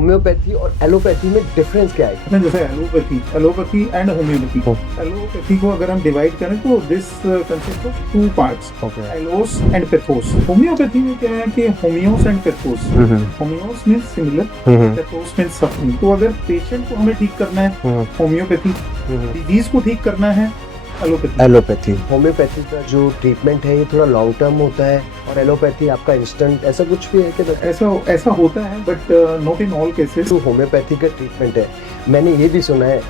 Homeopathy और allopathy में difference क्या है? जैसे एलोपैथी एंड होम्योपैथी। एलोपैथी को अगर हम डिवाइड करें तो this consist of two parts, allos and pathos. Homeopathy में क्या है कि homoios and pathos. Homoios means similar, pathos means suffering. तो अगर पेशेंट को हमें ठीक करना है होम्योपैथी, डिजीज को ठीक करना है एलोपैथी। होम्योपैथी का जो ट्रीटमेंट है ये थोड़ा लॉन्ग टर्म होता है और एलोपैथी आपका इंस्टेंट, ऐसा कुछ भी है कि ऐसा होता है, but not in all cases. जो होम्योपैथी का ट्रीटमेंट है, मैंने ये भी सुना है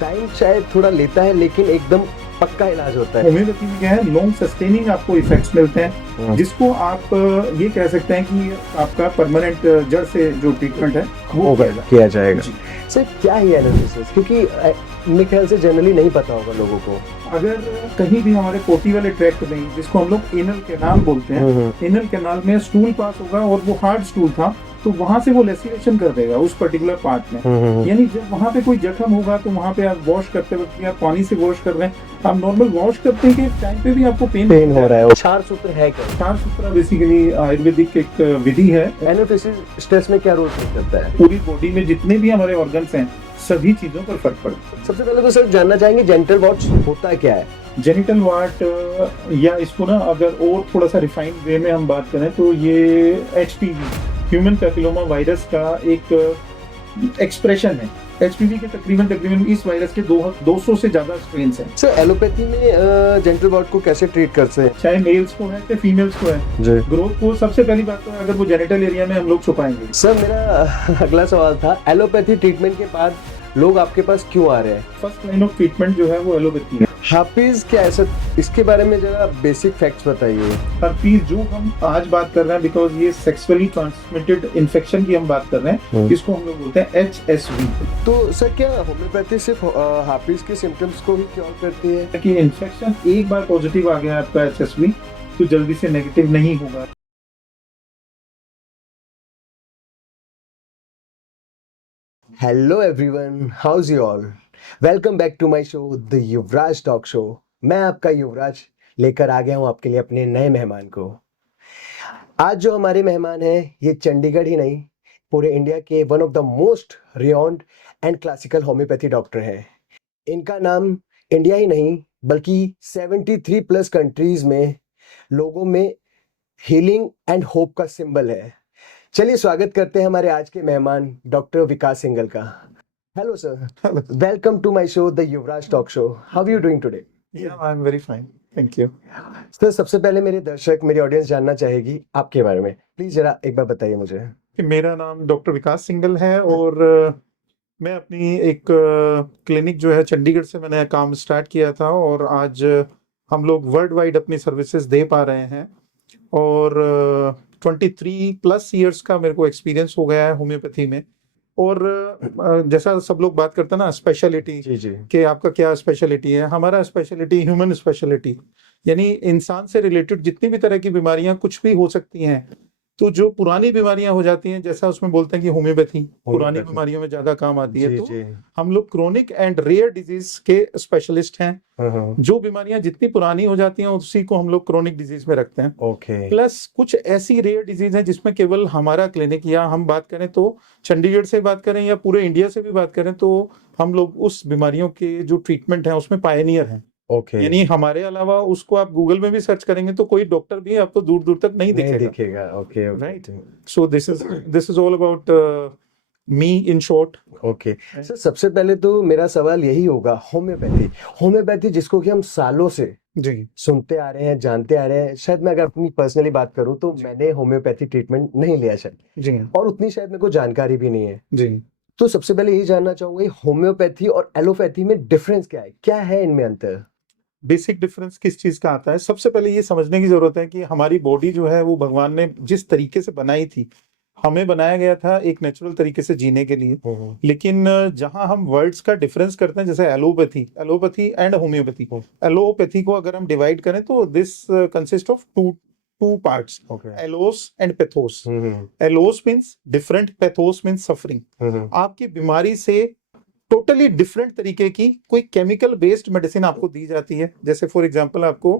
टाइम शायद थोड़ा लेता है लेकिन एकदम पक्का इलाज होता है। होम्योपैथी में क्या है, लॉन्ग सस्टेनिंग आपको इफेक्ट्स मिलते हैं, जिसको आप ये कह सकते हैं कि आपका परमानेंट जड़ से जो ट्रीटमेंट है वो किया जाएगा। सर क्या है एनालिसिस, क्योंकि मेरे ख्याल से जनरली नहीं पता होगा लोगों को। अगर कहीं भी हमारे पोटी वाले ट्रैक्ट में, जिसको हम लोग एनल कैनाल बोलते हैं, एनल कैनाल में स्टूल पास होगा और वो हार्ड स्टूल था, तो वहां से वो लेसिलेशन कर देगा उस पर्टिकुलर पार्ट में। यानी जब वहां पे कोई जख्म होगा तो वहां पे आप वॉश करते वक्त आप पानी से वॉश कर रहे हैं, आप नॉर्मल वॉश करते हैं कि टाइम पे भी आपको पेन हो रहा है। क्षार सूत्र है क्या? क्षार सूत्र बेसिकली आयुर्वेदिक एक विधि है। एनालिसिस स्ट्रेस में क्या रोल प्ले करता है? पूरी बॉडी में जितने भी हमारे ऑर्गन्स हैं सभी चीजों पर फर्क पड़ता है। सबसे पहले तो सर जानना चाहेंगे जेनिटल वार्ड होता क्या है? जेनिटल वार्ड, या इसको ना अगर और थोड़ा सा रिफाइंड वे में हम बात करें तो ये एचपीवी, ह्यूमन पैपिलोमा वायरस का एक एक्सप्रेशन है। एचपीवी के तकरीबन इस वायरस के 200 से ज्यादा स्ट्रेन्स हैं। सर एलोपैथी में जेनिटल वार्ड को कैसे ट्रीट करते हैं? चाहे मेल्स को है चाहे फीमेल्स को है, ग्रोथ को सबसे पहली बात तो अगर वो जेनिटल एरिया में हम लोग छुपाएंगे। सर मेरा अगला सवाल था, एलोपैथी ट्रीटमेंट के बाद लोग आपके पास क्यों आ रहे हैं? फर्स्ट लाइन ऑफ ट्रीटमेंट जो है वो एलोपैथी है। हर्पीज क्या है सर, इसके बारे में जरा बेसिक फैक्ट्स बताइए। हर्पीज जो हम आज बात कर रहे हैं, बिकॉज ये सेक्सुअली ट्रांसमिटेड इन्फेक्शन की हम बात कर रहे हैं, इसको हम लोग बोलते हैं HSV। तो सर क्या होम्योपैथी सिर्फ हर्पीज के सिम्टम्स को ही क्योर करती है? कि इन्फेक्शन एक बार पॉजिटिव आ गया आपका HSV तो जल्दी से नेगेटिव नहीं होगा। Hello everyone, how's you all? Welcome back to my show the Yuvraj talk show. मैं आपका युवराज लेकर आ गया हूं आपके लिए अपने नए मेहमान को। आज जो हमारे मेहमान हैं ये चंडीगढ़ ही नहीं पूरे इंडिया के one of the most renowned and classical homeopathy doctor हैं। इनका नाम इंडिया ही नहीं बल्कि 73 प्लस कंट्रीज में लोगों में हीलिंग एंड होप का सिंबल है। चलिए स्वागत करते हैं हमारे आज के मेहमान डॉक्टर विकास सिंघल का। Hello sir, welcome to my show the Yuvraj talk show. How are you doing today? I am very fine, thank you. Sir सबसे पहले मेरे दर्शक, मेरी ऑडियंस जानना चाहेगी आपके बारे में, प्लीज जरा एक बार बताइए मुझे। मेरा नाम डॉक्टर विकास सिंघल है और मैं अपनी एक क्लिनिक जो है चंडीगढ़ से मैंने काम स्टार्ट किया था और आज हम लोग वर्ल्ड वाइड अपनी सर्विसेज दे पा रहे हैं और 23 प्लस ईयर्स का मेरे को एक्सपीरियंस हो गया है होम्योपैथी में। और जैसा सब लोग बात करते हैं ना स्पेशलिटी, कि आपका क्या स्पेशलिटी है, हमारा स्पेशलिटी ह्यूमन स्पेशलिटी, यानी इंसान से रिलेटेड जितनी भी तरह की बीमारियां कुछ भी हो सकती हैं। तो जो पुरानी बीमारियां हो जाती हैं, जैसा उसमें बोलते हैं कि होम्योपैथी पुरानी बीमारियों में ज्यादा काम आती है, तो हम लोग क्रोनिक एंड रेयर डिजीज के स्पेशलिस्ट हैं। जो बीमारियां जितनी पुरानी हो जाती हैं उसी को हम लोग क्रोनिक डिजीज में रखते हैं। प्लस कुछ ऐसी रेयर डिजीज हैं जिसमें केवल हमारा क्लिनिक, या हम बात करें तो चंडीगढ़ से बात करें या पूरे इंडिया से भी बात करें, तो हम लोग उस बीमारियों के जो ट्रीटमेंट है उसमें पायनियर हैं। यानी हमारे अलावा उसको आप गूगल में भी सर्च करेंगे तो कोई डॉक्टर भी आपको दूर दूर तक नहीं दिखेगा। Right, so this is all about me in short. Sir सबसे पहले तो मेरा सवाल यही होगा, होम्योपैथी जिसको कि हम सालों से सुनते आ रहे हैं, जानते आ रहे हैं। शायद मैं अगर अपनी पर्सनली बात करूं तो मैंने होम्योपैथी ट्रीटमेंट नहीं लिया शायद, और उतनी शायद मेरे को जानकारी भी नहीं है। तो सबसे पहले यही जानना चाहूंगा, होम्योपैथी और एलोपैथी में डिफरेंस क्या है इनमें अंतर? बेसिक डिफरेंस किस चीज का आता है, सबसे पहले ये समझने की जरूरत है कि हमारी बॉडी जो है वो भगवान ने जिस तरीके से बनाई थी, हमें बनाया गया था एक नेचुरल तरीके से जीने के लिए। लेकिन जहां हम वर्ड्स का डिफरेंस करते हैं, जैसे एलोपैथी एंड होम्योपैथी, एलोपैथी को अगर हम डिवाइड करें तो this consist of two parts, allos and pathos. Allos means different, pathos means suffering. आपकी बीमारी से टोटली डिफरेंट तरीके की कोई केमिकल बेस्ड मेडिसिन आपको दी जाती है। जैसे फॉर एग्जांपल आपको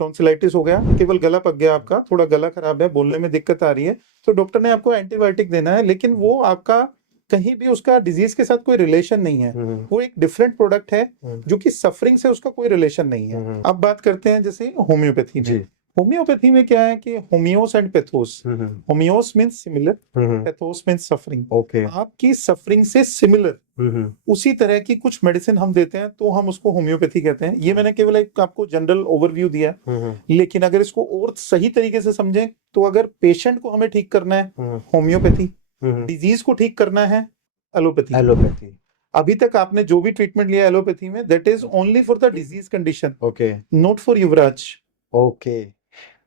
टॉन्सिलाइटिस हो गया, केवल गला पक गया, आपका थोड़ा गला खराब है, बोलने में दिक्कत आ रही है, तो डॉक्टर ने आपको एंटीबायोटिक देना है, लेकिन वो आपका कहीं भी उसका डिजीज के साथ कोई रिलेशन नहीं है, वो एक डिफरेंट प्रोडक्ट है जो कि सफरिंग से उसका कोई रिलेशन नहीं है। अब बात करते हैं जैसे होम्योपैथी जी। में। होम्योपैथी में क्या है कि homoios and pathos, homoios means similar, pathos means suffering. Okay. आपकी सफरिंग से सिमिलर उसी तरह की कुछ मेडिसिन हम देते हैं तो हम उसको होम्योपैथी कहते हैं। ये मैंने केवल एक आपको जनरल ओवरव्यू दिया, लेकिन अगर इसको और सही तरीके से समझें तो अगर पेशेंट को हमें ठीक करना है होम्योपैथी, डिजीज को ठीक करना है एलोपैथी। एलोपैथी। अभी तक आपने जो भी ट्रीटमेंट लिया एलोपैथी में, that is only for the disease condition, okay. Not for Yuvraj. Okay.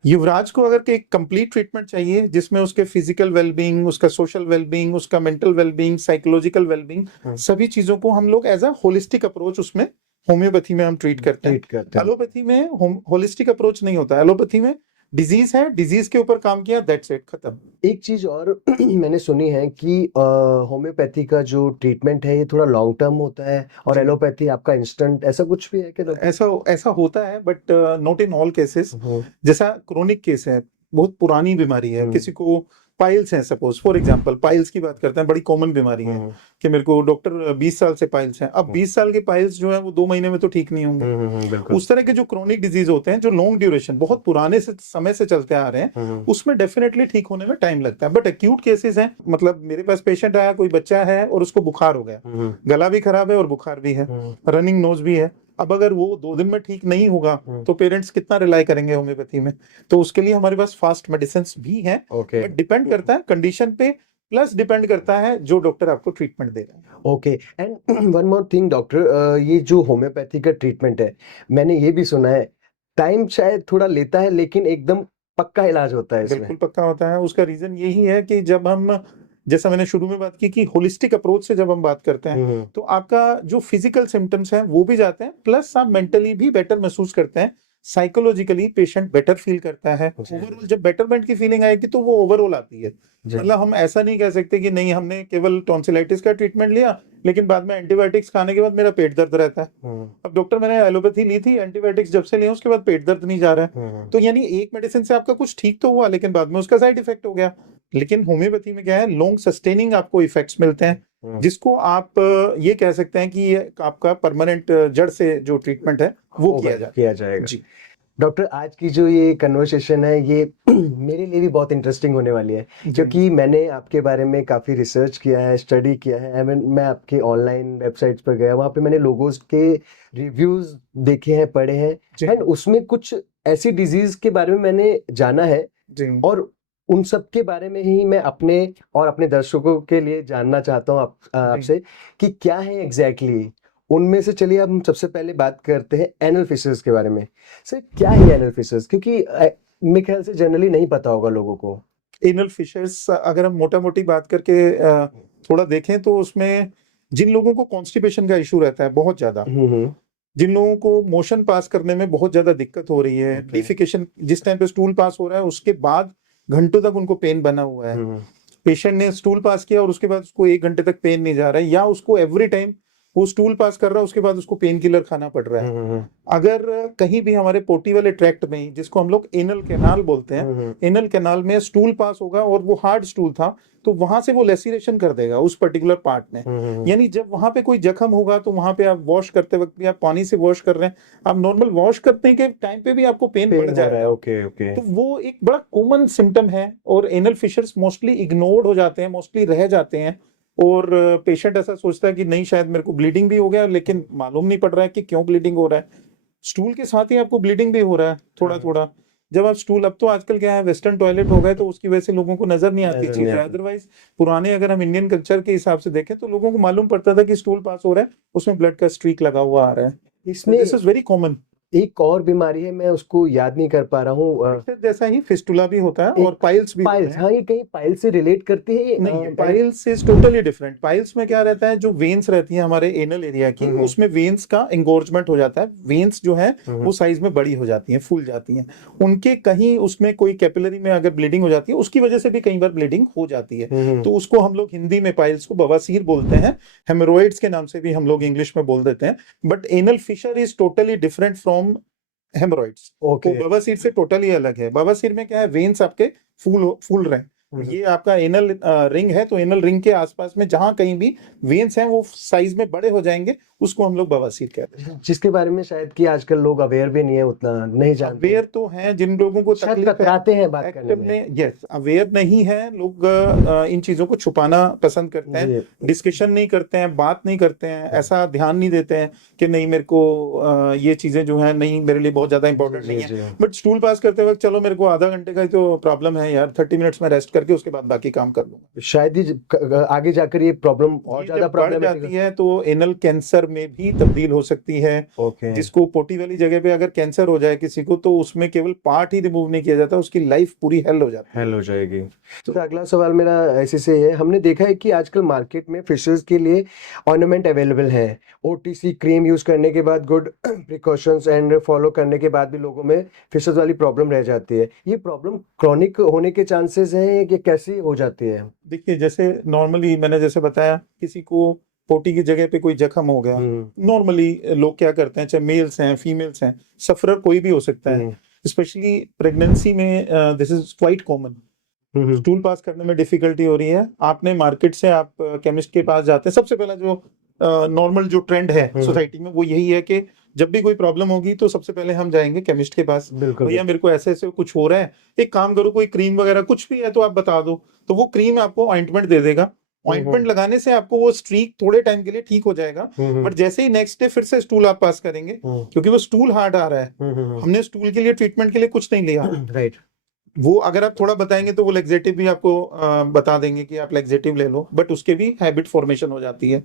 Yuvraj को अगर एक कंप्लीट ट्रीटमेंट चाहिए जिसमें उसके फिजिकल वेलबींग, उसका सोशल वेलबींग, उसका मेंटल वेलबींग, साइकोलॉजिकल वेलबींग, सभी चीजों को हम लोग एज अ होलिस्टिक अप्रोच उसमें होम्योपैथी में हम ट्रीट करते हैं। एलोपैथी में होलिस्टिक अप्रोच नहीं होता। एलोपैथी में डिजीज है, डिजीज के ऊपर काम किया, दैट्स इट, खत्म। एक चीज और मैंने सुनी है कि होम्योपैथी का जो ट्रीटमेंट है ये थोड़ा लॉन्ग टर्म होता है और जी। एलोपैथी आपका इंस्टेंट, ऐसा कुछ भी है क्या डॉक्टर? ऐसा ऐसा होता है but not in all cases. जैसा क्रोनिक केस है, बहुत पुरानी बीमारी है, किसी को पाइल्स है, सपोज फॉर एग्जांपल पाइल्स की बात करते हैं, बड़ी कॉमन बीमारी है कि मेरे को डॉक्टर 20 साल से पाइल्स हैं। अब 20 साल के पाइल्स जो है वो 2 महीने में तो ठीक नहीं होंगे। उस तरह के जो क्रोनिक डिजीज होते हैं जो लॉन्ग ड्यूरेशन बहुत पुराने से समय से चलते आ रहे हैं, उसमें डेफिनेटली ठीक होने में टाइम लगता है। बट एक्यूट केसेस हैं, मतलब मेरे पास पेशेंट आया, कोई बच्चा है और उसको बुखार हो गया, गला भी खराब है और बुखार भी है, रनिंग नोज भी है। अब अगर वो 2 दिन में ठीक नहीं होगा तो पेरेंट्स कितना रिलाई करेंगे होम्योपैथी में? तो उसके लिए हमारे पास फास्ट मेडिसिन भी हैं, बट डिपेंड करता है कंडीशन पे, प्लस डिपेंड करता है जो डॉक्टर आपको ट्रीटमेंट दे रहा है। Okay. And one more thing doctor, ये जो होम्योपैथी का ट्रीटमेंट है, मैंने ये भी सुना है टाइम शायद थोड़ा लेता है लेकिन एकदम पक्का इलाज होता है इसमें। बिल्कुल पक्का होता है। उसका रीजन यही है कि जब हम, जैसा मैंने शुरू में बात की कि होलिस्टिक अप्रोच से जब हम बात करते हैं तो आपका जो फिजिकल सिम्टम्स हैं वो भी जाते हैं, प्लस आप मेंटली भी बेटर महसूस करते हैं, साइकोलॉजिकली पेशेंट बेटर फील करता है। ओवरऑल जब बेटरमेंट की फीलिंग आएगी तो वो ओवरऑल आती है। मतलब हम ऐसा नहीं कह सकते कि नहीं हमने केवल टॉन्सिलाइटिस का ट्रीटमेंट लिया लेकिन बाद में एंटीबायोटिक्स खाने के बाद मेरा पेट दर्द रहता है। अब डॉक्टर मैंने एलोपैथी ली थी, एंटीबायोटिक्स जब से लिया उसके बाद पेट दर्द नहीं जा रहा है, तो यानी एक मेडिसिन से आपका कुछ ठीक तो हुआ लेकिन बाद में उसका साइड इफेक्ट हो गया। लेकिन होम्योपैथी में क्या है, लॉन्ग सस्टेनिंग आपको इफेक्ट्स मिलते हैं, जिसको आप ये कह सकते हैं कि ये आपका परमानेंट जड़ से जो ट्रीटमेंट है वो किया जाएगा। जी। डॉक्टर, आज की जो ये कन्वर्सेशन है ये मेरे लिए भी बहुत इंटरेस्टिंग होने वाली है, क्योंकि मैंने आपके बारे में काफ़ी रिसर्च किया है, स्टडी किया है। मैं आपके ऑनलाइन वेबसाइट्स पर गया, वहाँ पे मैंने लोगों के रिव्यूज़ देखे हैं, पढ़े हैं, एंड उसमें कुछ ऐसी डिजीज़ के बारे में मैंने जाना है और उन सब के बारे में ही मैं अपने और अपने दर्शकों के लिए जानना चाहता हूँ आपसे कि क्या है एग्जैक्टली उनमें से। चलिए अब हम सबसे पहले बात करते हैं एनल फिशर्स के बारे में। सर क्या है एनल फिशर्स, क्योंकि मेरे ख्याल से जनरली नहीं पता होगा लोगों को। एनल फिशर्स अगर हम मोटा मोटी बात करके थोड़ा देखें तो उसमें जिन लोगों को कॉन्स्टिपेशन का इशू रहता है बहुत ज्यादा, जिन लोगों को मोशन पास करने में बहुत ज्यादा दिक्कत हो रही है, डिफिकेशन जिस टाइम पे स्टूल पास हो रहा है उसके बाद घंटों तक उनको पेन बना हुआ है, पेशेंट ने स्टूल पास किया और उसके बाद उसको 1 घंटे तक पेन नहीं जा रहा है, या उसको एवरी टाइम वो स्टूल पास कर रहा है उसके बाद उसको पेन किलर खाना पड़ रहा है। अगर कहीं भी हमारे पोटी वाले ट्रैक्ट में, जिसको हम लोग एनल कैनाल बोलते हैं, एनल कैनाल में स्टूल पास होगा और वो हार्ड स्टूल था तो वहां से वो लेसिरेशन कर देगा उस पर्टिकुलर पार्ट में। यानी जब वहां पे कोई जख्म होगा तो वहां पे आप वॉश करते वक्त भी, आप पानी से वॉश कर रहे हैं, आप नॉर्मल वॉश करने के टाइम पे भी आपको पेन बढ़ जा रहा है। ओके। तो वो एक बड़ा कॉमन सिम्टम है और एनल फिशर्स मोस्टली इग्नोर्ड हो जाते हैं, मोस्टली रह जाते हैं, और पेशेंट ऐसा सोचता है कि नहीं शायद मेरे को ब्लीडिंग भी हो गया, लेकिन मालूम नहीं पड़ रहा है कि क्यों ब्लीडिंग हो रहा है। स्टूल के साथ ही आपको ब्लीडिंग भी हो रहा है थोड़ा थोड़ा। जब आप स्टूल, अब तो आजकल क्या है वेस्टर्न टॉयलेट हो गए तो उसकी वजह से लोगों को नजर नहीं आती चीज है, अदरवाइज पुराने अगर हम इंडियन कल्चर के हिसाब से देखें तो लोगों को मालूम पड़ता था कि स्टूल पास हो रहा है, उसमें ब्लड का स्ट्रीक लगा हुआ आ रहा है। इसमें दिस इज वेरी कॉमन। एक और बीमारी है, मैं उसको याद नहीं कर पा रहा हूँ। जैसा ही फिस्टुला भी होता है और पाइल्स भी पाइल्स, हाँ, ये कहीं पाइल्स से रिलेट करती है? नहीं, piles is totally different. Piles में क्या रहता है, जो वेन्स रहती है हमारे एनल एरिया की, उसमें वेन्स का एंगोर्जमेंट हो जाता है, वेन्स जो है वो साइज में बड़ी हो जाती हैं, फूल जाती हैं, उनके कहीं उसमें कोई कैपिलरी में अगर ब्लीडिंग हो जाती है उसकी वजह से भी कई बार ब्लीडिंग हो जाती है, तो उसको हम लोग हिंदी में पाइल्स को बवासीर बोलते हैं, हेमोरॉइड्स के नाम से भी हम लोग इंग्लिश में बोल देते हैं। But anal fissure is totally different from hemorrhoids. बवासीर से टोटली अलग है। बवासीर में क्या है, वेन्स आपके फूल रहे हैं, ये आपका एनल रिंग है, तो एनल रिंग के आसपास में जहां कहीं भी वेन्स हैं वो साइज में बड़े हो जाएंगे, उसको हम लोग बवासीर कहते हैं। जिसके बारे में शायद कि आजकल लोग अवेयर भी नहीं है, उतना नहीं जानते, अवेयर तो हैं, जिन लोगों को शायद तकलीफ है कतराते हैं बात करने एक्टिव में। में, यस अवेयर नहीं है लोग, इन चीजों को छुपाना पसंद करते हैं, जी डिस्कशन नहीं करते हैं, बात नहीं करते हैं, ऐसा ध्यान नहीं देते हैं कि नहीं मेरे को ये चीजें जो है नहीं मेरे लिए बहुत ज्यादा इंपॉर्टेंट जी नहीं है। जी बट स्टूल पास करते वक्त चलो मेरे को आधा घंटे का ही तो प्रॉब्लम है यार, 30 मिनट्स में रेस्ट करके उसके बाद बाकी काम कर लूंगा। शायद ही आगे जाकर ये प्रॉब्लम और ये ज्यादा जब बढ़ प्रॉब्लमेटिक। जाती है तो एनल कैंसर में भी तब्दील हो सकती है। ओके। जिसको पोटी वाली जगह पे अगर कैंसर हो जाए किसी को, तो उसमें केवल पार्ट ही रिमूव नहीं किया जाता, उसकी लाइफ पूरी हेल हो जाती है। हेल हो जाएगी। तो अगला सवाल मेरा ऐसे से है, हमने देखा है कि आजकल मार्केट में फिशेस के लिए ऑर्नामेंट अवेलेबल है, ओटीसी क्रीम यूज करने के बाद, गुड प्रिकॉशंस एंड फॉलो करने के बाद भी लोगों में फिशेस वाली प्रॉब्लम रह जाती है। ये प्रॉब्लम क्रॉनिक होने के चांसेस हैं कि कैसी हो जाती है? देखिए जैसे नॉर्मली मैंने जैसे बताया, किसी को पोटी की जगह पे कोई जख्म हो गया, नॉर्मली लोग क्या करते हैं, चाहे मेल्स हैं फीमेल्स हैं, सफरर कोई भी हो सकता है, स्पेशली प्रेगनेंसी में this is quite common. Stool pass करने में डिफिकल्टी हो रही है, आपने मार्केट से आप केमिस्ट के पास जाते हैं, सबसे पहला जो नॉर्मल जो ट्रेंड है सोसाइटी में वो यही है कि जब भी कोई प्रॉब्लम होगी तो सबसे पहले हम जाएंगे केमिस्ट के पास, बिल्कुल भैया मेरे को ऐसे ऐसे कुछ हो रहा है, एक काम करो कोई क्रीम वगैरह कुछ भी है तो आप बता दो, तो वो क्रीम आपको ऑइंटमेंट दे देगा। ऑइंटमेंट लगाने से आपको वो स्ट्रीक थोड़े टाइम के लिए ठीक हो जाएगा, बट जैसे ही नेक्स्ट डे फिर से स्टूल आप पास करेंगे, क्योंकि वो स्टूल हार्ड आ रहा है, हमने स्टूल के लिए ट्रीटमेंट के लिए कुछ नहीं लिया, राइट। वो अगर आप थोड़ा बताएंगे तो वो लेक्सेटिव भी आपको बता देंगे कि आप लेक्सेटिव ले लो, बट उसके भी हैबिट फॉर्मेशन हो जाती है।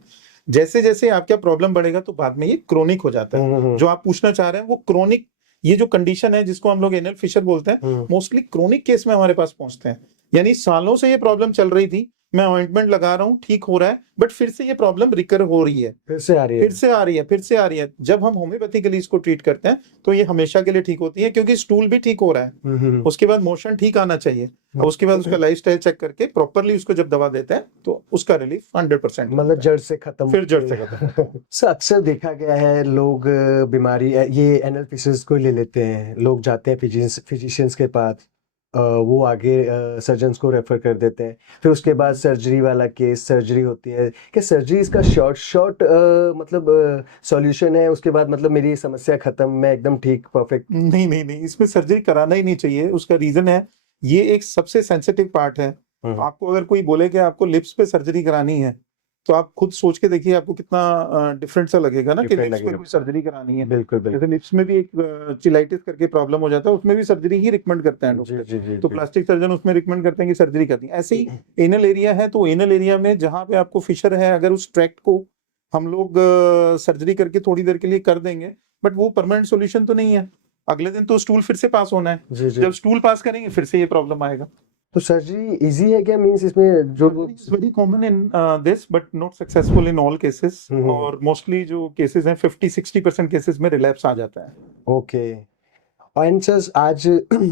जैसे जैसे आपका प्रॉब्लम बढ़ेगा तो बाद में ये क्रोनिक हो जाता है। जो आप पूछना चाह रहे हैं वो क्रोनिक, ये जो कंडीशन है जिसको हम लोग एनल फिशर बोलते हैं, मोस्टली क्रोनिक केस में हमारे पास पहुंचते हैं, यानी सालों से ये प्रॉब्लम चल रही थी, मैं ऑइंटमेंट लगा रहा हूँ ठीक हो रहा है, बट फिर से ये प्रॉब्लम रिकर हो रही है, फिर से आ रही है, फिर से आ रही है, फिर से आ रही है। जब हम होम्योपैथिकली इसको ट्रीट करते हैं तो ये हमेशा के लिए ठीक होती है, क्योंकि स्टूल भी ठीक हो रहा है, उसके बाद मोशन ठीक आना चाहिए, और उसके बाद उसका लाइफस्टाइल चेक करके प्रॉपरली उसको जब दवा देते हैं तो उसका रिलीफ 100% मतलब जड़ से खत्म, फिर जड़ से खत्म। सर अक्सर देखा गया है लोग बीमारी ये एनल फिशेस को ले लेते हैं, लोग जाते हैं फिजिशियंस के पास, वो आगे सर्जन्स को रेफर कर देते हैं, फिर उसके बाद सर्जरी वाला केस, सर्जरी होती है, क्या सर्जरी इसका शॉर्ट मतलब सॉल्यूशन है, उसके बाद मतलब मेरी समस्या खत्म, मैं एकदम ठीक परफेक्ट? नहीं नहीं नहीं, इसमें सर्जरी कराना ही नहीं चाहिए। उसका रीजन है, ये एक सबसे सेंसिटिव पार्ट है। आपको अगर कोई बोले कि आपको लिप्स पे सर्जरी करानी है, तो आप खुद सोच के देखिए आपको कितना डिफरेंट सा लगेगा ना कि लिप्स पे कोई सर्जरी करानी है। बिल्कुल बिल्कुल। जैसे लिप्स में भी एक चिलाइटिस करके प्रॉब्लम हो जाता है, उसमें भी सर्जरी ही रिकमेंड करते हैं जी डॉक्टर, जी जी तो जी। प्लास्टिक सर्जन उसमें रिकमेंड करते हैं कि सर्जरी करनी है। ऐसे ही एनल एरिया है, तो एनल एरिया में जहाँ पे आपको फिशर है, अगर उस ट्रैक्ट को हम लोग सर्जरी करके थोड़ी देर के लिए कर देंगे, बट वो परमानेंट सोल्यूशन तो नहीं है, अगले दिन तो स्टूल फिर से पास होना है, जी जी। जब स्टूल पास करेंगे फिर से ये प्रॉब्लम आएगा। तो सर्जरी इजी है क्या, मींस इसमें जो is very common in this but not successful in all cases, और मोस्टली जो केसेस हैं 50-60% केसेस में रिलैप्स आ जाता है। ओके। एंड सर आज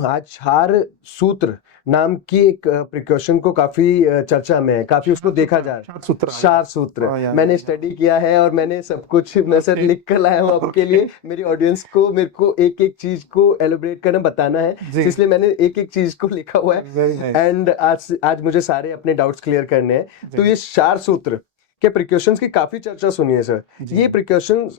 आज क्षार सूत्र नाम की एक प्रिकॉशन को काफी चर्चा में है, काफी उसको देखा जा रहा है, क्षार सूत्र मैंने स्टडी किया है और मैंने सब कुछ मैं सर लिख कर लाया हूँ आपके लिए, मेरी ऑडियंस को, मेरे को एक एक चीज को एलोबरेट करना बताना है, इसलिए मैंने एक एक चीज को लिखा हुआ है, एंड आज मुझे सारे अपने डाउट्स क्लियर करने हैं। तो ये क्षार सूत्र के प्रिकॉशंस की काफी चर्चा सुनी है सर, ये प्रिकॉशंस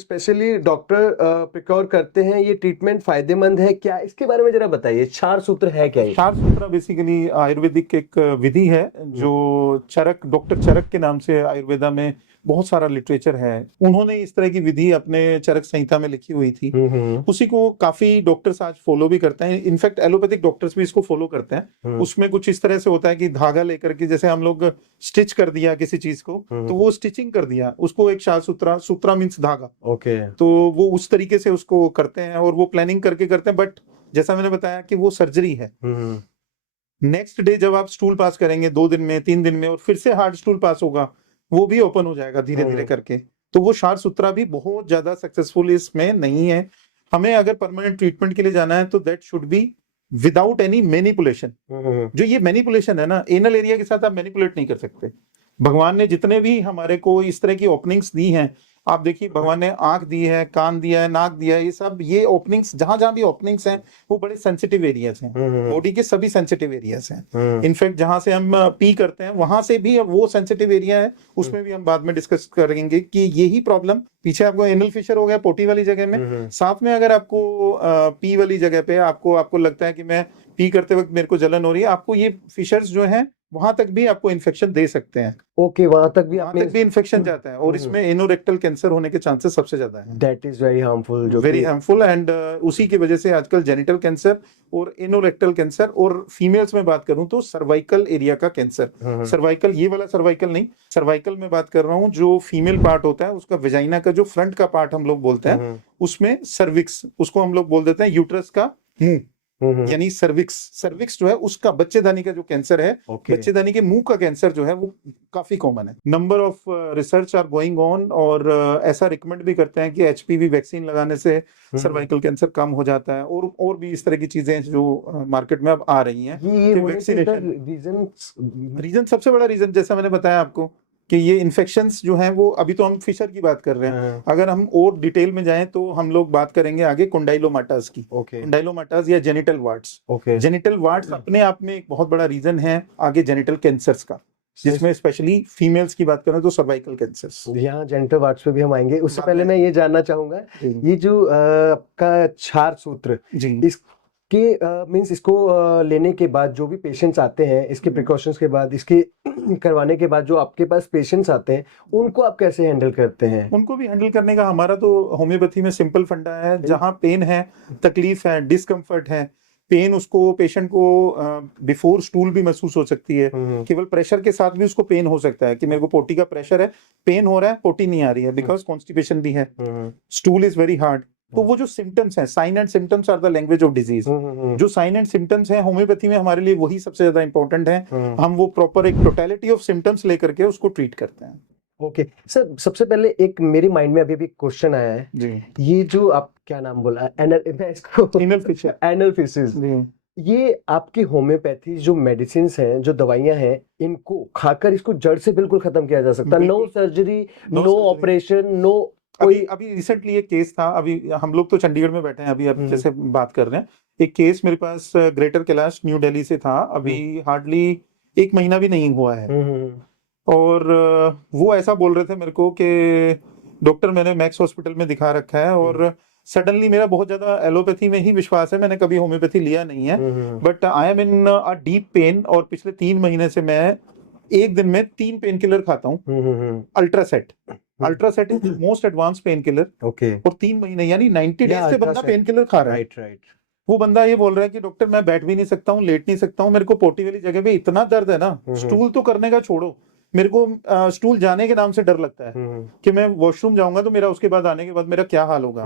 स्पेशली डॉक्टर प्रिकॉर करते हैं, ये ट्रीटमेंट फायदेमंद है क्या, इसके बारे में जरा बताइए, क्षार सूत्र है क्या? क्षार सूत्र बेसिकली आयुर्वेदिक एक विधि है, जो चरक, डॉक्टर चरक के नाम से आयुर्वेदा में बहुत सारा लिटरेचर है, उन्होंने इस तरह की विधि अपने चरक संहिता में लिखी हुई थी, उसी को काफी डॉक्टर्स आज फॉलो भी करते हैं, इनफैक्ट एलोपैथिक डॉक्टर्स भी इसको फॉलो करते हैं। उसमें कुछ इस तरह से होता है कि धागा लेकर के, जैसे हम लोग स्टिच कर दिया किसी चीज को, तो वो स्टिचिंग कर दिया, उसको एक क्षार सूत्रा, सूत्रा मीन्स धागा, ओके, तो वो उस तरीके से उसको करते हैं, और वो प्लानिंग करके करते हैं, बट जैसा मैंने बताया कि वो सर्जरी है। नेक्स्ट डे जब आप स्टूल पास करेंगे 2 दिन में 3 दिन में, और फिर से हार्ड स्टूल पास होगा, वो भी ओपन हो जाएगा धीरे धीरे करके, तो वो क्षार सूत्रा भी बहुत ज्यादा सक्सेसफुल इसमें नहीं है। हमें अगर परमानेंट ट्रीटमेंट के लिए जाना है तो that should be without any manipulation. जो ये मैनिपुलेशन है ना, एनल एरिया के साथ आप मैनिपुलेट नहीं कर सकते, भगवान ने जितने भी हमारे को इस तरह की ओपनिंग्स दी हैं, आप देखिए भगवान ने आंख दी है, कान दिया है, नाक दिया है, ये सब ये ओपनिंग्स जहां जहां भी ओपनिंग्स हैं वो बड़े सेंसिटिव एरियाज हैं। बॉडी के सभी सेंसिटिव एरियाज हैं। इनफैक्ट जहां से हम पी करते हैं वहां से भी अब वो सेंसिटिव एरिया है, उसमें भी हम बाद में डिस्कस करेंगे कि यही प्रॉब्लम पीछे आपको एनल फिशर हो गया पोटी वाली जगह में, साथ में अगर आपको पी वाली जगह पे आपको लगता है कि मैं पी करते वक्त मेरे को जलन हो रही है, आपको ये फिशर्स जो हैं वहां तक भी आपको इन्फेक्शन दे सकते हैं। ओके, वहां तक भी वहां तक भी इन्फेक्शन जाता है और इसमें एनोरेक्टल कैंसर होने के चांसेस सबसे ज्यादा है। दैट इज वेरी हार्मफुल, जो वेरी हार्मफुल एंड उसी की वजह से आजकल जेनिटल कैंसर और एनोरेक्टल कैंसर, और फीमेल्स में बात करूं तो सर्वाइकल एरिया का कैंसर, सर्वाइकल ये वाला सर्वाइकल नहीं, सर्वाइकल में बात कर रहा हूं जो फीमेल पार्ट होता है उसका, वेजाइना का जो फ्रंट का पार्ट हम लोग बोलते हैं उसमें सर्विक्स, उसको हम लोग बोल देते हैं यूट्रस का मुंह, यानी सर्विक्स जो है उसका बच्चेदानी का जो कैंसर है, बच्चेदानी के मुंह का कैंसर जो है वो काफी कॉमन है। Number of research are going on और ऐसा रिकमेंड भी करते हैं कि एचपीवी वैक्सीन लगाने से सर्वाइकल कैंसर कम हो जाता है, और भी इस तरह की चीजें जो मार्केट में अब आ रही हैं। रीजन सबसे बड़ा रीजन जैसा मैंने बताया आपको कि ये इन्फेक्शंस जो हैं वो, अभी तो हम फिशर की बात कर रहे हैं, अगर हम और डिटेल में जाएं तो हम लोग बात करेंगे आगे कोंडाइलोमाटास की। कोंडाइलोमाटास या जेनिटल वार्ट्स, जेनिटल वार्ट्स अपने आप में एक बहुत बड़ा रीजन है आगे जेनिटल कैंसर्स का, जिसमें स्पेशली फीमेल्स की बात करें तो सर्वाइकल कैंसर्स। यहाँ जेनिटल वार्ट्स पे भी हम आएंगे, उससे पहले मैं ये जानना चाहूंगा ये जो आपका क्षार सूत्र, इसके मींस इसको लेने के बाद जो भी पेशेंट्स आते हैं, इसके प्रिकॉशंस के बाद, इसके करवाने के बाद जो आपके पास पेशेंट्स आते हैं उनको आप कैसे हैंडल करते हैं? उनको भी हैंडल करने का हमारा तो होम्योपैथी में सिंपल फंडा है, जहां पेन है, तकलीफ है, डिस्कम्फर्ट है, पेन उसको पेशेंट को बिफोर स्टूल भी महसूस हो सकती है, केवल प्रेशर के साथ भी उसको पेन हो सकता है कि मेरे को पोटी का प्रेशर है, पेन हो रहा है, पोटी नहीं आ रही है बिकॉज कॉन्स्टिपेशन भी है, स्टूल इज वेरी हार्ड। तो वो जो सिम्टम्स हैं, sign and symptoms are the language of disease, जो साइन एंड सिम्टम्स हैं होम्योपैथी में हमारे लिए वही सबसे ज्यादा इंपॉर्टेंट है। हम वो प्रॉपर एक टोटलिटी ऑफ सिम्टम्स लेकर के उसको ट्रीट करते हैं। ओके सर, सबसे पहले एक मेरे माइंड में अभी भी क्वेश्चन आया है जी, ये जो आप क्या नाम बोला, एनल फिशेस, ये आपकी होम्योपैथी जो मेडिसिन हैं, जो दवाइयां हैं, इनको खाकर इसको जड़ से बिल्कुल खत्म किया जा सकता है? No surgery, no operation, no अभी रिसेंटली एक केस था, अभी हम लोग तो चंडीगढ़ में बैठे हैं, अभी अब जैसे बात कर रहे हैं, एक केस मेरे पास ग्रेटर कैलाश न्यू दिल्ली से था, अभी हार्डली 1 महीना भी नहीं हुआ है, और वो ऐसा बोल रहे थे मेरे को कि डॉक्टर मैंने मैक्स हॉस्पिटल में दिखा रखा है और सडनली मेरा बहुत ज्यादा एलोपैथी में ही विश्वास है, मैंने कभी होम्योपैथी लिया नहीं है, but I am in a deep pain, और पिछले 3 महीने से मैं एक दिन में 3 पेन किलर खाता हूँ, Ultracet is most advance pain killer, और 3 महीने यानी 90 डेज से बंदा पेन किलर खा रहा है। राइट। वो बंदा ये बोल रहा है कि डॉक्टर मैं बैठ भी नहीं सकता हूँ, लेट नहीं सकता हूँ, मेरे को पोटी वाली जगह पे इतना दर्द है ना, स्टूल तो करने का छोड़ो, मेरे को स्टूल जाने के नाम से डर लगता है कि मैं वॉशरूम जाऊंगा तो मेरा उसके बाद आने के बाद मेरा क्या हाल होगा।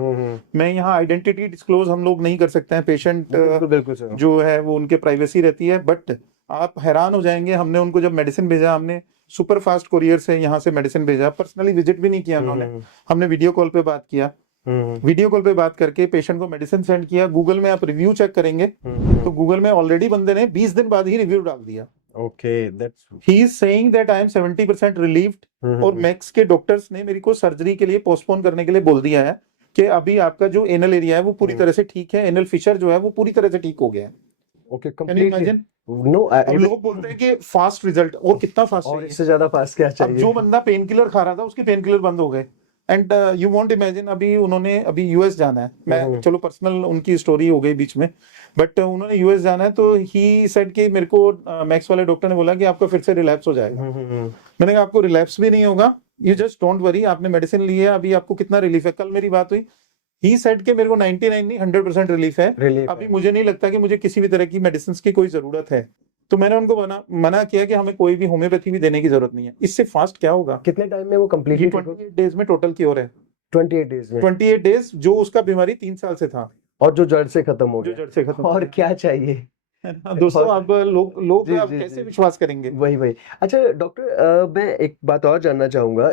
मैं यहाँ आइडेंटिटी डिस्क्लोज हम लोग नहीं कर सकते हैं, पेशेंट बिल्कुल जो है वो उनके प्राइवेसी रहती है, बट आप हैरान हो जाएंगे, हमने उनको जब मेडिसिन भेजा, हमने सुपर फास्ट कोरियर से यहाँ से मेडिसिन भेजा, पर्सनली विजिट भी नहीं किया उन्होंने, हमने वीडियो कॉल पे बात किया, वीडियो कॉल पे बाज करके पेशेंट को मेडिसिन सेंड किया। गूगल में आप रिव्यू चेक करेंगे तो गूगल में ऑलरेडी बंदे ने 20 दिन बाद ही रिव्यू डाल दिया। Okay, that's he is saying that I am 70% relieved, और मैक्स के डॉक्टर्स ने मेरे को सर्जरी के लिए पोस्टपोन करने के लिए बोल दिया है कि अभी आपका जो एनल एरिया है वो पूरी तरह से ठीक है, एनल फिशर जो है वो पूरी तरह से ठीक हो गया है। Okay, can you imagine? No, अब लोग बोलते हैं कि फास्ट रिजल्ट, और कितना फास्ट और इससे ज्यादा फास्ट क्या चाहिए? अब जो बंदा पेन किलर खा रहा था उसके पेन किलर बंद हो गए, एंड यू वॉन्ट इमेजिन, अभी उन्होंने अभी यूएस जाना है, मैं चलो पर्सनल उनकी स्टोरी हो गई बीच में, बट उन्होंने यूएस जाना है, तो ही सेड कि मेरे को मैक्स वाले डॉक्टर ने बोला कि आपका फिर से रिलैप्स हो जाएगा। मैंने कहा आपको रिलैप्स भी नहीं होगा, यू जस्ट डोंट वरी, आपने मेडिसिन ली है, अभी आपको कितना रिलीफ है। कल मेरी बात हुई, ही सेड के मेरे को 99 नहीं 100% रिलीफ है, अभी मुझे नहीं लगता कि मुझे किसी भी तरह की मेडिसिन की कोई जरूरत है। तो मैंने उनको मना किया कि हमें कोई भी होम्योपैथी भी देने की जरूरत नहीं है, इससे फास्ट क्या होगा। कितने टाइम में वो कंप्लीट? 28 डेज में टोटल क्योर है। 28 डेज में? 28 डेज, जो उसका बीमारी 3 साल से था, और जो जड़ से खत्म हो गया। जो जड़ से खत्म, और क्या चाहिए दोस्तों। अब लोग अब कैसे विश्वास करेंगे? वही। अच्छा डॉक्टर, मैं एक बात और जानना चाहूंगा,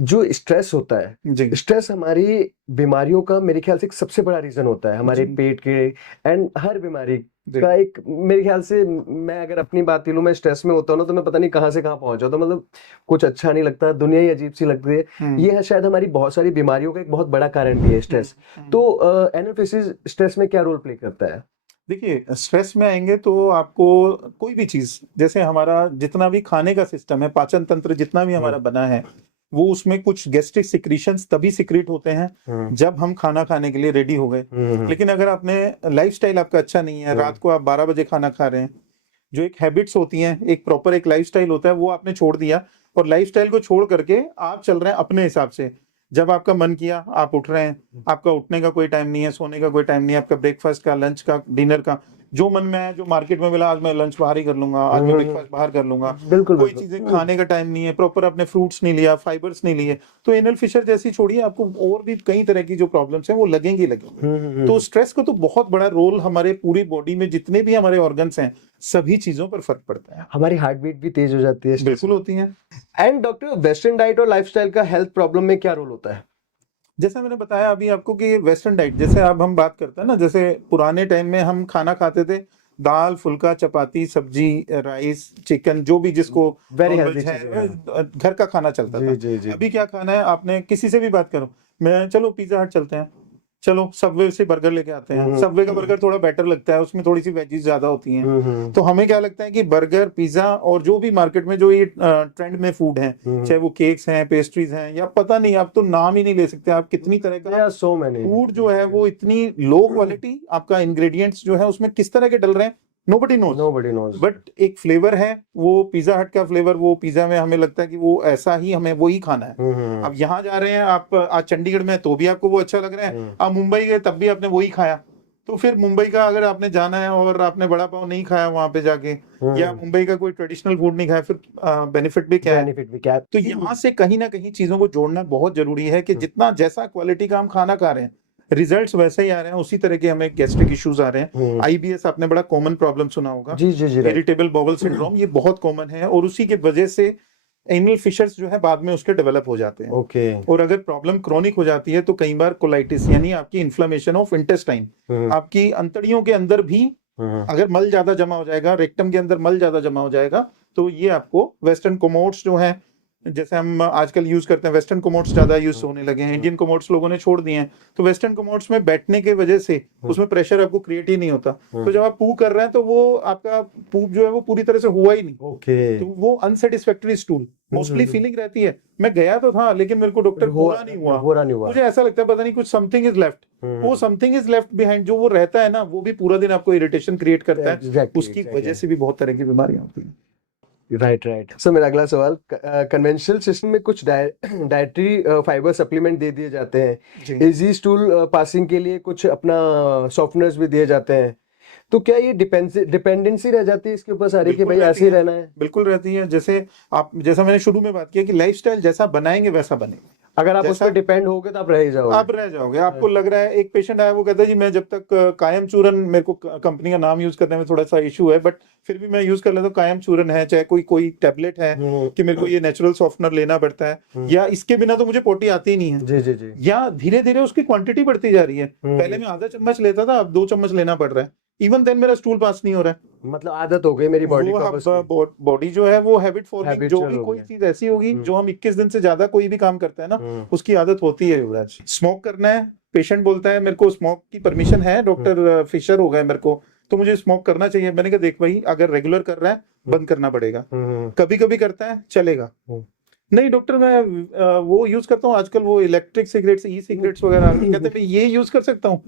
जो स्ट्रेस होता है, स्ट्रेस हमारी बीमारियों का मेरे ख्याल से सबसे बड़ा रीजन होता है, हमारे पेट के एंड हर बीमारी जी। का एक, मेरे ख्याल से मैं अगर अपनी बात लूँ, मैं स्ट्रेस में होता हूँ ना, तो मैं पता नहीं कहाँ से कहाँ पहुँच जाता हूँ। मतलब कुछ अच्छा नहीं लगता, दुनिया ही अजीब सी लगती है। हम्म ये है शायद हमारी बहुत सारी बीमारियों का एक बहुत बड़ा कारण भी है हम्म स्ट्रेस। हम्म। तो एनल फेसिस स्ट्रेस में क्या रोल प्ले करता है? देखिए, स्ट्रेस में आएंगे तो आपको कोई भी चीज, जैसे हमारा जितना भी खाने का सिस्टम है, पाचन तंत्र जितना भी हमारा बना है, वो उसमें कुछ गैस्ट्रिक सिक्रीशंस तभी सिक्रीट होते हैं हम्म जब हम खाना खाने के लिए रेडी हो गए। हम्म लेकिन अगर आपने लाइफस्टाइल आपका अच्छा नहीं है, रात को आप 12 बजे खाना खा रहे हैं, जो एक हैबिट्स होती हैं, एक प्रॉपर एक लाइफस्टाइल होता है, वो आपने छोड़ दिया और लाइफस्टाइल को छोड़ करके आप चल रहे हैं अपने हिसाब से। जब आपका मन किया आप उठ रहे हैं, आपका उठने का कोई टाइम नहीं है, सोने का कोई टाइम नहीं है, आपका ब्रेकफास्ट का, लंच का, डिनर का, जो मन में है, जो मार्केट में मिला, आज मैं लंच बाहर ही कर लूंगा, आज मैं ब्रेकफास्ट बाहर कर लूंगा। बिल्कुल कोई बिल्कुल। चीजें खाने का टाइम नहीं है, प्रॉपर आपने फ्रूट्स नहीं लिया, फाइबर्स नहीं लिए, तो एनल फिशर जैसी छोड़िए, आपको और भी कई तरह की जो प्रॉब्लम्स हैं वो लगेंगी लगेंगी। तो स्ट्रेस को तो बहुत बड़ा रोल हमारे पूरी बॉडी में जितने भी हमारे ऑर्गन्स हैं, सभी चीजों पर फर्क पड़ता है। हमारी हार्ट बीट भी तेज हो जाती है स्ट्रेस बिल्कुल में। होती हैं। एंड डॉक्टर, वेस्टर्न डाइट और लाइफस्टाइल का हेल्थ प्रॉब्लम में क्या रोल होता है? जैसे मैंने बताया अभी आपको कि वेस्टर्न डाइट, जैसे अब हम बात करते हैं ना, जैसे पुराने टाइम में हम खाना खाते थे, दाल फुल्का चपाती सब्जी राइस चिकन, जो भी जिसको वेरी नॉन हेल्दी वेज चीजें हैं। है, घर का खाना चलता जी था। जी जी। अभी क्या खाना है, आपने किसी से भी बात करो, मैं चलो पिज्जा हट चलते हैं, चलो सबवे से बर्गर लेके आते हैं, सबवे का बर्गर थोड़ा बेटर लगता है, उसमें थोड़ी सी वेजीज ज्यादा होती हैं। तो हमें क्या लगता है कि बर्गर पिज्जा और जो भी मार्केट में जो ये ट्रेंड में फूड है, चाहे वो केक्स हैं, पेस्ट्रीज हैं, या पता नहीं, आप तो नाम ही नहीं ले सकते, आप कितनी तरह का सो मैनी फूड जो है वो इतनी लो क्वालिटी, आपका इंग्रेडिएंट्स जो है उसमें किस तरह के डल रहे हैं, nobody knows. Nobody knows. But एक फ्लेवर है, वो पिज्जा हट का फ्लेवर, वो पिज्जा में हमें लगता है कि वो ऐसा ही हमें वही खाना है। अब यहाँ जा रहे हैं आप, आज चंडीगढ़ में तो भी आपको वो अच्छा लग रहा है, आप मुंबई गए तब भी आपने वही खाया। तो फिर मुंबई का अगर आपने जाना है और आपने बड़ा पाव नहीं खाया वहां पे जाके, या मुंबई का कोई ट्रेडिशनल फूड नहीं खाया, फिर बेनिफिट भी क्या है? बेनिफिट भी क्या है? तो यहाँ से कहीं ना कहीं चीजों को जोड़ना बहुत जरूरी है कि जितना जैसा क्वालिटी का हम खाना खा रहे हैं, रिजल्ट्स वैसे ही आ रहे हैं, उसी तरह के हमें गैस्ट्रिक इश्यूज आ रहे हैं। आईबीएस आपने बड़ा कॉमन प्रॉब्लम सुना होगा, जी जी जी, राइट। इरिटेबल बॉवल सिंड्रोम, ये बहुत कॉमन है, और उसी की वजह से एनल फिशर्स जो है बाद में उसके डेवलप हो जाते हैं। ओके। और अगर प्रॉब्लम क्रोनिक हो जाती है तो कई बार कोलाइटिस, यानी आपकी इन्फ्लेमेशन ऑफ इंटेस्टाइन, आपकी अंतड़ियों के अंदर भी अगर मल ज्यादा जमा हो जाएगा, रेक्टम के अंदर मल ज्यादा जमा हो जाएगा, तो ये आपको वेस्टर्न कोमोड्स जो है, जैसे हम आजकल यूज करते हैं, वेस्टर्न कोमोड्स ज्यादा यूज होने लगे हैं, इंडियन कोमोड्स लोगों ने छोड़ दिए हैं। तो वेस्टर्न कोमोड्स में बैठने के वजह से उसमें प्रेशर आपको क्रिएट ही नहीं होता, तो जब आप पू कर रहे हैं तो वो आपका पूप जो है वो पूरी तरह से हुआ ही नहीं। ओके। तो वो अनसेटिस्फैक्टरी स्टूल मोस्टली फीलिंग रहती है, मैं गया तो था लेकिन मेरे को डॉक्टर पूरा नहीं हुआ, पूरा नहीं हुआ। मुझे ऐसा लगता है पता नहीं कुछ समथिंग इज लेफ्ट। वो समथिंग इज लेफ्ट बिहाइंड जो वो रहता है ना, वो भी पूरा दिन आपको इरिटेशन क्रिएट करता है, Exactly, उसकी exactly. वजह से भी बहुत तरह की बीमारियां होती हैं। Right right. सर, मेरा अगला सवाल, कन्वेंशनल सिस्टम में कुछ डाइटरी फाइबर सप्लीमेंट दे दिए जाते हैं, जी। इजी स्टूल पासिंग के लिए कुछ अपना सॉफ्टनर्स भी दिए जाते हैं, तो क्या ये डिपेंडेंसी रह जाती है इसके ऊपर सारी कि बिल्कुल भाई रहती ऐसे ही है, रहना है? बिल्कुल रहती है। जैसे आप, जैसा मैंने शुरू में बात किया कि लाइफस्टाइल जैसा बनाएंगे वैसा बनेगा, अगर आप उस जैसा पर डिपेंड होगे तो आप रह ही जाओगे। आप रह जाओगे। आपको लग रहा है, एक पेशेंट आया, वो कहता है जी मैं जब तक कायम चूरन, मेरे को कंपनी का नाम यूज करने में थोड़ा सा इशू है, बट फिर भी मैं यूज कर लेता हूँ, कायम चूरन है, चाहे कोई कोई टैबलेट है कि मेरे को ये नेचुरल सॉफ्टनर लेना पड़ता है, या इसके बिना तो मुझे पोटी आती ही नहीं है, जी जी जी। या धीरे धीरे उसकी क्वांटिटी बढ़ती जा रही है। पहले मैं आधा चम्मच लेता था, अब 2 चम्मच लेना पड़ रहा है, इवन देन मेरा स्टूल पास नहीं हो रहा है। मतलब आदत हो गई मेरी बॉडी को अब उसकी। वो बॉडी जो है वो हैबिट फॉर्मिंग, जो Habitual भी हो कोई गया। चीज ऐसी होगी जो हम 21 दिन से ज्यादा कोई भी काम करते हैं ना, उसकी आदत होती है युवराज। स्मोक करना है, पेशेंट बोलता है मेरे को स्मोक की परमिशन है, डॉक्टर फिशर हो गए मेरे को, तो मुझे स्मोक करना चाहिए। मैंने कहा देख भाई, अगर रेगुलर कर रहा है बंद करना पड़ेगा, कभी कभी करता है चलेगा। नहीं डॉक्टर, मैं वो यूज करता हूँ आजकल, वो इलेक्ट्रिक सिगरेट्स, ई सिगरेट्स वगैरह, कहते हैं मैं ये यूज कर सकता हूँ।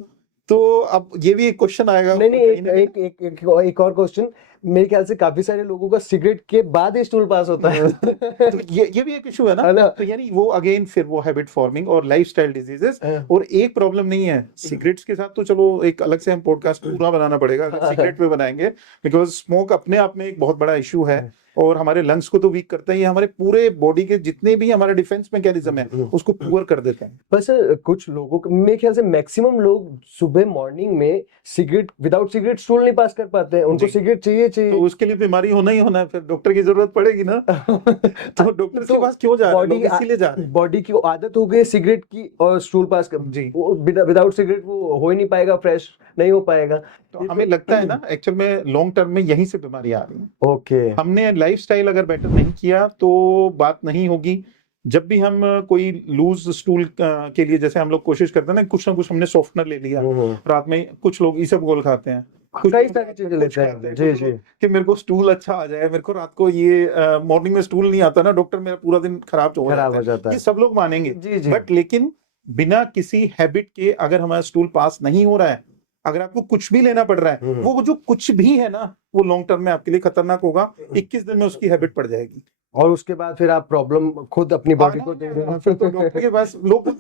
तो अब ये भी एक क्वेश्चन आएगा। नहीं नहीं, एक और क्वेश्चन, मेरे ख्याल से काफी सारे लोगों का सिगरेट के बाद ही स्टूल पास होता है। तो ये भी एक इशू है है ना। ना? तो यानी वो अगेन फिर वो हैबिट फॉर्मिंग और लाइफस्टाइल डिजीजेस, और एक प्रॉब्लम नहीं है सिगरेट्स के साथ, तो चलो एक अलग से हम पॉडकास्ट पूरा बनाना पड़ेगा अगर सिगरेट पे बनाएंगे, बिकॉज स्मोक अपने आप में एक बहुत बड़ा इशू है, और हमारे लंग्स को तो वीक करता है, ये हमारे पूरे बॉडी के जितने भी हमारे डिफेंस मैकेनिज्म है उसको पुअर कर देता है। पर सर, कुछ लोगों को, मेरे ख्याल से मैक्सिमम लोग सुबह मॉर्निंग में सिगरेट, विदाउट सिगरेट स्टूल नहीं पास कर पाते हैं, उनको जी। सिगरेट चाहिए चाहिए चाहिए। तो उसके लिए बीमारी होना ही होना है, फिर डॉक्टर की जरूरत पड़ेगी ना। तो डॉक्टर के पास क्यों जा रहे हैं लोग? इसीलिए जा रहे हैं। बॉडी की आदत हो गई सिगरेट की और स्टूल पास कर, जी। वो विदाउट सिगरेट वो हो ही नहीं पाएगा, फ्रेश नहीं हो पाएगा। तो हमें लगता है ना एक्चुअल में लॉन्ग टर्म में यहीं से बीमारी आ रही है। ओके। हमने लाइफस्टाइल अगर बेटर नहीं किया तो बात नहीं होगी। जब भी हम कोई लूज स्टूल के लिए जैसे हम लोग कोशिश करते हैं ना, कुछ ना कुछ हमने सॉफ्टनर ले लिया, रात में कुछ लोग इसबगोल खाते हैं, कुछ कई लोग सारी रात चीजें में लेते कुछ हैं। खाते हैं, जी कुछ जी। लोग कि मेरे को स्टूल अच्छा आ जाए, मेरे को रात को ये मॉर्निंग में स्टूल नहीं आता ना डॉक्टर, मेरा पूरा दिन खराब हो खराब हो जाता जाता है। है। ये सब लोग मानेंगे, जी जी। बट लेकिन बिना किसी हैबिट के अगर हमारा स्टूल पास नहीं हो रहा है, अगर आपको कुछ भी लेना पड़ रहा है, वो जो कुछ भी है ना वो लॉन्ग टर्म में आपके लिए खतरनाक होगा। 21 दिन में उसकी हैबिट पड़ जाएगी और उसके बाद फिर आप प्रॉब्लम खुद अपनी बॉडी को दे रहे हो। फिर तो डॉक्टर के पास लोग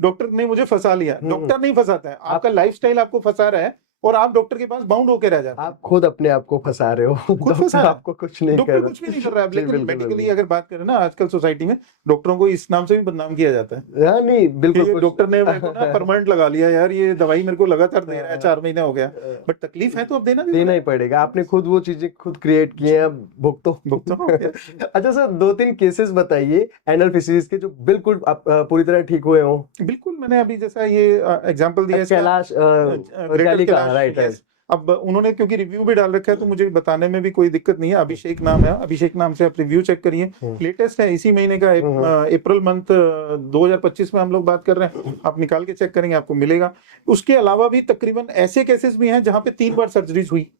डॉक्टर ने मुझे फंसा लिया। डॉक्टर नहीं फंसाता है, आपका लाइफस्टाइल आपको फंसा रहा है और आप डॉक्टर के पास बाउंड होकर रह जाते हैं। आप खुद अपने आप को फंसा रहे हो, खुद फंसा डॉक्टर रहा है। आपको कुछ नहीं कर डॉक्टर रहा। कुछ भी नहीं कर रहा है। जी, लेकिन बिल्कुल, मेडिकली बिल्कुल। अगर बात करें ना आजकल सोसाइटी में डॉक्टरों को इस नाम से भी बदनाम किया जाता है हाँ नहीं कि बिल्कुल ये कुछ डॉक्टर ने मेरे को ना परमानेंट लगा लिया यार, ये दवाई मेरे को लगातार दे रहा है, 4 महीने हो गया, बट तकलीफ है तो अब देना भी देना ही पड़ेगा। आपने खुद वो चीजें खुद क्रिएट किए हैं, अब भुगतो। भुगतो। अच्छा सर, 2-3 केसेस बताइए एनल फिशरीज के जो बिल्कुल आप पूरी तरह ठीक हुए हो। बिल्कुल, मैंने अभी जैसा ये एग्जांपल दिया इसका, कैलाश ग्रेटर कैलिका, कैलाश, राइट राइट। yes। अब उन्होंने क्योंकि रिव्यू भी डाल रखा है तो मुझे बताने में भी कोई दिक्कत नहीं है। अभिषेक नाम है, अभिषेक नाम से आप रिव्यू चेक करिए, लेटेस्ट है इसी महीने का, अप्रैल मंथ 2025 में हम लोग बात कर रहे हैं। आप निकाल के चेक करेंगे आपको मिलेगा। उसके अलावा भी तकरीबन ऐसे केसेस भी हैं जहां पे 3 बार सर्जरीज हुई।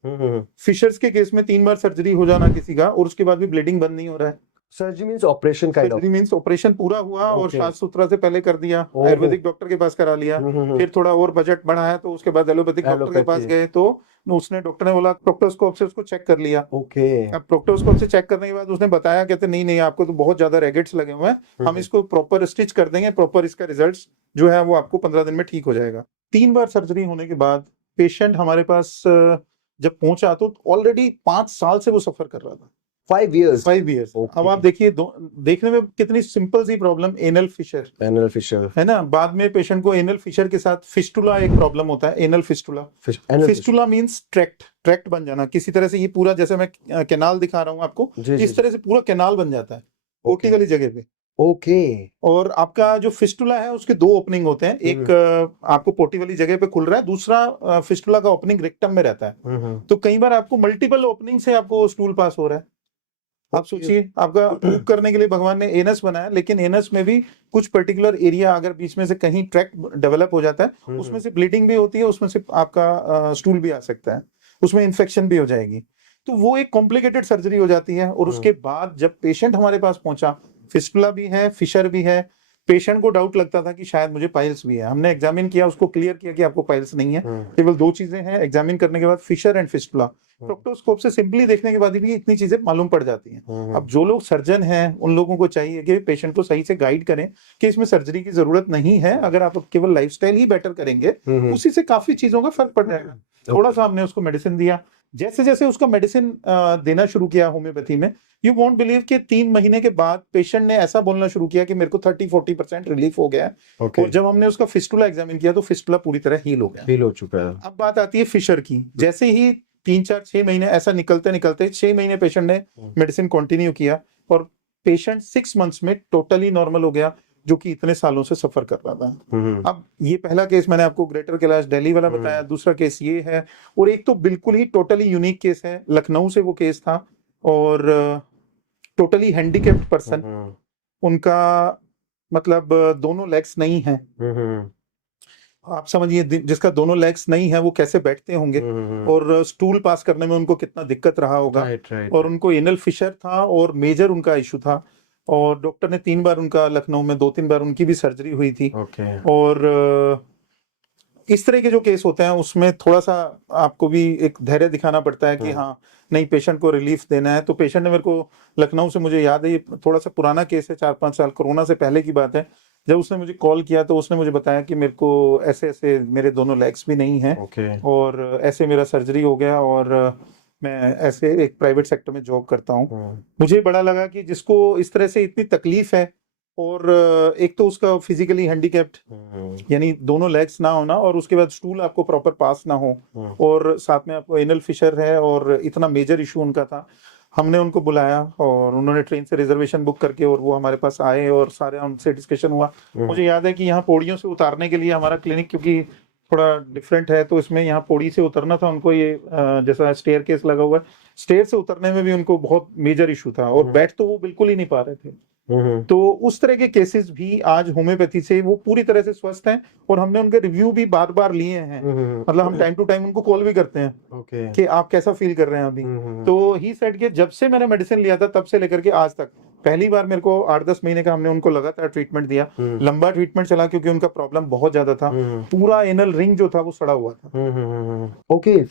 फिशर्स के केस में 3 बार सर्जरी हो जाना किसी का, और उसके बाद भी ब्लीडिंग बंद नहीं हो रहा है। Surgery means operation kind of. Surgery means operation पूरा हुआ और Okay. साफ सुथरा से पहले कर दिया, ओहो। आयुर्वेदिक डॉक्टर के पास करा लिया, फिर थोड़ा और बजट बढ़ा है तो उसके बाद एलोपैथिक डॉक्टर के पास एलोपैथी। गए तो उसने डॉक्टर ने बोला प्रोक्टोस्कोप से उसको चेक कर लिया। ओके। अब प्रोक्टोस्कोप से चेक करने के बाद उसने बताया, कहते नहीं नहीं आपको तो बहुत ज्यादा रेगेट्स लगे हुए हैं, हम इसको प्रॉपर स्टिच कर देंगे, प्रॉपर इसका रिजल्ट जो है वो आपको 15 दिन में ठीक हो जाएगा। 3 बार सर्जरी होने के बाद पेशेंट हमारे पास जब पहुंचा तो ऑलरेडी 5 साल से वो सफर कर रहा था। 5 years। 5 years। Okay. अब आप देखिए देखने में कितनी सिंपल सी problem, anal fissure anal fissure है ना। बाद में पेशेंट को एनल फिशर के साथ फिस्टुला एक प्रॉब्लम होता है, anal fistula. Fistula means tract बन जाना किसी तरह से, ये पूरा जैसे मैं कैनाल दिखा रहा हूँ आपको, इस तरह से पूरा कैनाल बन जाता है पोटी वाली जगह पे। ओके। और आपका जो फिस्टुला है उसके 2 ओपनिंग होते हैं, एक आपको पोटी वाली जगह पे खुल रहा है, दूसरा फिस्टुला का ओपनिंग रेक्टम में रहता है। तो कई बार आपको मल्टीपल ओपनिंग से आपको स्टूल पास हो रहा है। आप सोचिए, आपका प्रूव करने के लिए भगवान ने एनस बनाया, लेकिन एनस में भी कुछ पर्टिकुलर एरिया अगर बीच में से कहीं ट्रैक्ट डेवलप हो जाता है, उसमें से ब्लीडिंग भी होती है, उसमें से आपका स्टूल भी आ सकता है, उसमें इन्फेक्शन भी हो जाएगी। तो वो एक कॉम्प्लिकेटेड सर्जरी हो जाती है। और उसके बाद जब पेशेंट हमारे पास पहुंचा, फिस्टुला भी है, फिशर भी है, पेशेंट को डाउट लगता था कि शायद मुझे पाइल्स भी है। हमने एग्जामिन किया, उसको क्लियर किया कि आपको पाइल्स नहीं है, केवल 2 चीजें हैं। एग्जामिन करने के बाद फिशर एंड फिस्टुला, प्रोक्टोस्कोप से सिंपली देखने के बाद भी इतनी चीजें मालूम पड़ जाती हैं। अब जो लोग सर्जन हैं उन लोगों को चाहिए कि पेशेंट को सही से गाइड करें कि इसमें सर्जरी की जरूरत नहीं है, अगर आप केवल लाइफस्टाइल ही बेटर करेंगे उसी से काफी चीजों का फर्क पड़ जाएगा। थोड़ा सा हमने उसको मेडिसिन दिया, जैसे जैसे उसका मेडिसिन देना शुरू किया होम्योपैथी में, यू वोंट बिलीव कि 3 महीने के बाद पेशेंट ने ऐसा बोलना शुरू किया कि मेरे को 30-40% रिलीफ हो गया है। और जब हमने उसका फिस्टुला एग्जामिन किया तो फिस्टुला पूरी तरह हील हो गया, हील हो चुका है। अब बात आती है फिशर की। जैसे ही 3-4-6 महीने ऐसा निकलते निकलते 6 महीने पेशेंट ने मेडिसिन कंटिन्यू किया और पेशेंट 6 मंथ्स में टोटली नॉर्मल हो गया, जो कि इतने सालों से सफर कर रहा था। अब ये पहला केस मैंने आपको ग्रेटर कैलाश दिल्ली वाला बताया, दूसरा केस ये है, और एक तो बिल्कुल ही टोटली यूनिक केस है, लखनऊ से वो केस था, और टोटली हैंडीकैप्ड पर्सन, उनका मतलब दोनों लेग्स नहीं है। आप समझिए जिसका दोनों लेग्स नहीं है वो कैसे बैठते होंगे, और स्टूल पास करने में उनको कितना दिक्कत रहा होगा। और उनको एनल फिशर था और मेजर उनका इशू था, और डॉक्टर ने 3 बार उनका लखनऊ में 2-3 बार उनकी भी सर्जरी हुई थी। और इस तरह के जो केस होते हैं उसमें थोड़ा सा आपको भी एक धैर्य दिखाना पड़ता है कि हाँ नहीं, पेशेंट को रिलीफ देना है। तो पेशेंट ने मेरे को लखनऊ से, मुझे याद है ये थोड़ा सा पुराना केस है, 4-5 साल कोरोना से पहले की बात है, जब उसने मुझे कॉल किया तो उसने मुझे बताया कि मेरे को ऐसे ऐसे मेरे दोनों लेग्स भी नहीं हैं, और ऐसे मेरा सर्जरी हो गया, और मैं ऐसे एक प्राइवेट सेक्टर में जॉब करता हूँ। मुझे बड़ा लगा कि जिसको इस तरह से इतनी तकलीफ है और एक तो उसका फिजिकली हैंडीकैप्ड यानी दोनों लेग्स ना होना, और उसके बाद स्टूल आपको प्रॉपर पास ना हो, और साथ में आपको एनल फिशर है, और इतना मेजर इशू उनका था। हमने उनको बुलाया और उन्होंने ट्रेन से रिजर्वेशन बुक करके और वो हमारे पास आए और सारे उनसे डिस्कशन हुआ। मुझे याद है कि यहाँ पौड़ियों से उतारने के लिए हमारा क्लिनिक क्योंकि थोड़ा डिफरेंट है, तो इसमें यहाँ पौड़ी से उतरना था उनको, ये जैसा स्टेयर केस लगा हुआ है, स्टेयर से उतरने में भी उनको बहुत मेजर इशू था, और बैठ तो वो बिल्कुल ही नहीं पा रहे थे। तो उस तरह के केसेस भी आज होम्योपैथी से वो पूरी तरह से स्वस्थ हैं, और हमने उनके रिव्यू भी बार बार लिए हैं। मतलब हम टाइम टू टाइम उनको कॉल भी करते हैं कि आप कैसा फील कर रहे हैं अभी। तो ही सेड कि जब से मैंने मेडिसिन लिया था तब से लेकर के आज तक, पहली बार मेरे को 8-10 महीने का हमने उनको लगातार ट्रीटमेंट दिया, लंबा ट्रीटमेंट चला क्योंकि उनका प्रॉब्लम बहुत ज्यादा था। पूरा एनल रिंग जो था वो सड़ा हुआ था। ओके,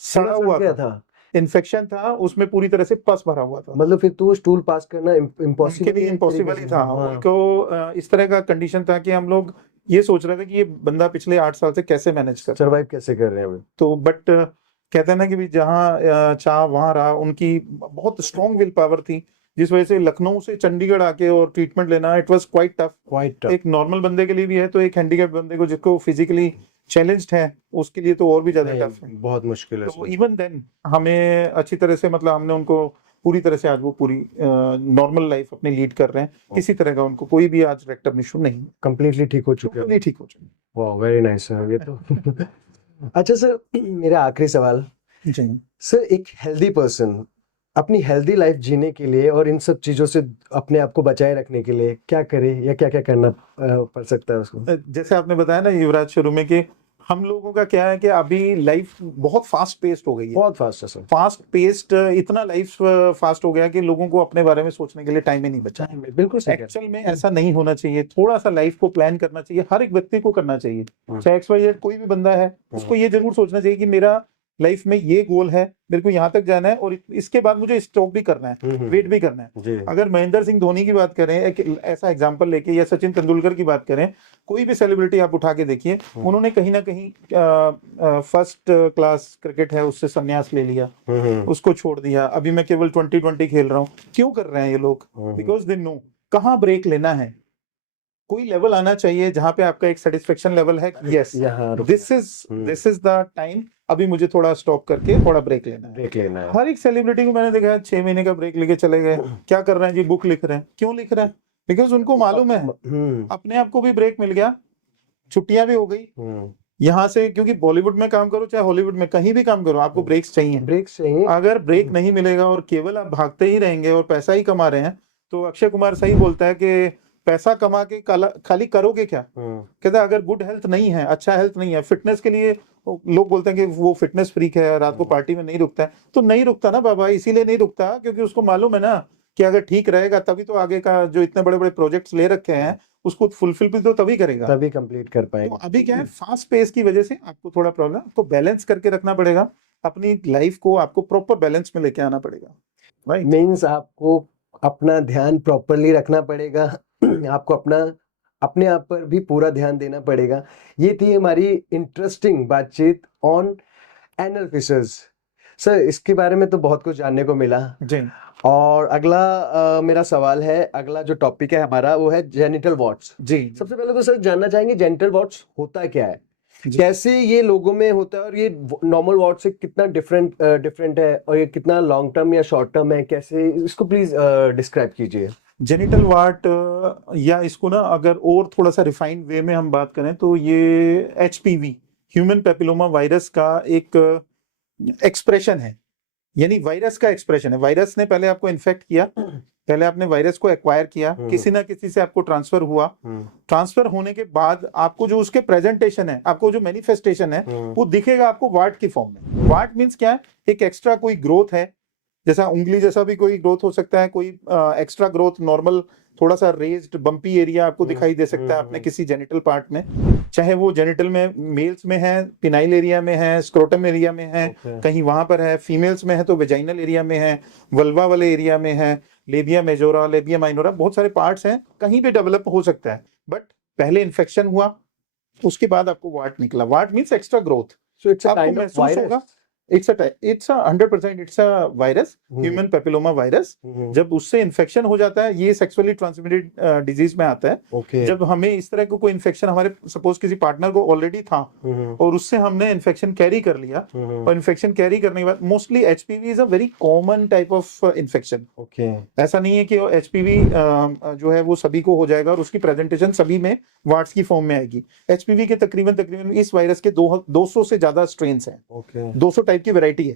सड़ा हुआ गया था, इन्फेक्शन था उसमें, पूरी तरह से पस भरा हुआ था। मतलब फिर तो स्टूल पास करना इम्पॉसिबल इम्पॉसिबल ही था। उनको इस तरह का कंडीशन था कि हम लोग ये सोच रहे थे कि ये बंदा पिछले 8 साल से कैसे मैनेज कर सर्वाइव कैसे कर रहे हैं। तो बट कहते हैं ना कि जहाँ चाह वहां रहा। उनकी बहुत स्ट्रॉन्ग विल पावर थी, जिस वजह से लखनऊ से चंडीगढ़ आके और ट्रीटमेंट लेना, इट वाज क्वाइट टफ। एक नॉर्मल बंदे के लिए भी है, तो एक हैंडीकैप बंदे को जिसको फिजिकली चैलेंज्ड है उसके लिए तो और भी ज्यादा टफ है, बहुत मुश्किल है। तो इवन देन हमें अच्छी तरह से, मतलब हमने उनको पूरी तरह से आज वो पूरी नॉर्मल लाइफ अपनी लीड कर रहे हैं। किसी तरह का उनको कोई भी आज रेक्टम इशू नहीं, कंप्लीटली ठीक हो चुके हैं। ठीक हो चुके। वाह, वेरी नाइस सर, ये तो अच्छा सर, मेरा आखिरी सवाल जी सर, एक हेल्दी पर्सन अपनी हेल्दी लाइफ जीने के लिए और इन सब चीजों से अपने आप को बचाए रखने के लिए क्या करे, या क्या क्या करना पड़ सकता है उसको? जैसे आपने बताया ना युवराज शुरू में कि हम लोगों का क्या है कि अभी लाइफ बहुत फास्ट पेस्ड हो गई है। बहुत फास्ट है सर, फास्ट पेस्ड, इतना लाइफ फास्ट हो गया कि लोगों को अपने बारे में सोचने के लिए टाइम ही नहीं बचा। बिल्कुल सही। एक्चुअल में ऐसा नहीं होना चाहिए, थोड़ा सा लाइफ को प्लान करना चाहिए, हर एक व्यक्ति को करना चाहिए। चाहे XYZ कोई भी बंदा है, उसको ये जरूर सोचना चाहिए कि मेरा लाइफ में ये गोल है, मेरे को यहाँ तक जाना है, और इसके बाद मुझे स्टॉप भी करना है, वेट भी करना है। अगर महेंद्र सिंह धोनी की बात करें, एक ऐसा एग्जांपल लेके, या सचिन तेंदुलकर की बात करें, कोई भी सेलिब्रिटी आप उठा के देखिए, उन्होंने कहीं ना कहीं फर्स्ट क्लास क्रिकेट है उससे संन्यास ले लिया, उसको छोड़ दिया, अभी मैं केवल 2020 खेल रहा हूँ। क्यों कर रहे हैं ये लोग? बिकॉज दे नो कहाँ ब्रेक लेना है। कोई लेवल आना चाहिए जहां पे आपका एक सेटिस्फेक्शन लेवल है, yes this is the time, अभी मुझे थोड़ा स्टॉप करके थोड़ा ब्रेक लेना है। हर एक सेलिब्रिटी को मैंने देखा है 6 महीने का ब्रेक लेके चले गए। क्या कर रहे हैं जी? बुक लिख रहे हैं। क्यों लिख रहे हैं? बिकॉज उनको मालूम है अपने आप को भी ब्रेक मिल गया, छुट्टियां भी हो गई यहाँ से, क्योंकि बॉलीवुड में काम करो चाहे हॉलीवुड में, कहीं भी काम करो, आपको ब्रेक्स चाहिए। अगर ब्रेक नहीं मिलेगा और केवल आप भागते ही रहेंगे और पैसा ही कमा रहे हैं, तो अक्षय कुमार सही बोलता है कि पैसा कमा के खाली करोगे क्या? कहता है अगर गुड हेल्थ नहीं है, अच्छा हेल्थ नहीं है, फिटनेस के लिए लोग बोलते हैं कि वो फिटनेस फ्रीक है, रात को पार्टी में नहीं रुकता है, तो नहीं रुकता ना बाबा, इसीलिए नहीं रुकता क्योंकि उसको मालूम है ना कि अगर ठीक रहेगा तभी तो आगे का जो इतने बड़े बड़े प्रोजेक्ट्स ले रखे हैं उसको फुलफिल भी तो तभी करेगा, तभी कंप्लीट कर पाएगा। तो अभी क्या है, फास्ट पेस की वजह से आपको थोड़ा प्रॉब्लम, आपको बैलेंस करके रखना पड़ेगा अपनी लाइफ को, आपको प्रॉपर बैलेंस में लेके आना पड़ेगा। राइट, मींस आपको अपना ध्यान प्रॉपरली रखना पड़ेगा, आपको अपने आप पर भी पूरा ध्यान देना पड़ेगा। ये थी हमारी इंटरेस्टिंग बातचीत ऑन एनल फिशर्स। सर, इसके बारे में तो बहुत कुछ जानने को मिला जी। और अगला मेरा सवाल है, अगला जो टॉपिक है हमारा वो है जेनिटल वॉर्ट्स। जी, सबसे पहले तो सर जानना चाहेंगे जेनिटल वॉर्ट्स होता क्या है, कैसे ये लोगों में होता है, और ये नॉर्मल वॉर्ड से कितना डिफरेंट है, और ये कितना लॉन्ग टर्म या शॉर्ट टर्म है, कैसे इसको प्लीज डिस्क्राइब कीजिए। जेनिटल वार्ट, या इसको ना अगर और थोड़ा सा रिफाइंड वे में हम बात करें तो ये HPV ह्यूमन पेपिलोमा वायरस का एक एक्सप्रेशन है, यानी वायरस का एक्सप्रेशन है। वायरस ने पहले आपको इन्फेक्ट किया, पहले आपने वायरस को एक्वायर किया, किसी ना किसी से आपको ट्रांसफर हुआ, ट्रांसफर होने के बाद आपको जो उसके प्रेजेंटेशन है, आपको जो मैनिफेस्टेशन है वो दिखेगा आपको वार्ट की फॉर्म में। वार्ट मींस क्या है? एक एक्स्ट्रा कोई ग्रोथ है, जैसा उंगली जैसा भी कोई ग्रोथ हो सकता है, कोई एक्स्ट्रा ग्रोथ, नॉर्मल थोड़ा सा रेज्ड बम्पी एरिया आपको दिखाई दे सकता है अपने किसी जेनिटल पार्ट में, चाहे वो जेनिटल में मेल्स में है, पिनाइल एरिया में है, स्क्रोटम एरिया में है, कहीं वहां पर है, फीमेल्स में है तो वेजाइनल एरिया में है, वल्वा वाले एरिया में है, लेबिया मेजोरा, लेबिया माइनोरा, बहुत सारे पार्ट्स हैं, कहीं भी डेवलप हो सकता है। बट पहले इन्फेक्शन हुआ, उसके बाद आपको वार्ट निकला। Ward means extra growth, so it's a आपको काइंड ऑफ महसूस होगा it's 100% it's a virus, human papilloma virus. जब उससे इन्फेक्शन हो जाता है, ये सेक्सुअली ट्रांसमिटेड डिजीज में आता है। ओके। जब हमें इस तरह का कोई इन्फेक्शन हमारे सपोज किसी पार्टनर को ऑलरेडी था और उससे हमने इन्फेक्शन कैरी कर लिया, और इन्फेक्शन कैरी करने के बाद mostly HPV is a very common type of infection. Okay. ऐसा नहीं है कि एचपीवी जो है वो सभी को हो जाएगा और उसकी प्रेजेंटेशन सभी में वार्ड्स की फॉर्म में आएगी। एचपीवी के तकरीबन इस वायरस के 200 से ज्यादा स्ट्रेन्स हैं। ओके। 200 टाइप की वैरायटी है।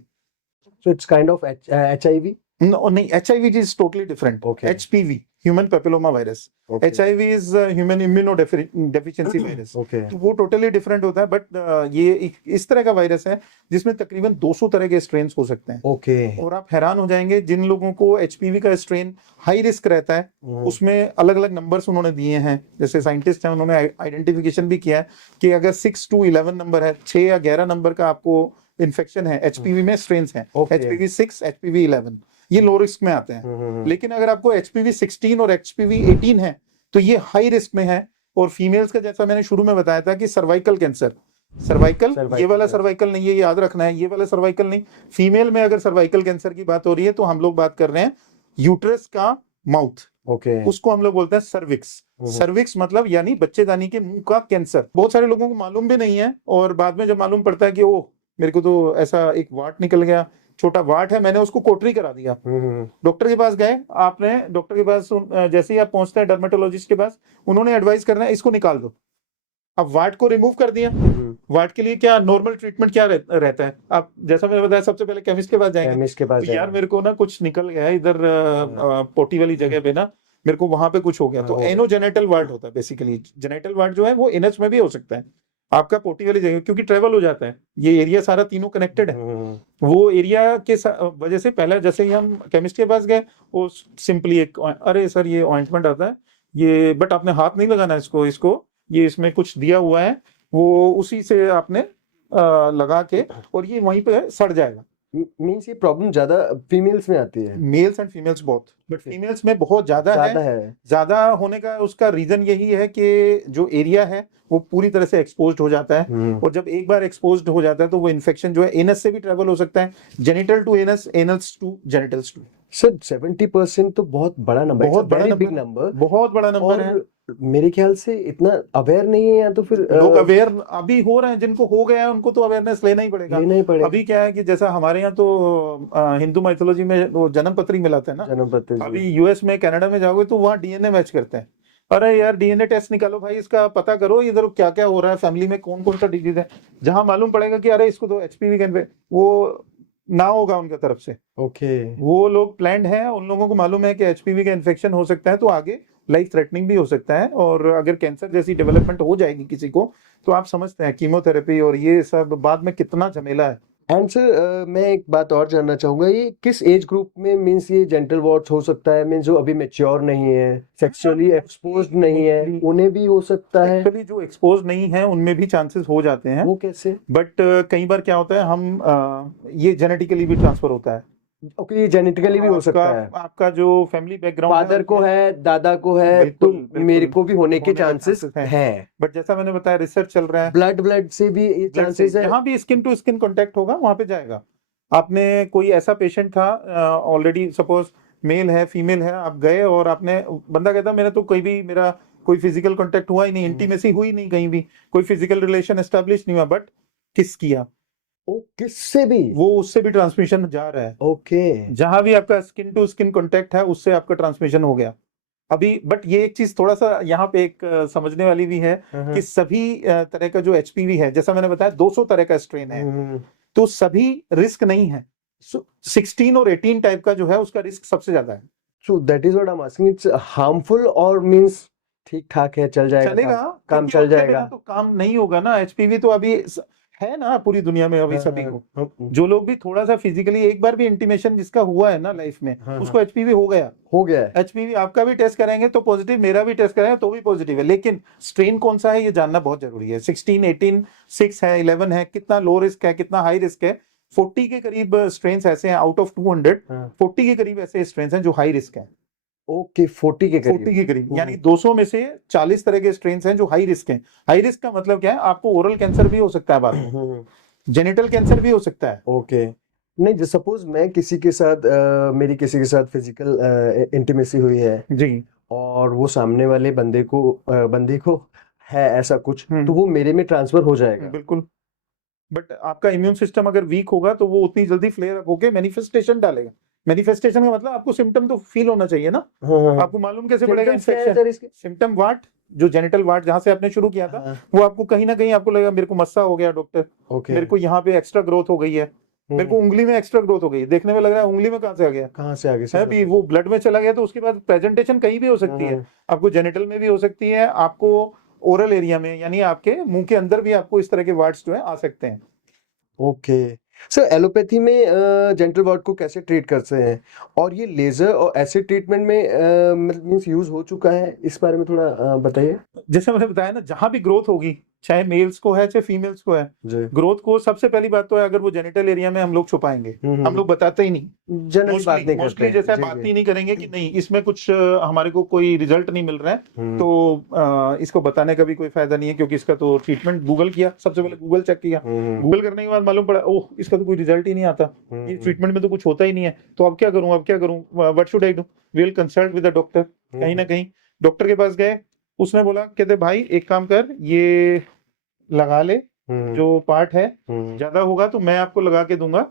So it's kind of HIV? नहीं, HIV is totally different. Okay. HPV, human papilloma virus. Okay. HIV is human immuno deficiency virus. Okay. तो वो टोटली डिफरेंट होता है। बट ये इस तरह का वायरस है जिसमें तकरीबन 200 तरह के स्ट्रेन्स हो सकते हैं। ओके। और आप हैरान हो जाएंगे, जिन लोगों को HPV का स्ट्रेन हाई रिस्क रहता है उसमें अलग अलग नंबर्स उन्होंने दिए हैं। जैसे साइंटिस्ट हैं, उन्होंने आइडेंटिफिकेशन भी किया है कि अगर 6 to 11 नंबर है, 6 या 11 नंबर का आपको इन्फेक्शन है, HPV में स्ट्रेन्स हैं। Okay. HPV 6, HPV 11 ये लो रिस्क में आते हैं। लेकिन अगर आपको HPV 16 और HPV 18 है तो ये हाई रिस्क में है। और फीमेल्स का, जैसा मैंने शुरू में बताया था कि सर्वाइकल कैंसर, सर्वाइकल ये वाला सर्वाइकल नहीं है, ये याद रखना है, ये वाला सर्वाइकल नहीं। फीमेल में अगर सर्वाइकल कैंसर की बात हो रही है तो हम लोग बात कर रहे हैं यूट्रस का माउथ। ओके। उसको हम लोग बोलते हैं सर्विक्स। सर्विक्स मतलब यानी बच्चेदानी के मुंह का कैंसर। बहुत सारे लोगों को मालूम भी नहीं है और बाद में जब मालूम पड़ता है कि ओह मेरे को तो ऐसा एक वाट निकल गया, छोटा वाट है, मैंने उसको कोटरी करा दिया। डॉक्टर के पास गए, आपने डॉक्टर के पास जैसे ही आप पहुंचते हैं डर्मेटोलॉजिस्ट के पास, उन्होंने एडवाइस करना है इसको निकाल दो। अब वाट को रिमूव कर दिया। वाट के लिए क्या नॉर्मल ट्रीटमेंट क्या रहता है? आप जैसा मैंने बताया, सबसे पहले केमिस्ट के पास जाएंगे। केमिस्ट के पास तो यार मेरे को ना कुछ निकल गया है इधर पोटी वाली जगह पे ना, मेरे को वहां पे कुछ हो गया। तो एनोजेनेटल वार्ड होता है बेसिकली। जेनेटल वार्ड जो है वो एनएच में भी हो सकता है, आपका पोटी वाली जगह, क्योंकि ट्रेवल हो जाता है, ये एरिया सारा तीनों कनेक्टेड है। वो एरिया के वजह से पहले जैसे ही हम केमिस्ट के पास गए, वो सिंपली एक अरे सर ये ऑइंटमेंट आता है ये, बट आपने हाथ नहीं लगाना इसको ये इसमें कुछ दिया हुआ है, वो उसी से आपने लगा के और ये वहीं पे सड़ जाएगा। मींस ये प्रॉब्लम ज्यादा फीमेल्स में आती है? Mails and females both, but females में बहुत ज्यादा है। ज्यादा होने का उसका रीजन यही है कि जो एरिया है वो पूरी तरह से एक्सपोज्ड हो जाता है। और जब एक बार एक्सपोज्ड हो जाता है तो वो इन्फेक्शन जो है एनस से भी ट्रेवल हो सकता है, genital to anus, anals to genitals too. Sir 70% तो बहुत बड़ा नंबर है, बहुत बड़ा बिग नंबर, बहुत बड़ा नंबर है। मेरे ख्याल से इतना अवेयर नहीं है, या तो फिर लोग अवेयर अभी हो रहे हैं, जिनको हो गया है उनको तो अवेयरनेस लेना ही पड़ेगा। अभी क्या है कि जैसा हमारे यहाँ तो हिंदू माइथोलॉजी में वो जन्म पत्री मिलाते हैं ना, जन्म पत्री। अभी यूएस में कनाडा में जाओगे तो वहाँ डीएनए मैच करते हैं। अरे यार डीएनए टेस्ट निकालो भाई, इसका पता करो इधर क्या क्या हो रहा है, फैमिली में कौन कौन सा डिजीज है। जहां मालूम पड़ेगा कि अरे इसको तो एचपीवी का वो ना होगा उनके तरफ से। ओके। वो लोग प्लान्ड हैं, उन लोगों को मालूम है कि एचपीवी का इन्फेक्शन हो सकता है तो आगे लाइफ थ्रेटनिंग भी हो सकता है। और अगर कैंसर जैसी डेवलपमेंट हो जाएगी किसी को तो आप समझते हैं कीमोथेरेपी और ये सब बाद में कितना झमेला है। एंड सर मैं एक बात और जानना चाहूंगा, ये किस एज ग्रुप में मींस ये जेनिटल वार्ड्स हो सकता है? मींस जो अभी मैच्योर नहीं है, सेक्सुअली एक्सपोज्ड नहीं है, उन्हें भी हो सकता है? एक्चुअली जो एक्सपोज नहीं है उनमें भी चांसेस हो जाते हैं। वो कैसे? बट कई बार क्या होता है, हम ये जेनेटिकली भी ट्रांसफर होता है। ओके, ये जेनेटिकली भी हो सकता है। आपका जो फैमिली बैकग्राउंड फादर को है, दादा को है, तो मेरे को भी होने के चांसेस हैं। बट जैसा मैंने बताया रिसर्च चल रहा है, ब्लड से भी ये चांसेस है। जहां भी स्किन टू स्किन कांटेक्ट होगा वहां पे जाएगा। आपने कोई ऐसा पेशेंट था ऑलरेडी, सपोज मेल है फीमेल है, आप गए और आपने, बंदा कहता मेरा तो मेरा कोई फिजिकल कांटेक्ट हुआ ही नहीं, इंटीमेसी हुई नहीं, कहीं भी कोई फिजिकल रिलेशन एस्टेब्लिश नहीं हुआ, बट किस किया, किससे भी, वो उससे भी ट्रांसमिशन जा रहा है। ओके। जहां भी आपका स्किन टू स्किन कांटेक्ट है उससे आपका ट्रांसमिशन हो गया अभी। बट ये एक चीज थोड़ा सा यहाँ पे एक समझने वाली भी है कि सभी तरह का जो एचपीवी है, जैसा मैंने बताया 200 तरह का स्ट्रेन है, तो सभी रिस्क नहीं है। 16 और 18 टाइप का जो है उसका रिस्क सबसे ज्यादा है। So that is what I am asking, it's harmful और मींस ठीक ठाक है, चल जाएगा, चलेगा, काम चल जाएगा? तो काम नहीं होगा ना। एचपीवी तो अभी है ना पूरी दुनिया में अभी सभी को। जो लोग भी थोड़ा सा फिजिकली एक बार भी इंटीमेशन जिसका हुआ है ना लाइफ में, उसको एचपीवी हो गया। एचपीवी आपका भी टेस्ट कराएंगे तो पॉजिटिव, मेरा भी टेस्ट कराएंगे तो भी पॉजिटिव है, लेकिन स्ट्रेन कौन सा है ये जानना बहुत जरूरी है। 16, 18, 6 है, 11 है, कितना लो रिस्क है, कितना हाई रिस्क है। 40 के करीब स्ट्रेन्स ऐसे हैं आउट ऑफ 200, 40 के करीब ऐसे स्ट्रेन्स हैं जो हाई रिस्क हैं। ओके, 40 के करीब, यानी 200 में से 40 तरह के स्ट्रेन्स हैं जो हाई रिस्क हैं। हाई रिस्क का मतलब क्या है, आपको ओरल कैंसर भी हो सकता है बाद में। जेनिटल कैंसर भी हो सकता है। ओके। नहीं, जो सपोज मैं किसी के साथ मेरी किसी के साथ फिजिकल इंटीमेसी हुई है जी। और वो सामने वाले बंदी को है ऐसा कुछ, तो वो मेरे में ट्रांसफर हो जाएगा। बिल्कुल। बट आपका इम्यून सिस्टम अगर वीक होगा तो वो उतनी जल्दी फ्लेयर अप होके मैनिफेस्टेशन डालेगा। मैनिफेस्टेशन का मतलब आपको सिम्टम तो फील होना चाहिए ना। हाँ। आपको मालूम कैसे पड़ेगा Symptoms क्या है इन्फेक्शन? सर इसके? सिम्टम वाट, जो जेनिटल वाट जहां से आपने शुरू किया था, हाँ। वो आपको कहीं ना कहीं आपको लगेगा मेरे को मस्सा हो गया डॉक्टर, ओके। मेरे को यहाँ पे एक्स्ट्रा ग्रोथ हो गई है, मेरे को उंगली में एक्स्ट्रा ग्रोथ हो गई है। देखने में लग रहा है उंगली में कहाँ से आ गया कहाँ से आगे है सर? भी, वो ब्लड में चला गया तो उसके बाद प्रेजेंटेशन कहीं भी हो सकती है। आपको जेनिटल में भी हो सकती है, आपको ओरल एरिया में यानी आपके मुंह के अंदर भी आपको इस तरह के वार्ड्स जो है आ सकते हैं। ओके। सर, एलोपैथी में जेंटल वार्ड को कैसे ट्रीट करते हैं, और ये लेजर और एसिड ट्रीटमेंट में मीन्स यूज हो चुका है, इस बारे में थोड़ा बताइए। जैसे मैंने बताया ना, जहां भी ग्रोथ होगी, चाहे मेल्स को है चाहे फीमेल्स को है, जी। ग्रोथ को सबसे पहली बात तो है अगर वो जेनिटल एरिया में हम लोग छुपाएंगे, हम लोग बताते ही नहीं। जनरली बात नहीं मोस्टली करते। जैसे जी, बात जी। ही नहीं करेंगे कि नहीं इसमें कुछ हमारे को कोई रिजल्ट नहीं मिल रहा है, हम्म। तो इसको बताने का भी कोई फायदा नहीं है, क्योंकि इसका तो ट्रीटमेंट गूगल किया, सबसे पहले गूगल चेक किया, गूगल करने के बाद मालूम पड़ा ओह इसका तो कोई रिजल्ट ही नहीं आता, ये ट्रीटमेंट में तो कुछ होता ही नहीं है, तो अब क्या करूं, अब क्या करूं, what should I do? We will consult with the doctor. कहीं ना कहीं डॉक्टर के पास गए, उसने बोला कहते भाई एक काम कर, ये लगा ले, जो पार्ट है ज्यादा होगा तो मैं आपको लगा के दूंगा।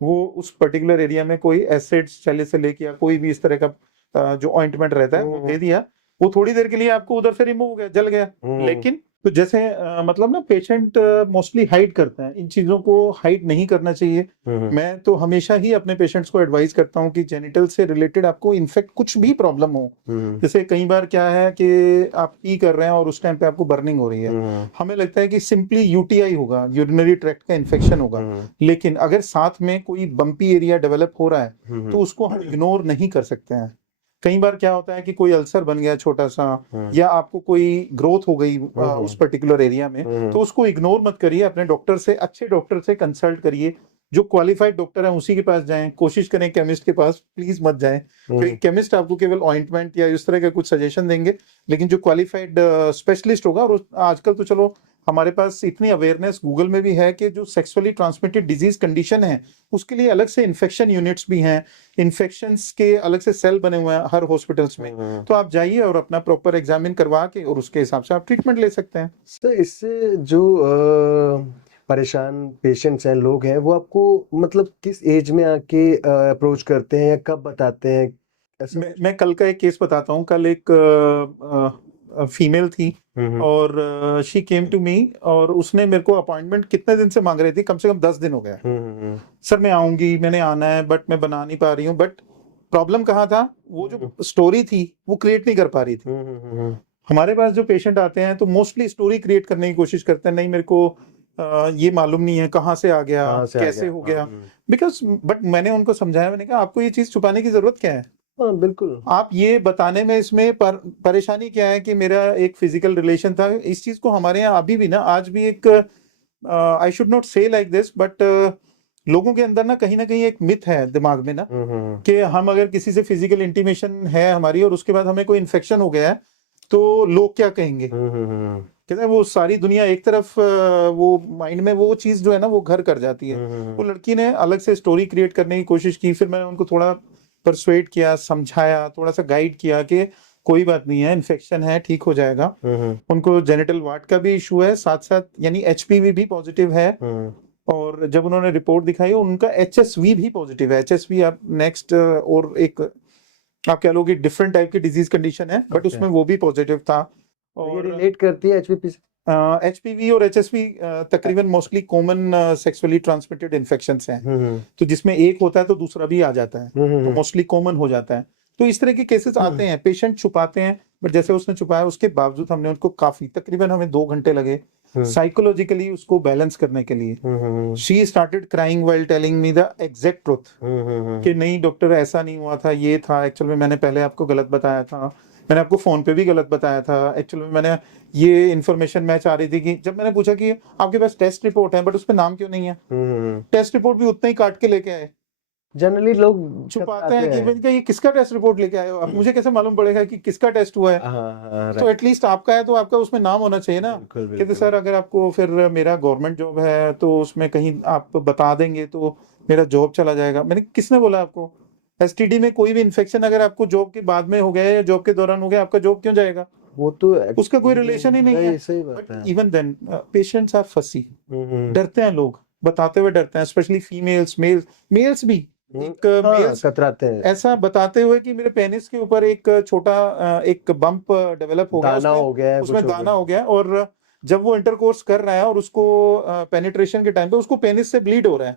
वो उस पर्टिकुलर एरिया में कोई एसिड सैलिसिलिक या कोई भी इस तरह का जो ऑइंटमेंट रहता है वो दे दिया। वो थोड़ी देर के लिए आपको उधर से रिमूव हो गया, जल गया। लेकिन तो जैसे मतलब ना पेशेंट मोस्टली हाइड करते हैं, इन चीजों को हाइड नहीं करना चाहिए। मैं तो हमेशा ही अपने पेशेंट्स को एडवाइस करता हूँ कि जेनिटल से रिलेटेड आपको इनफेक्ट कुछ भी प्रॉब्लम हो, जैसे कई बार क्या है कि आप पी कर रहे हैं और उस टाइम पे आपको बर्निंग हो रही है, हमें लगता है कि सिंपली यूटीआई होगा, यूरिनरी ट्रैक्ट का इन्फेक्शन होगा, लेकिन अगर साथ में कोई बम्पी एरिया डेवलप हो रहा है तो उसको हम इग्नोर नहीं कर सकते हैं। कई बार क्या होता है कि कोई अल्सर बन गया छोटा सा, या आपको कोई ग्रोथ हो गई उस पर्टिकुलर एरिया में, तो उसको इग्नोर मत करिए, अपने डॉक्टर से, अच्छे डॉक्टर से कंसल्ट करिए, जो क्वालिफाइड डॉक्टर है उसी के पास जाएं। कोशिश करें केमिस्ट के पास प्लीज मत जाएं, क्योंकि केमिस्ट आपको केवल ऑइंटमेंट या इस तरह का कुछ सजेशन देंगे, लेकिन जो क्वालिफाइड स्पेशलिस्ट होगा, और आजकल तो चलो हमारे पास इतनी अवेयरनेस गूगल में भी है कि जो सेक्सुअली ट्रांसमिटेड डिजीज कंडीशन है उसके लिए अलग से इन्फेक्शन यूनिट्स भी हैं, इन्फेक्शंस के अलग से सेल बने हुए हैं हर हॉस्पिटल्स में, तो आप जाइए और अपना प्रॉपर एग्जामिन करवा के और उसके हिसाब से आप ट्रीटमेंट ले सकते हैं। सर, इससे जो परेशान पेशेंट्स हैं, लोग हैं, वो आपको मतलब किस एज में आके अप्रोच करते हैं या कब बताते हैं, ऐसा? मैं कल का एक केस बताता हूँ। कल एक फीमेल थी और शी केम टू मी, और उसने मेरे को अपॉइंटमेंट कितने दिन से मांग रही थी, कम से कम 10 दिन हो गया। सर मैं आऊंगी, मैंने आना है, बट मैं बना नहीं पा रही हूँ। बट प्रॉब्लम कहाँ था, वो जो स्टोरी थी वो क्रिएट नहीं कर पा रही थी। हमारे पास जो पेशेंट आते हैं तो मोस्टली स्टोरी क्रिएट करने की कोशिश करते हैं, नहीं मेरे को ये मालूम नहीं है कहाँ से आ गया, कैसे हो गया, बिकॉज बट मैंने उनको समझाया, मैंने कहा आपको ये चीज छुपाने की जरूरत क्या है, हाँ बिल्कुल, आप ये बताने में इसमें परेशानी क्या है कि मेरा एक फिजिकल रिलेशन था। इस चीज को हमारे यहाँ अभी भी ना, आज भी एक आई शुड नॉट से लाइक दिस, बट लोगों के अंदर ना कहीं एक मिथ है दिमाग में ना, कि हम अगर किसी से फिजिकल इंटीमेशन है हमारी और उसके बाद हमें कोई इन्फेक्शन हो गया है तो लोग क्या कहेंगे। कहते हैं वो सारी दुनिया एक तरफ, वो माइंड में वो चीज जो है ना वो घर कर जाती है। वो लड़की ने अलग से स्टोरी क्रिएट करने की कोशिश की, फिर मैंने उनको थोड़ा परसुएट किया, समझाया, थोड़ा सा गाइड किया कि कोई बात नहीं है, इन्फेक्शन है, ठीक हो जाएगा। उनको जेनिटल वार्ड का भी इशू है साथ साथ, यानी एचपीवी भी पॉजिटिव है, और जब उन्होंने रिपोर्ट दिखाई उनका एचएसवी भी पॉजिटिव है। एचएसवी आप नेक्स्ट और एक आप कह लो कि डिफरेंट टाइप की डिजीज कंडीशन है, बट उसमें वो भी पॉजिटिव था। और रिलेट करती है एचपीवी से? एचपीवी और एचएसवी तकरीबन mostly common sexually transmitted infections हैं, तो जिसमें एक होता है तो दूसरा भी आ जाता है, तो मोस्टली कॉमन हो जाता है। तो इस तरह के केसेस आते हैं, पेशेंट छुपाते हैं, बट जैसे उसने छुपाया उसके बावजूद हमने उनको काफी, तकरीबन हमें 2 घंटे लगे साइकोलॉजिकली उसको बैलेंस करने के लिए। She started crying while telling me the exact truth कि नहीं डॉक्टर ऐसा नहीं हुआ था, ये था एक्चुअल में, मैंने पहले आपको गलत बताया था, मैंने आपको फोन पे भी गलत बताया था, एक्चुअल में मैंने ये इन्फॉर्मेशन मैं चाह रही थी कि, जब मैंने पूछा कि आपके पास टेस्ट रिपोर्ट है बट उस पर नाम क्यों नहीं है, टेस्ट रिपोर्ट भी उतना ही काट के लेके आए। जनरली लोग छुपाते हैं कि हैं। मैंने कहा ये किसका टेस्ट रिपोर्ट लेके आए हो आप, मुझे कैसे मालूम पड़ेगा कि किसका टेस्ट हुआ है। हाँ तो एटलीस्ट आपका है तो आपका उसमें नाम होना चाहिए ना। बिल्कुल कहते बिल्कुल। सर अगर आपको फिर मेरा गवर्नमेंट जॉब है तो उसमें कहीं आप बता देंगे तो मेरा जॉब चला जाएगा। मैंने किसने बोला आपको? एसटीडी में कोई भी इन्फेक्शन अगर आपको जॉब के बाद में हो गया या जॉब के दौरान हो गया, आपका जॉब क्यों जाएगा? वो तो उसका कोई रिलेशन ही नहीं है। सही सही बात बट है। इवन देन पेशेंट्स आर फसी, हम्म, डरते हैं लोग, बताते हुए डरते हैं, स्पेशली फीमेल्स, मेल्स भी। एक हाँ मेल्स कतराते हैं। ऐसा बताते हुए कि मेरे पेनिस के ऊपर एक छोटा एक बम्प डेवलप हो गया, दाना उसमें हो गया है, उसमें कुछ हो दाना गया। हो गया, और जब वो इंटरकोर्स कर रहा है और उसको पेनिट्रेशन के टाइम पे उसको पेनिस से ब्लीड हो रहा है।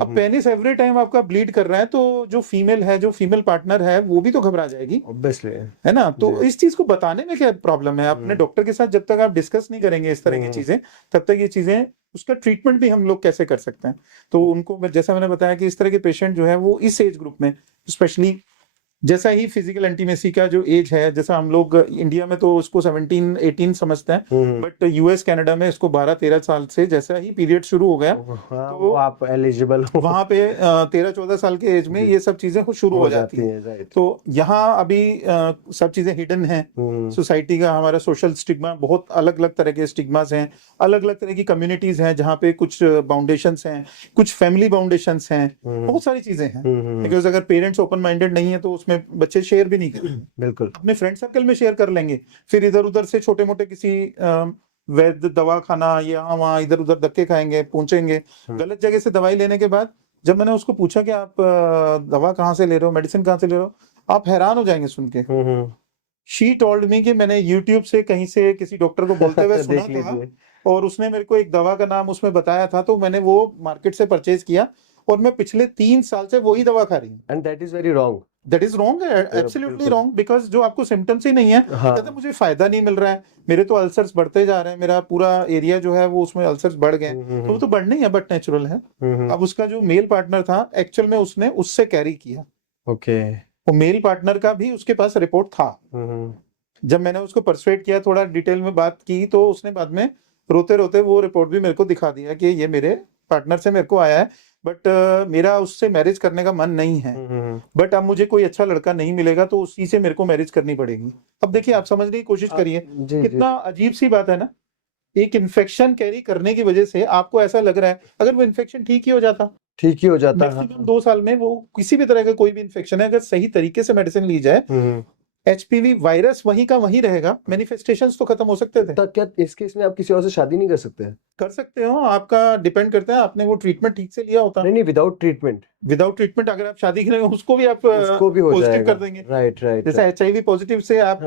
अब पेनिस एवरी टाइम आपका ब्लीड कर रहा है तो जो फीमेल पार्टनर है वो भी तो घबरा जाएगी, ऑब्वियसली। है ना। तो जी। इस चीज को बताने में क्या प्रॉब्लम है? अपने डॉक्टर के साथ जब तक आप डिस्कस नहीं करेंगे इस तरह की चीजें, तब तक ये चीजें, उसका ट्रीटमेंट भी हम लोग कैसे कर सकते हैं। तो उनको जैसा मैंने बताया कि इस तरह के पेशेंट जो है वो इस एज ग्रुप में स्पेशली, जैसा ही फिजिकल इंटीमेसी का जो एज है, जैसा हम लोग इंडिया में तो उसको 17-18 समझते हैं, बट यूएस कनाडा में इसको 12-13 साल से जैसा ही पीरियड शुरू हो गया हाँ तो वो आप एलिजिबल हो। वहां पे 13-14 साल के एज में जी। ये सब चीजें शुरू हो जाती हैं। है, राइट। तो यहाँ अभी सब चीजें हिडन हैं। सोसाइटी का हमारा सोशल स्टिग्मा, बहुत अलग अलग तरह के स्टिग्मास हैं, अलग अलग तरह की कम्युनिटीज हैं जहाँ पे कुछ बाउंडेशंस हैं, कुछ फैमिली बाउंडेशंस हैं, बहुत सारी चीजें हैं। बिकॉज अगर पेरेंट्स ओपन माइंडेड नहीं है तो उसमें बच्चे शेयर भी नहीं करेंगे, बिल्कुल। अपने फ्रेंड सर्कल में शेयर कर लेंगे, फिर इधर उधर से छोटे मोटे किसी वैद्य दवा खाना यहाँ वहाँ इधर उधर धक्के खाएंगे, पूछेंगे। गलत जगह से दवाई लेने के बाद जब मैंने उसको पूछा कि आप दवा कहाँ से ले रहे हो, मेडिसिन कहाँ से ले रहे हो, आप हैरान हो जाएंगे सुन के। शी टोल्ड मी कि मैंने यूट्यूब से कहीं से किसी डॉक्टर को बोलते हुए सुना देख था लीजिए। और उसने मेरे को एक दवा का नाम उसमें बताया था, तो मैंने वो मार्केट से परचेज किया और मैं पिछले 3 साल से वही दवा खा रही हूँ। And that is very wrong. That is wrong, absolutely बिल्कुल। रॉन्ग, बिकॉज जो आपको सिम्टम्स ही नहीं है, हाँ। कहते मुझे फायदा नहीं मिल रहा है, मेरे तो अल्सर्स बढ़ते जा रहे हैं, मेरा पूरा एरिया जो है वो उसमें अल्सर्स बढ़ गए हैं। तो वो तो बढ़ने ही है, बट नेचुरल है। अब उसका जो मेल पार्टनर था एक्चुअल में उसने उससे कैरी किया। ओके। वो मेल पार्टनर का भी उसके पास रिपोर्ट था। जब मैंने उसको परसुएट किया, थोड़ा डिटेल में बात की, तो उसने बाद में रोते रोते वो रिपोर्ट भी मेरे को दिखा दिया कि ये मेरे पार्टनर से मेरे को आया है, बट मेरा उससे मैरिज करने का मन नहीं है, बट अब मुझे कोई अच्छा लड़का नहीं मिलेगा तो उसी से मेरे को मैरिज करनी पड़ेगी। अब देखिए, आप समझने की कोशिश करिए, कितना अजीब सी बात है ना। एक इन्फेक्शन कैरी करने की वजह से आपको ऐसा लग रहा है, अगर वो इन्फेक्शन ठीक ही हो जाता, ठीक ही हो जाता है। मैक्सिमम 2 साल में वो किसी भी तरह का कोई भी इन्फेक्शन है, अगर सही तरीके से मेडिसिन ली जाए, एचपीवी वायरस वहीं का वहीं रहेगा, मैनिफेस्टेशंस तो खत्म हो सकते थे। तो क्या इस केस में आप किसी और से शादी नहीं कर सकते? कर सकते हो, आपका डिपेंड करता है आपने वो ट्रीटमेंट ठीक से लिया होता। नहीं, विदाउट ट्रीटमेंट। विदाउट ट्रीटमेंट अगर आप शादी करेंगे उसको भी आप उसको भी हो पॉजिटिव जाएगा। कर देंगे। Right right. जैसे एचआईवी पॉजिटिव से आप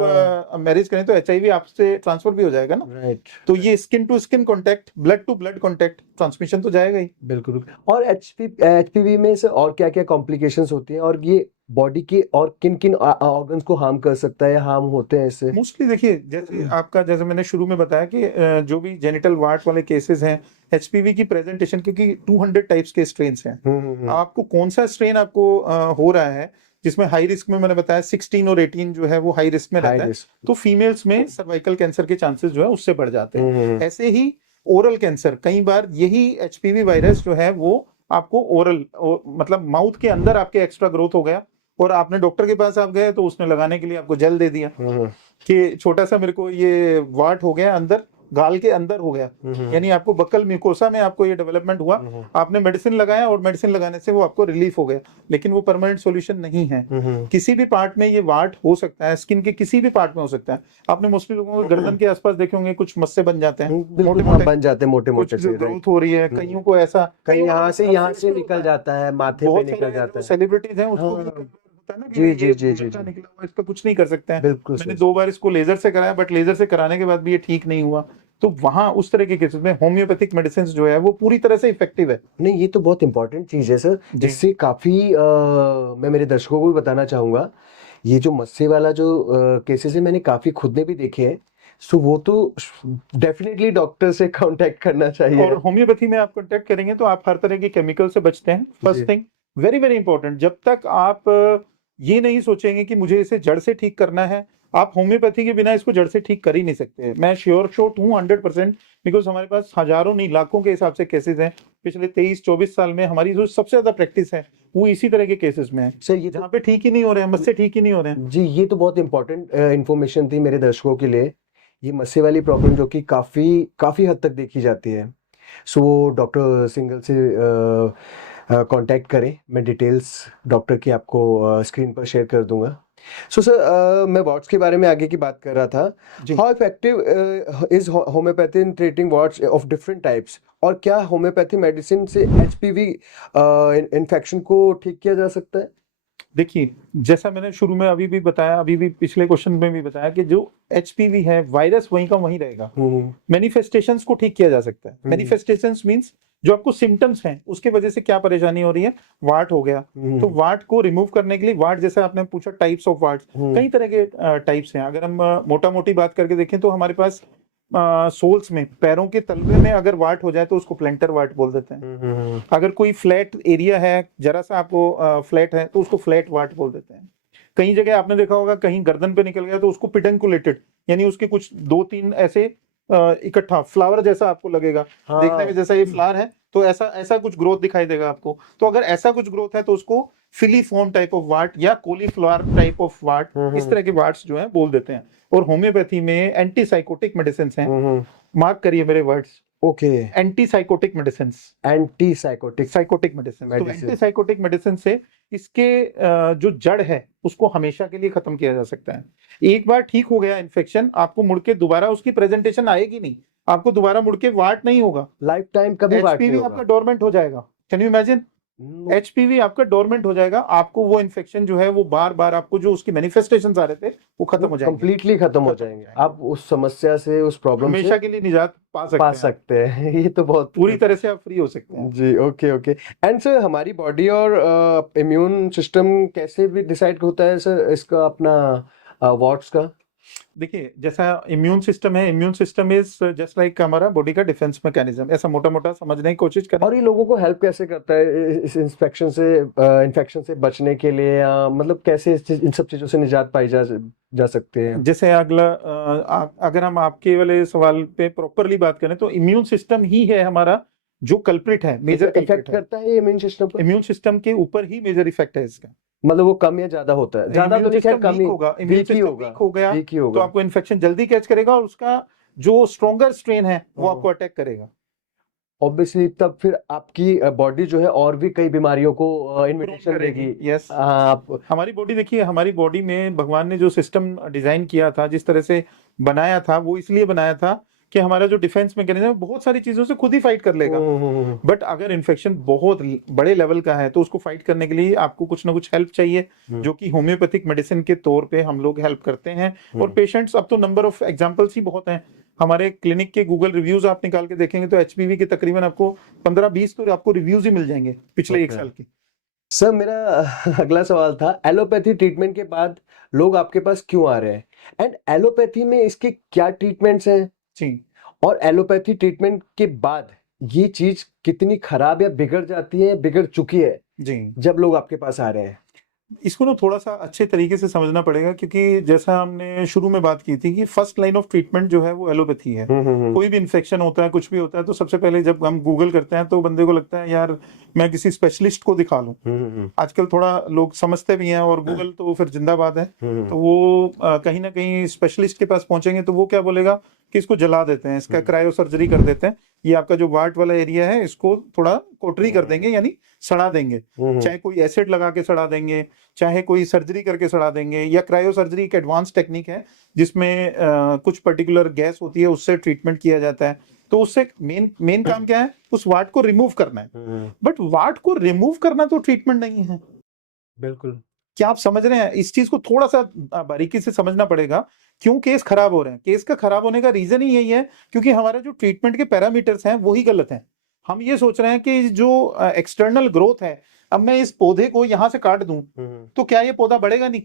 मैरिज करें तो एचआईवी आपसे ट्रांसफर भी हो जाएगा ना। राइट। तो ये skin to skin contact, blood to blood contact, transmission तो जाएगा ही। बिल्कुल। और एचपीवी में से और क्या क्या कॉम्प्लिकेशंस होती हैं, और ये बॉडी के और किन किन ऑर्गन्स को हार्म कर सकता है, हार्म होते हैं इससे? मोस्टली देखिए, जैसे आपका, जैसे मैंने शुरू में बताया कि जो भी जेनिटल वार्ट वाले केसेस हैं, एचपीवी की प्रेजेंटेशन, क्योंकि 200 टाइप्स के स्ट्रेन्स हैं, आपको कौन सा स्ट्रेन आपको हो रहा है, जिसमें हाई रिस्क में मैंने बताया 16 और 18 जो है वो हाई रिस्क में रहता है, तो फीमेल्स में सर्वाइकल कैंसर के चांसेस जो है उससे बढ़ जाते हैं। ऐसे ही ओरल कैंसर, कई बार यही एचपीवी वायरस जो है वो आपको ओरल, मतलब माउथ के अंदर आपके एक्स्ट्रा ग्रोथ हो गया और आपने डॉक्टर के पास आप गए तो उसने लगाने के लिए आपको जेल दे दिया कि छोटा सा मेरे को ये वाट हो गया अंदर, गाल के अंदर हो गया, यानी आपको बक्कल म्यूकोसा में आपको ये डेवलपमेंट हुआ, आपने मेडिसिन लगाया और मेडिसिन लगाने से वो आपको रिलीफ हो गया, लेकिन वो परमानेंट सॉल्यूशन नहीं है। किसी भी पार्ट में ये वाट हो सकता है, स्किन के किसी भी पार्ट में हो सकता है। आपने मोस्टली लोगों को गर्दन के आसपास देखे होंगे कुछ मस्से बन जाते हैं, मोटे मोटे बन जाते हैं, मोटे मोटे से ग्रोथ हो रही है, कईयों को ऐसा, कहीं यहाँ से निकल जाता है, माथे पे निकल जाता है। सेलिब्रिटीज हैं उसको होता है ना कि जी जी जी जी बच्चा निकला हुआ, इसका कुछ नहीं कर सकते हैं। बिल्कुल। मैंने 2 बार इसको लेजर से कराया, बट लेजर से कराने के बाद भी ये ठीक नहीं हुआ। तो वहां उस तरह के केसेस में होम्योपैथिक मेडिसिन जो है वो पूरी तरह से इफेक्टिव है। नहीं, ये तो बहुत इंपॉर्टेंट चीज है सर, जिससे काफी मैं मेरे दर्शकों को भी बताना चाहूंगा, ये जो मस्से वाला जो केसेस है मैंने काफी खुद ने भी देखे हैं, सो वो तो डेफिनेटली डॉक्टर से कांटेक्ट करना चाहिए। और होम्योपैथी में आप कांटेक्ट करेंगे तो आप हर तरह के केमिकल से बचते हैं। First thing, very very important, जब तक आप ये नहीं सोचेंगे कि मुझे इसे जड़ से ठीक करना है, आप होम्योपैथी के बिना इसको जड़ से ठीक कर ही नहीं सकते। मैं श्योर शॉट हूँ 100%, बिकॉज हमारे पास हजारों नहीं लाखों के हिसाब से केसेस हैं। पिछले 23-24 साल में हमारी जो सबसे ज्यादा प्रैक्टिस है वो इसी तरह के केसेस में है, सर ये जहाँ पे ठीक ही नहीं हो रहे हैं, मस्से ठीक ही नहीं हो रहे हैं। जी, ये तो बहुत इंपॉर्टेंट इंफॉर्मेशन थी मेरे दर्शकों के लिए। ये मस्से वाली प्रॉब्लम जो कि काफ़ी काफ़ी हद तक देखी जाती है, सो डॉक्टर सिंगल से कांटेक्ट करें। मैं डिटेल्स डॉक्टर की आपको स्क्रीन पर शेयर कर दूंगा। सो सर, मैं वार्ड्स के बारे में आगे की बात कर रहा था। जी how effective is homeopathy in treating warts of different types, और क्या होम्योपैथी मेडिसिन से एचपीवी इन्फेक्शन को ठीक किया जा सकता है? देखिए, जैसा मैंने शुरू में अभी भी बताया, अभी भी पिछले क्वेश्चन में भी बताया कि जो एचपीवी है वायरस वहीं का वहीं रहेगा। मैनिफेस्टेशंस को ठीक किया जा सकता है। मैनिफेस्टेशंस मींस जो आपको सिम्टम्स हैं उसके वजह से क्या परेशानी हो रही है। वार्ड हो गया तो वार्ड को रिमूव करने के लिए, वार्ड जैसे आपने पूछा टाइप्स ऑफ वार्ड्स, कई तरह के टाइप्स हैं। अगर हम मोटा मोटी बात करके देखें तो हमारे पास सोल्स में, पैरों के तलवे में अगर वाट हो जाए तो उसको प्लेंटर वाट बोल देते हैं। अगर कोई फ्लैट एरिया है, जरा सा आपको फ्लैट है तो उसको फ्लैट वाट बोल देते हैं। कई जगह आपने देखा होगा कहीं गर्दन पे निकल गया तो उसको पिडंकुलेटेड, यानी उसके कुछ 2-3 ऐसे इकट्ठा फ्लावर जैसा आपको लगेगा। हाँ। देखने में जैसा ये फ्लावर है तो ऐसा ऐसा कुछ ग्रोथ दिखाई देगा आपको। तो अगर ऐसा कुछ ग्रोथ है तो उसको फिलीफॉर्म टाइप ऑफ वाट या कोलीफ्लावर टाइप ऑफ वाट, इस तरह के वाट्स जो है बोल देते हैं। और होम्योपैथी में एंटी साइकोटिक मेडिसिन हैं। मार्क करिए मेरे words, okay. Anti psychotic medicine, anti psychotic psychotic medicine. तो एंटी साइकोटिक मेडिसिन से इसके जो जड़ है उसको हमेशा के लिए खत्म किया जा सकता है। एक बार ठीक हो गया इन्फेक्शन, आपको मुड़ के दोबारा उसकी प्रेजेंटेशन आएगी नहीं, आपको दोबारा मुड़ के वाट नहीं होगा, लाइफ टाइम कभी वाट नहीं एचपीवी होगा। आपका डोरमेंट हो जाएगा। कैन यू इमेजिन, एचपीवी आपका डोरमेंट हो जाएगा। आपको वो इन्फेक्शन जो है वो बार बार आपको जो उसकी मैनिफेस्टेशंस आ रहे थे वो खत्म हो जाएंगे, कंप्लीटली खत्म हो जाएंगे। आप उस समस्या से, उस प्रॉब्लम हमेशा से के लिए निजात पा सकते पा हैं। सकते हैं। ये तो बहुत पूरी तरह से आप फ्री हो सकते हैं। जी, ओके ओके। एंड सर, हमारी बॉडी और इम्यून सिस्टम कैसे भी डिसाइड होता है सर इसका, अपना वॉट्स का? देखिए, जैसा इम्यून सिस्टम है, immune system is just like हमारा बॉडी का डिफेंस मैकेनिज्म, ऐसा मोटा मोटा समझने की कोशिश करें। और ये लोगों को हेल्प कैसे करता है इस इन्फेक्शन से बचने के लिए, या मतलब कैसे इन सब चीजों से निजात पाई जा सकते हैं? जैसे अगला अगर हम आपके वाले सवाल पे प्रॉपरली बात करें तो इम्यून सिस्टम ही है हमारा जो कल्प्रिट है, मेजर इफेक्ट करता है इम्यून सिस्टम पर? इम्यून सिस्टम के ऊपर ही मेजर इफेक्ट है इसका। मतलब वो कम या ज्यादा होता है? ज्यादा तो नहीं, खैर कम ही होगा, इम्यून वीक ही सिस्टम होगा। वीक हो गया वीक ही तो होगा। आपको इन्फेक्शन जल्दी कैच करेगा और उसका जो स्ट्रॉन्गर स्ट्रेन है वो आपको अटैक करेगा। ऑब्वियसली तब फिर आपकी बॉडी जो है और भी कई बीमारियों को इनविटेशन देगी। यस, आप हमारी बॉडी देखिए, हमारी बॉडी में भगवान ने जो सिस्टम डिजाइन किया था, जिस तरह से बनाया था, वो इसलिए बनाया था कि हमारा जो डिफेंस मैकेनिज्म है बहुत सारी चीजों से खुद ही फाइट कर लेगा। बट अगर इन्फेक्शन बहुत बड़े लेवल का है तो उसको फाइट करने के लिए आपको कुछ ना कुछ हेल्प चाहिए, जो कि होम्योपैथिक मेडिसिन के तौर पे हम लोग हेल्प करते हैं। और पेशेंट्स, अब तो नंबर ऑफ एग्जांपल्स ही बहुत हैं। हमारे क्लिनिक के गूगल रिव्यूज आप निकाल के देखेंगे तो एचपीवी के तकरीबन आपको 15-20 तो आपको रिव्यूज ही मिल जाएंगे पिछले 1 साल के। सर, मेरा अगला सवाल था, एलोपैथी ट्रीटमेंट के बाद लोग आपके पास क्यों आ रहे हैं, एंड एलोपैथी में इसके क्या ट्रीटमेंट्स हैं जी, और एलोपैथी ट्रीटमेंट के बाद ये चीज कितनी खराब या बिगड़ जाती है, बिगड़ चुकी है जी, जब लोग आपके पास आ रहे हैं? इसको ना थोड़ा सा अच्छे तरीके से समझना पड़ेगा, क्योंकि जैसा हमने शुरू में बात की थी कि फर्स्ट लाइन ऑफ ट्रीटमेंट जो है वो एलोपैथी है। कोई भी इन्फेक्शन होता है, कुछ भी होता है, तो सबसे पहले जब हम गूगल करते हैं तो बंदे को लगता है यार मैं किसी स्पेशलिस्ट को दिखा लूं। आजकल थोड़ा लोग समझते भी हैं और गूगल तो फिर जिंदाबाद है। तो वो कहीं ना कहीं स्पेशलिस्ट के पास पहुंचेंगे तो वो क्या बोलेगा कि इसको जला देते हैं, इसका क्रायो सर्जरी कर देते हैं, ये आपका जो वार्ट वाला एरिया है इसको थोड़ा कोटरी कर देंगे, यानी सड़ा देंगे। चाहे कोई एसिड लगा के सड़ा देंगे, चाहे कोई सर्जरी करके सड़ा देंगे, या क्रायो सर्जरी एक एडवांस टेक्निक है जिसमें कुछ पर्टिकुलर गैस होती है, उससे ट्रीटमेंट किया जाता है। तो उससे मेन काम क्या है, उस वाट को रिमूव करना है। बट वाट को रिमूव करना तो ट्रीटमेंट नहीं है। बिल्कुल। क्या आप समझ रहे हैं? इस चीज को थोड़ा सा बारीकी से समझना पड़ेगा। क्यों केस खराब हो रहे हैं? केस का खराब होने का रीजन ही यही है क्योंकि हमारे जो ट्रीटमेंट के पैरामीटर्स हैं वही गलत हैं। हम ये सोच रहे हैं कि जो एक्सटर्नल ग्रोथ है, अब मैं इस पौधे को यहां से काट दूं तो क्या ये पौधा बढ़ेगा? नहीं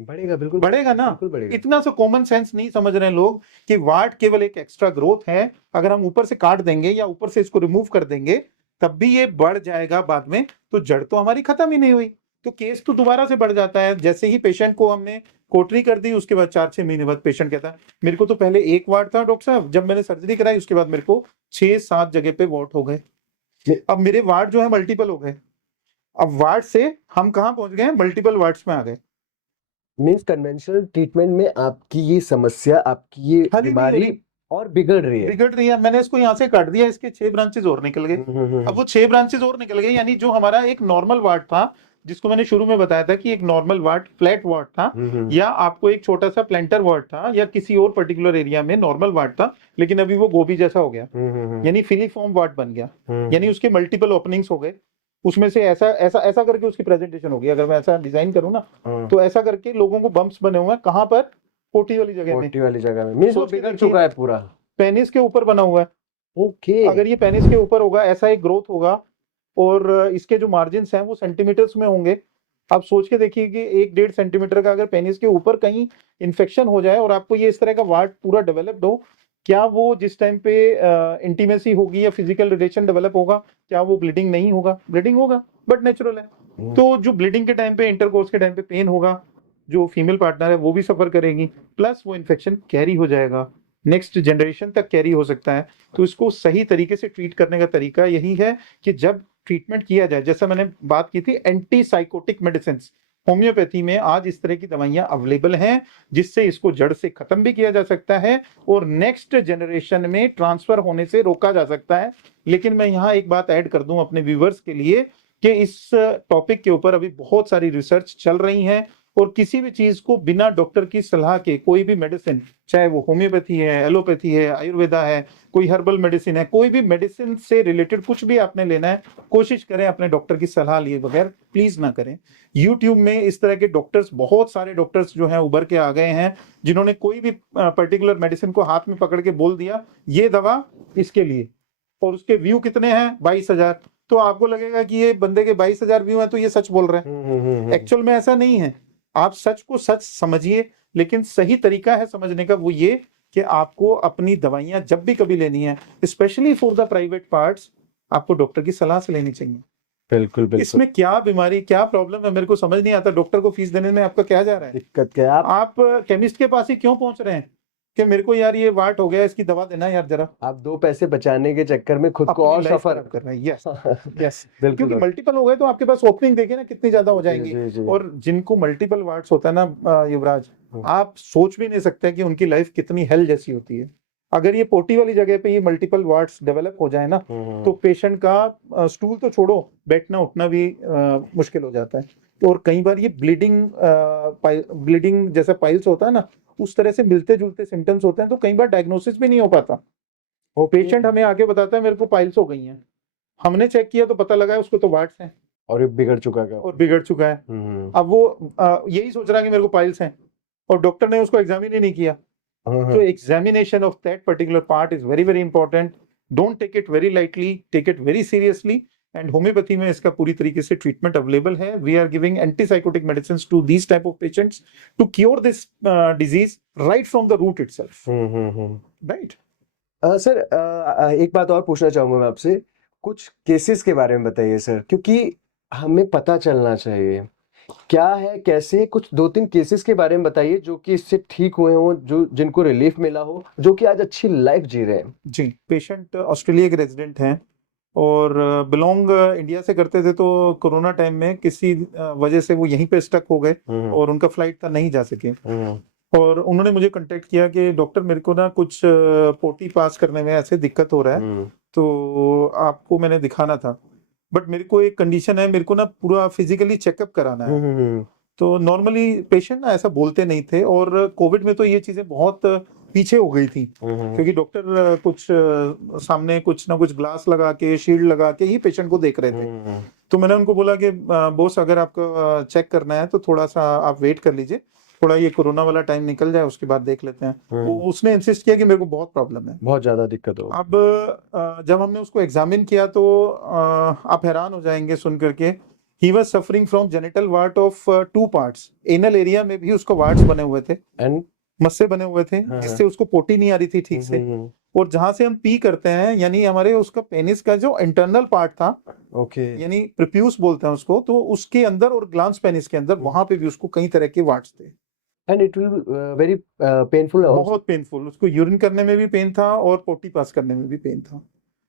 बढ़ेगा, बिल्कुल बढ़ेगा ना। बिल्कुल बढ़ेगा। इतना सा कॉमन सेंस नहीं समझ रहे हैं लोग कि वाट केवल एक एक्स्ट्रा ग्रोथ है। अगर हम ऊपर से काट देंगे या ऊपर से इसको रिमूव कर देंगे तब भी ये बढ़ जाएगा बाद में, तो जड़ तो हमारी खत्म ही नहीं हुई। तो केस तो दोबारा से बढ़ जाता है। जैसे ही पेशेंट को हमने कोटरी कर दी, उसके बाद 4-6 महीने बाद पेशेंट कहता है मेरे को तो पहले एक वार्ड था डॉक्टर साहब, जब मैंने सर्जरी कराई उसके बाद मेरे को 6-7 जगह पे वार्ड हो गए, अब मेरे वार्ड जो है मल्टीपल हो गए। अब वार्ड से हम कहाँ पहुंच गए हैं, मल्टीपल वार्ड्स में आ गए। मीन्स कन्वेंशनल ट्रीटमेंट में आपकी ये समस्या, आपकी ये खाली नहीं हो बीमारी रही, और बिगड़ रही है। बिगड़ रही है। मैंने इसको यहाँ से काट दिया, इसके 6 ब्रांचेस और निकल गए। अब वो 6 ब्रांचेस और निकल गए, यानी जो हमारा एक नॉर्मल वार्ड था, जिसको मैंने शुरू में बताया था कि एक नॉर्मल वार्ड फ्लैट वार्ड था, या आपको एक छोटा सा प्लेंटर वार्ड था, या किसी और पर्टिकुलर एरिया में नॉर्मल वार्ड था, लेकिन अभी वो गोभी जैसा हो गया, यानी फिलीफॉर्म वार्ड बन गया, यानी उसके मल्टीपल ओपनिंग्स हो गए। उसमें से ऐसा ऐसा ऐसा करके उसकी प्रेजेंटेशन होगी। अगर मैं ऐसा डिजाइन करूँ ना, तो ऐसा करके लोगों को बम्प्स बने हुए हैं। कहाँ पर? पोटी वाली जगह में। पोटी वाली जगह में मीन्स वो सोच के बिगड़ देखिए, चुका है पूरा। पेनिस के ऊपर बना हुआ है। ओके। अगर ये पेनिस के ऊपर होगा, ऐसा एक ग्रोथ होगा, और इसके जो मार्जिन्स हैं वो सेंटीमीटर्स में होंगे। आप सोच के देखिए कि 1-1.5 सेंटीमीटर का अगर पेनिस के ऊपर कहीं इन्फेक्शन हो जाए और आपको ये इस तरह का वार्ड पूरा डेवलप्ड हो, क्या वो जिस टाइम पे इंटीमेसी होगी या फिजिकल रिलेशन डेवलप होगा, क्या वो ब्लीडिंग नहीं होगा? ब्लीडिंग होगा, बट नेचुरल है। तो जो ब्लीडिंग के टाइम पे, इंटरकोर्स के टाइम पे पेन होगा, जो फीमेल पार्टनर है वो भी सफर करेगी, प्लस वो इन्फेक्शन कैरी हो जाएगा, नेक्स्ट जनरेशन तक कैरी हो सकता है। तो इसको सही तरीके से ट्रीट करने का तरीका यही है कि जब ट्रीटमेंट किया जाए, जैसा मैंने बात की थी एंटी साइकोटिक मेडिसिन, होम्योपैथी में आज इस तरह की दवाइयां अवेलेबल हैं जिससे इसको जड़ से खत्म भी किया जा सकता है और नेक्स्ट जनरेशन में ट्रांसफर होने से रोका जा सकता है। लेकिन मैं यहाँ एक बात ऐड कर दूं अपने व्यूवर्स के लिए कि इस टॉपिक के ऊपर अभी बहुत सारी रिसर्च चल रही है, और किसी भी चीज को बिना डॉक्टर की सलाह के, कोई भी मेडिसिन, चाहे वो होम्योपैथी है, एलोपैथी है, आयुर्वेदा है, कोई हर्बल मेडिसिन है, कोई भी मेडिसिन से रिलेटेड कुछ भी आपने लेना है, कोशिश करें अपने डॉक्टर की सलाह लिए बगैर प्लीज ना करें। यूट्यूब में इस तरह के डॉक्टर्स, बहुत सारे डॉक्टर्स जो हैं उभर के आ गए हैं, जिन्होंने कोई भी पर्टिकुलर मेडिसिन को हाथ में पकड़ के बोल दिया ये दवा इसके लिए, और उसके व्यू कितने हैं? 22,000। तो आपको लगेगा कि ये बंदे के 22,000 व्यू हैं तो ये सच बोल रहे हैं। एक्चुअल में ऐसा नहीं है। आप सच को सच समझिए, लेकिन सही तरीका है समझने का वो ये कि आपको अपनी दवाइयां जब भी कभी लेनी है, specially for the private parts, आपको डॉक्टर की सलाह से लेनी चाहिए। बिल्कुल बिल्कुल। इसमें क्या बीमारी, क्या प्रॉब्लम है, मेरे को समझ नहीं आता। डॉक्टर को फीस देने में आपका क्या जा रहा है? दिक्कत क्या है? आप केमिस्ट के पास ही क्यों पहुंच रहे हैं कि मेरे को यार ये वाट हो गया, इसकी दवा देना यार जरा। आप 2 पैसे बचाने के चक्कर में खुद को और सफर कर रहे हैं। यस यस, बिल्कुल। क्योंकि मल्टीपल हो गए तो आपके पास ओपनिंग देखिए ना कितनी ज्यादा हो जाएंगी। जी, जी। और जिनको मल्टीपल वार्ड्स होता है ना युवराज, आप सोच भी नहीं सकते कि उनकी लाइफ कितनी हेल जैसी होती है। अगर ये पोटी वाली जगह पे ये मल्टीपल वार्ड्स डेवलप हो जाए ना, तो पेशेंट का स्टूल तो छोड़ो, बैठना उठना भी मुश्किल हो जाता है। और कई बार ये ब्लीडिंग जैसा पाइल्स होता है ना, उस तरह से मिलते जुलते सिम्टम्स होते हैं, तो कई बार डायग्नोसिस भी नहीं हो पाता। वो पेशेंट हमें आके बताता है मेरे को पाइल्स हो गई हैं, हमने चेक किया तो पता लगा उसको तो वाट्स हैं और ये बिगड़ चुका है। और बिगड़ चुका है। अब वो यही सोच रहा है कि मेरे को पाइल्स हैं, और डॉक्टर ने उसको एग्जामिन ही नहीं किया। तो examination of that particular part is very very important. Don't take it very lightly, take it very seriously. And homeopathy में इसका पूरी तरीके से ट्रीटमेंट अवेलेबल है। We are giving antipsychotic medicines to these type of patients to cure this disease right from the root itself. Right sir, एक बात और पूछना चाहूंगा मैं आपसे, कुछ केसेस के बारे में बताइए सर, क्योंकि हमें पता चलना चाहिए क्या है कैसे। कुछ 2-3 केसेस के बारे में बताइए जो कि इससे ठीक हुए हों, जो जिनको रिलीफ मिला हो, जो कि आज अच्छी लाइफ जी रहे हैं। जी, पेशेंट ऑस्ट्रेलिया के रेजिडेंट हैं और बिलोंग इंडिया से करते थे, तो कोरोना टाइम में किसी वजह से वो यहीं पे स्टक हो गए और उनका फ्लाइट था, नहीं जा सके। और उन्होंने मुझे कांटेक्ट किया कि डॉक्टर मेरे को ना कुछ पोटी पास करने में ऐसे दिक्कत हो रहा है, तो आपको मैंने दिखाना था, बट मेरे को एक कंडीशन है, मेरे को ना पूरा फिजिकली चेकअप कराना है। तो नॉर्मली पेशेंट ना ऐसा बोलते नहीं थे, और कोविड में तो ये चीजें बहुत पीछे हो गई थी, क्योंकि डॉक्टर कुछ सामने कुछ ना कुछ ग्लास लगा के, शील्ड लगा के ही पेशेंट को देख रहे थे। तो मैंने उनको बोला कि बॉस, अगर आपको चेक करना है तो थोड़ा सा आप वेट कर लीजिए, थोड़ा ये कोरोना वाला टाइम निकल जाए, उसके बाद देख लेते हैं। तो उसने इंसिस्ट किया कि मेरे को बहुत प्रॉब्लम है, बहुत ज्यादा दिक्कत हो। अब जब हमने उसको एग्जामिन किया तो आप हैरान हो जाएंगे सुन करके, he was suffering from genital wart of 2 parts। Anal area में भी उसको वार्ट्स बने हुए थे, एंड मस्से बने हुए थे, जिससे उसको पोटी नहीं आ रही थी ठीक से। और जहां से हम पी करते हैं यानी हमारे उसका पेनिस का जो इंटरनल पार्ट था, ओके यानी प्रीप्यूस बोलते हैं उसको, तो उसके अंदर और ग्लांस पेनिस के अंदर वहां पे भी उसको कई तरह के वाट्स थे। And it will very painful बहुत पेनफुल, उसको यूरिन करने में भी पेन था और पोटी पास करने में भी पेन था।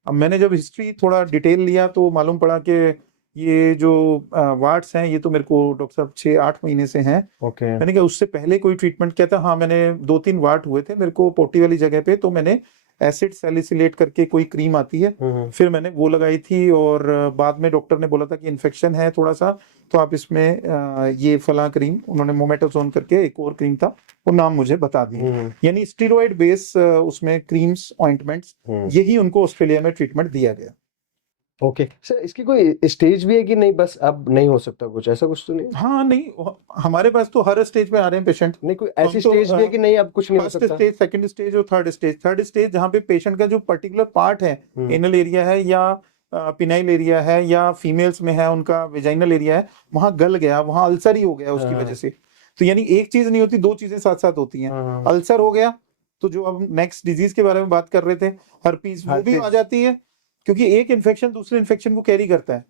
अब मैंने जब हिस्ट्री थोड़ा डिटेल लिया तो मालूम पड़ा कि ये जो वार्ड्स हैं ये तो मेरे को डॉक्टर साहब 6-8 महीने से हैं। ओके मैंने कहा उससे पहले कोई ट्रीटमेंट किया था? हाँ, मैंने 2-3 वार्ड हुए थे मेरे को पोटी वाली जगह पे, तो मैंने एसिड सैलिसिलेट करके कोई क्रीम आती है, फिर मैंने वो लगाई थी। और बाद में डॉक्टर ने बोला था कि इन्फेक्शन है थोड़ा सा, तो आप इसमें ये फला क्रीम, उन्होंने मोमेटाजोन करके एक और क्रीम था, वो नाम मुझे बता दिए। यानी स्टीरॉयड बेस उसमें क्रीम्स ऑइंटमेंट्स, यही उनको ऑस्ट्रेलिया में ट्रीटमेंट दिया गया। ओके सर, इसकी कोई स्टेज भी है कि नहीं बस अब नहीं हो सकता कुछ, ऐसा कुछ तो नहीं? हाँ नहीं, हमारे पास तो हर स्टेज पे आ रहे हैं पेशेंट। नहीं कोई हम ऐसी तो, स्टेज भी है कि नहीं अब कुछ नहीं हो फर्स्ट सकता? स्टेज, सेकंड स्टेज और थर्ड स्टेज जहाँ पे पेशेंट का जो पर्टिकुलर पार्ट है, एनल एरिया है या पिनाइल एरिया है या फीमेल्स में है उनका वेजाइनल एरिया है, वहां गल गया, वहां अल्सर ही हो गया उसकी वजह से। तो यानी एक चीज नहीं होती, दो चीजें साथ साथ होती हैं। अल्सर हो गया तो जो अब नेक्स्ट डिजीज के बारे में बात कर रहे थे, हर्पीज, वो भी आ जाती है, क्योंकि एक इन्फेक्शन दूसरे इन्फेक्शन को कैरी करता है।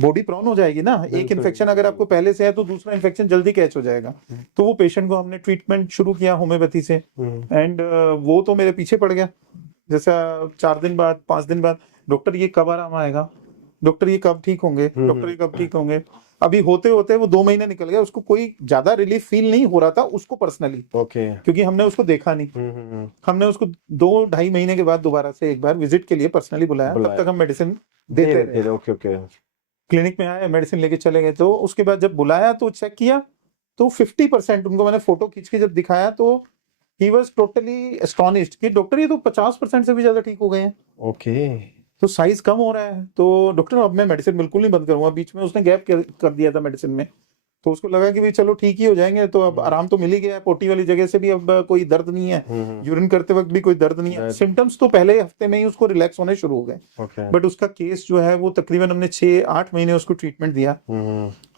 बॉडी प्रोन हो जाएगी ना, एक इन्फेक्शन अगर आपको पहले से है तो दूसरा इन्फेक्शन जल्दी कैच हो जाएगा। तो वो पेशेंट को हमने ट्रीटमेंट शुरू किया होम्योपैथी से, एंड वो तो मेरे पीछे पड़ गया। जैसा 4 दिन बाद 5 दिन बाद, डॉक्टर ये कब आराम आएगा, डॉक्टर ये कब ठीक होंगे, डॉक्टर ये कब ठीक होंगे। अभी होते होते वो 2 महीने निकल गया, उसको कोई ज्यादा रिलीफ फील नहीं हो रहा था उसको पर्सनली, ओके क्योंकि हमने उसको देखा नहीं। हमने उसको 2-2.5 महीने के बाद दोबारा से एक बार विजिट के लिए पर्सनली बुलाया, तब तक हम मेडिसिन देते रहे। ओके ओके क्लिनिक में आए, मेडिसिन लेके चले गए। तो उसके बाद जब बुलाया तो चेक किया तो 50%, उनको मैंने फोटो खींच के जब दिखाया तो ही वॉज टोटली एस्टोनिश्ड कि डॉक्टर ये तो 50% से भी ज्यादा ठीक हो गए हैं। ओके तो साइज कम हो रहा है, तो डॉक्टर अब मैं मेडिसिन बिल्कुल नहीं बंद करूंगा। बीच में उसने गैप कर दिया था मेडिसिन में, तो उसको लगा कि भाई चलो ठीक ही हो जाएंगे, तो अब आराम तो मिल ही गया है, पोटी वाली जगह से भी अब कोई दर्द नहीं है, यूरिन करते वक्त भी कोई दर्द नहीं है। सिम्टम्स तो पहले हफ्ते में ही उसको रिलैक्स होने शुरू हो गए, बट उसका केस जो है वो तकरीबन हमने 6-8 महीने उसको ट्रीटमेंट दिया।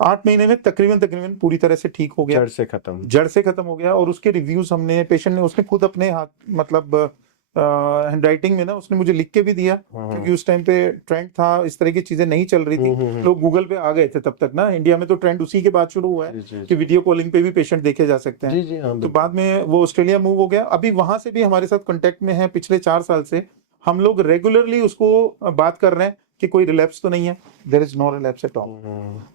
8 महीने में तकरीबन पूरी तरह से ठीक हो गया, जड़ से खत्म हो गया। और उसके रिव्यूज हमने, पेशेंट ने, उसने खुद अपने हाथ, मतलब हैंड राइटिंग में ना, उसने मुझे लिख के भी दिया, क्योंकि उस टाइम पे ट्रेंड था, इस तरह की चीजें नहीं चल रही थी, लोग गूगल पे आ गए थे तब तक ना। इंडिया में तो ट्रेंड उसी के बाद शुरू हुआ है कि वीडियो कॉलिंग पे भी पेशेंट देखे जा सकते हैं। जी हाँ, तो बाद में वो ऑस्ट्रेलिया मूव हो गया, अभी वहां से भी हमारे साथ कांटेक्ट में है पिछले 4 साल से। हम लोग रेगुलरली उसको बात कर रहे हैं कि कोई रिलैप्स तो नहीं है, there is no relapse at all.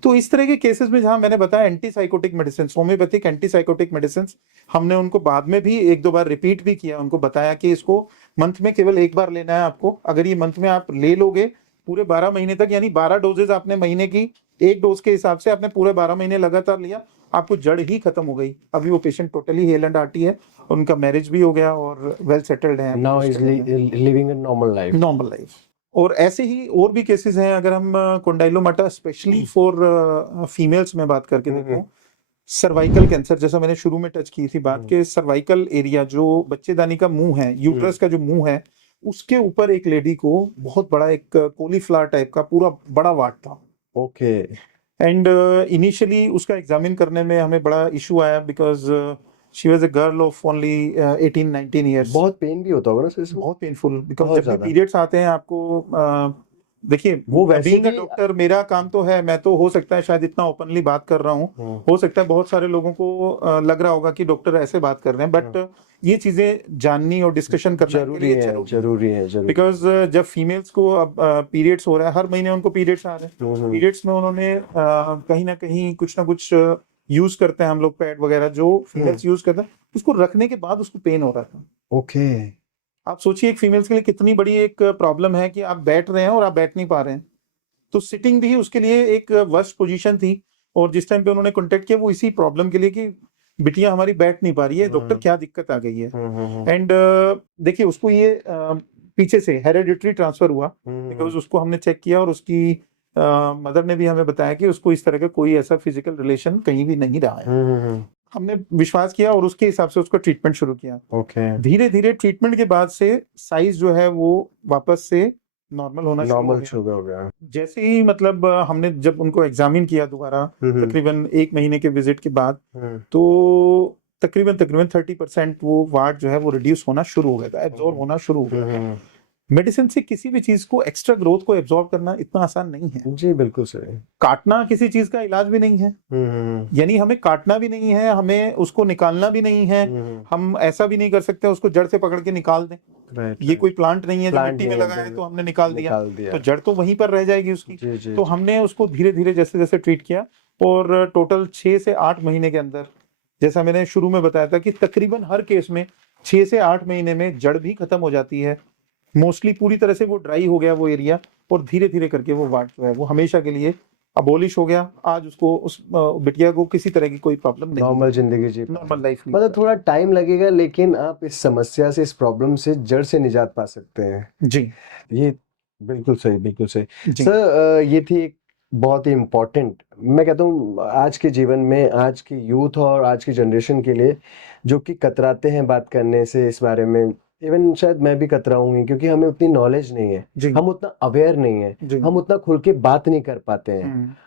तो इस तरह के केसेस में जहां मैंने बताया antipsychotic medicine, homeopathic antipsychotic medicine, हमने उनको बाद में भी 1-2 बार रिपीट भी किया, उनको बताया कि इसको मंथ में केवल 1 बार लेना है आपको। अगर ये मंथ में आप ले लोगे पूरे 12 महीने तक, यानी 12 डोजेज आपने महीने की, 1 डोज के हिसाब से आपने पूरे 12 महीने लगातार लिया, आपको जड़ ही खत्म हो गई। अभी वो patient totally hello and hearty है, उनका मैरिज भी हो गया और वेल सेटल्ड है, now is living a normal life. और ऐसे ही और भी केसेस हैं। अगर हम कोंडाइलोमाटा स्पेशली फॉर फीमेल्स में बात करके देखो, सर्वाइकल कैंसर, जैसा मैंने शुरू में टच की थी बात के, सर्वाइकल एरिया जो बच्चेदानी का मुंह है, यूट्रस का जो मुंह है, उसके ऊपर एक लेडी को बहुत बड़ा एक कोलीफ्लावर टाइप का पूरा बड़ा वाट था। ओके एंड इनिशियली उसका एग्जामिन करने में हमें बड़ा इशू आया, because she was a girl of only 18-19 years. बहुत पेन भी होता होगा ना सर? बहुत पेनफुल, बिकॉज जब भी पीरियड्स आते हैं आपको, देखिए वो वैसे बीइंग अ भी डॉक्टर मेरा काम तो है, मैं तो हो सकता है शायद इतना ओपनली बात कर रहा हूँ, हो सकता है बहुत सारे लोगों को लग रहा होगा कि डॉक्टर ऐसे बात कर रहे हैं, बट ये चीजें जाननी और डिस्कशन करना जरूरी है बिकॉज जब फीमेल्स को अब पीरियड्स हो रहा है, हर महीने उनको पीरियड्स आ रहे हैं, पीरियड्स में उन्होंने कहीं ना कहीं कुछ ना कुछ यूज करते हैं हम लोग, पैड वगैरह जो फीमेल्स यूज करते हैं, उसको रखने के बाद उसको पेन हो रहा था। ओके आप सोचिए एक फीमेल्स के लिए कितनी बड़ी एक प्रॉब्लम है कि आप बैठ रहे हैं और आप बैठ नहीं पा रहे हैं, तो सिटिंग भी उसके लिए एक वर्स्ट पोजीशन थी। और जिस टाइम पे उन्होंने कांटेक्ट किया वो इसी प्रॉब्लम के लिए कि बिटिया हमारी बैठ नहीं पा रही है, डॉक्टर क्या दिक्कत आ गई है। एंड देखिए उसको ये पीछे से हेरेडिटरी ट्रांसफर हुआ, बिकॉज उसको हमने चेक किया और उसकी मदर ने भी हमें बताया कि उसको इस तरह का कोई ऐसा फिजिकल रिलेशन कहीं भी नहीं रहा है। हमने विश्वास किया और उसके हिसाब से उसका ट्रीटमेंट शुरू किया। धीरे धीरे ट्रीटमेंट के बाद से साइज जो है वो वापस से नॉर्मल होना शुरू हो गया। जैसे ही मतलब हमने जब उनको एग्जामिन किया दोबारा तकरीबन 1 महीने के विजिट के बाद, तो तकरीबन तकरीबन 30% वो वाट जो है वो रिड्यूस होना शुरू हो गया था, एब्जॉर्ब होना शुरू हो गया था। मेडिसिन से किसी भी चीज को, एक्स्ट्रा ग्रोथ को एब्जॉर्ब करना इतना आसान नहीं है। जी बिल्कुल सही। काटना किसी चीज का इलाज भी नहीं है, यानी हमें काटना भी नहीं है, हमें उसको निकालना भी नहीं है, हम ऐसा भी नहीं कर सकते उसको जड़ से पकड़ के निकाल दें। ये कोई प्लांट नहीं है जो मिट्टी में लगा है तो हमने निकाल दिया, तो जड़ तो वहीं पर रह जाएगी उसकी। तो हमने उसको धीरे धीरे जैसे जैसे ट्रीट किया, और टोटल 6 से 8 महीने के अंदर, जैसा मैंने शुरू में बताया था कि तकरीबन हर केस में 6 से 8 महीने में जड़ भी खत्म हो जाती है, मोस्टली पूरी तरह से वो ड्राई हो गया वो एरिया, और धीरे धीरे करके वो वाट जो है वो हमेशा के लिए अबोलिश हो गया। आज उसको, उस बिटिया को किसी तरह की कोई प्रॉब्लम नहीं, नॉर्मल जिंदगी जी, नॉर्मल लाइफ। मतलब थोड़ा टाइम लगेगा लेकिन आप इस समस्या से, इस प्रॉब्लम से जड़ से निजात पा सकते हैं। जी ये बिल्कुल सही, बिल्कुल सही जी। सर। ये थी एक बहुत ही इम्पोर्टेंट, मैं कहता हूँ आज के जीवन में, आज की यूथ और आज की जनरेशन के लिए, जो कि कतराते हैं बात करने से इस बारे में। इवन शायद मैं भी कतराऊंगी क्योंकि हमें उतनी नॉलेज नहीं है, जी हम उतना अवेयर नहीं है, जी। हम उतना खुल के बात नहीं कर पाते हैं।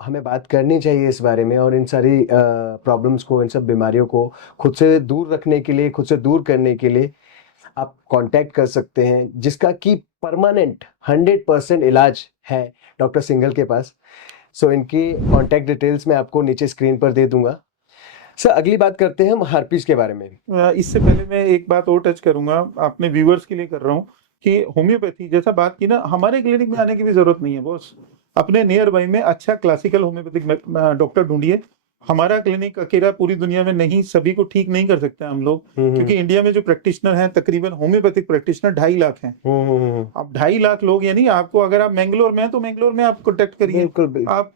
हमें बात करनी चाहिए इस बारे में, और इन सारी प्रॉब्लम्स को, इन सब बीमारियों को खुद से दूर रखने के लिए, खुद से दूर करने के लिए आप कांटेक्ट कर सकते हैं, जिसका कि परमानेंट 100% इलाज है डॉक्टर सिंघल के पास। सो इनकी कांटेक्ट डिटेल्स मैं आपको नीचे स्क्रीन पर दे दूंगा। सर अगली बात करते हैं हम हार्पिस के बारे में। इससे पहले मैं एक बात और टच करूंगा, अपने व्यूअर्स के लिए कर रहा हूँ, कि होम्योपैथी जैसा बात की ना, हमारे क्लिनिक में आने की भी जरूरत नहीं है बॉस। अपने नियर बाई में अच्छा क्लासिकल होम्योपैथिक डॉक्टर ढूंढिए। हमारा क्लिनिक अकेला पूरी दुनिया में नहीं, सभी को ठीक नहीं कर सकते हम लोग, क्योंकि इंडिया में जो प्रैक्टिशनर हैं तकरीबन होम्योपैथिक प्रैक्टिशनर 2.5 लाख हैं। अब 2.5 लाख लोग, यानी आपको, अगर आप मैंगलोर में हैं तो मैंगलोर में आप कॉन्टेक्ट करिए, आप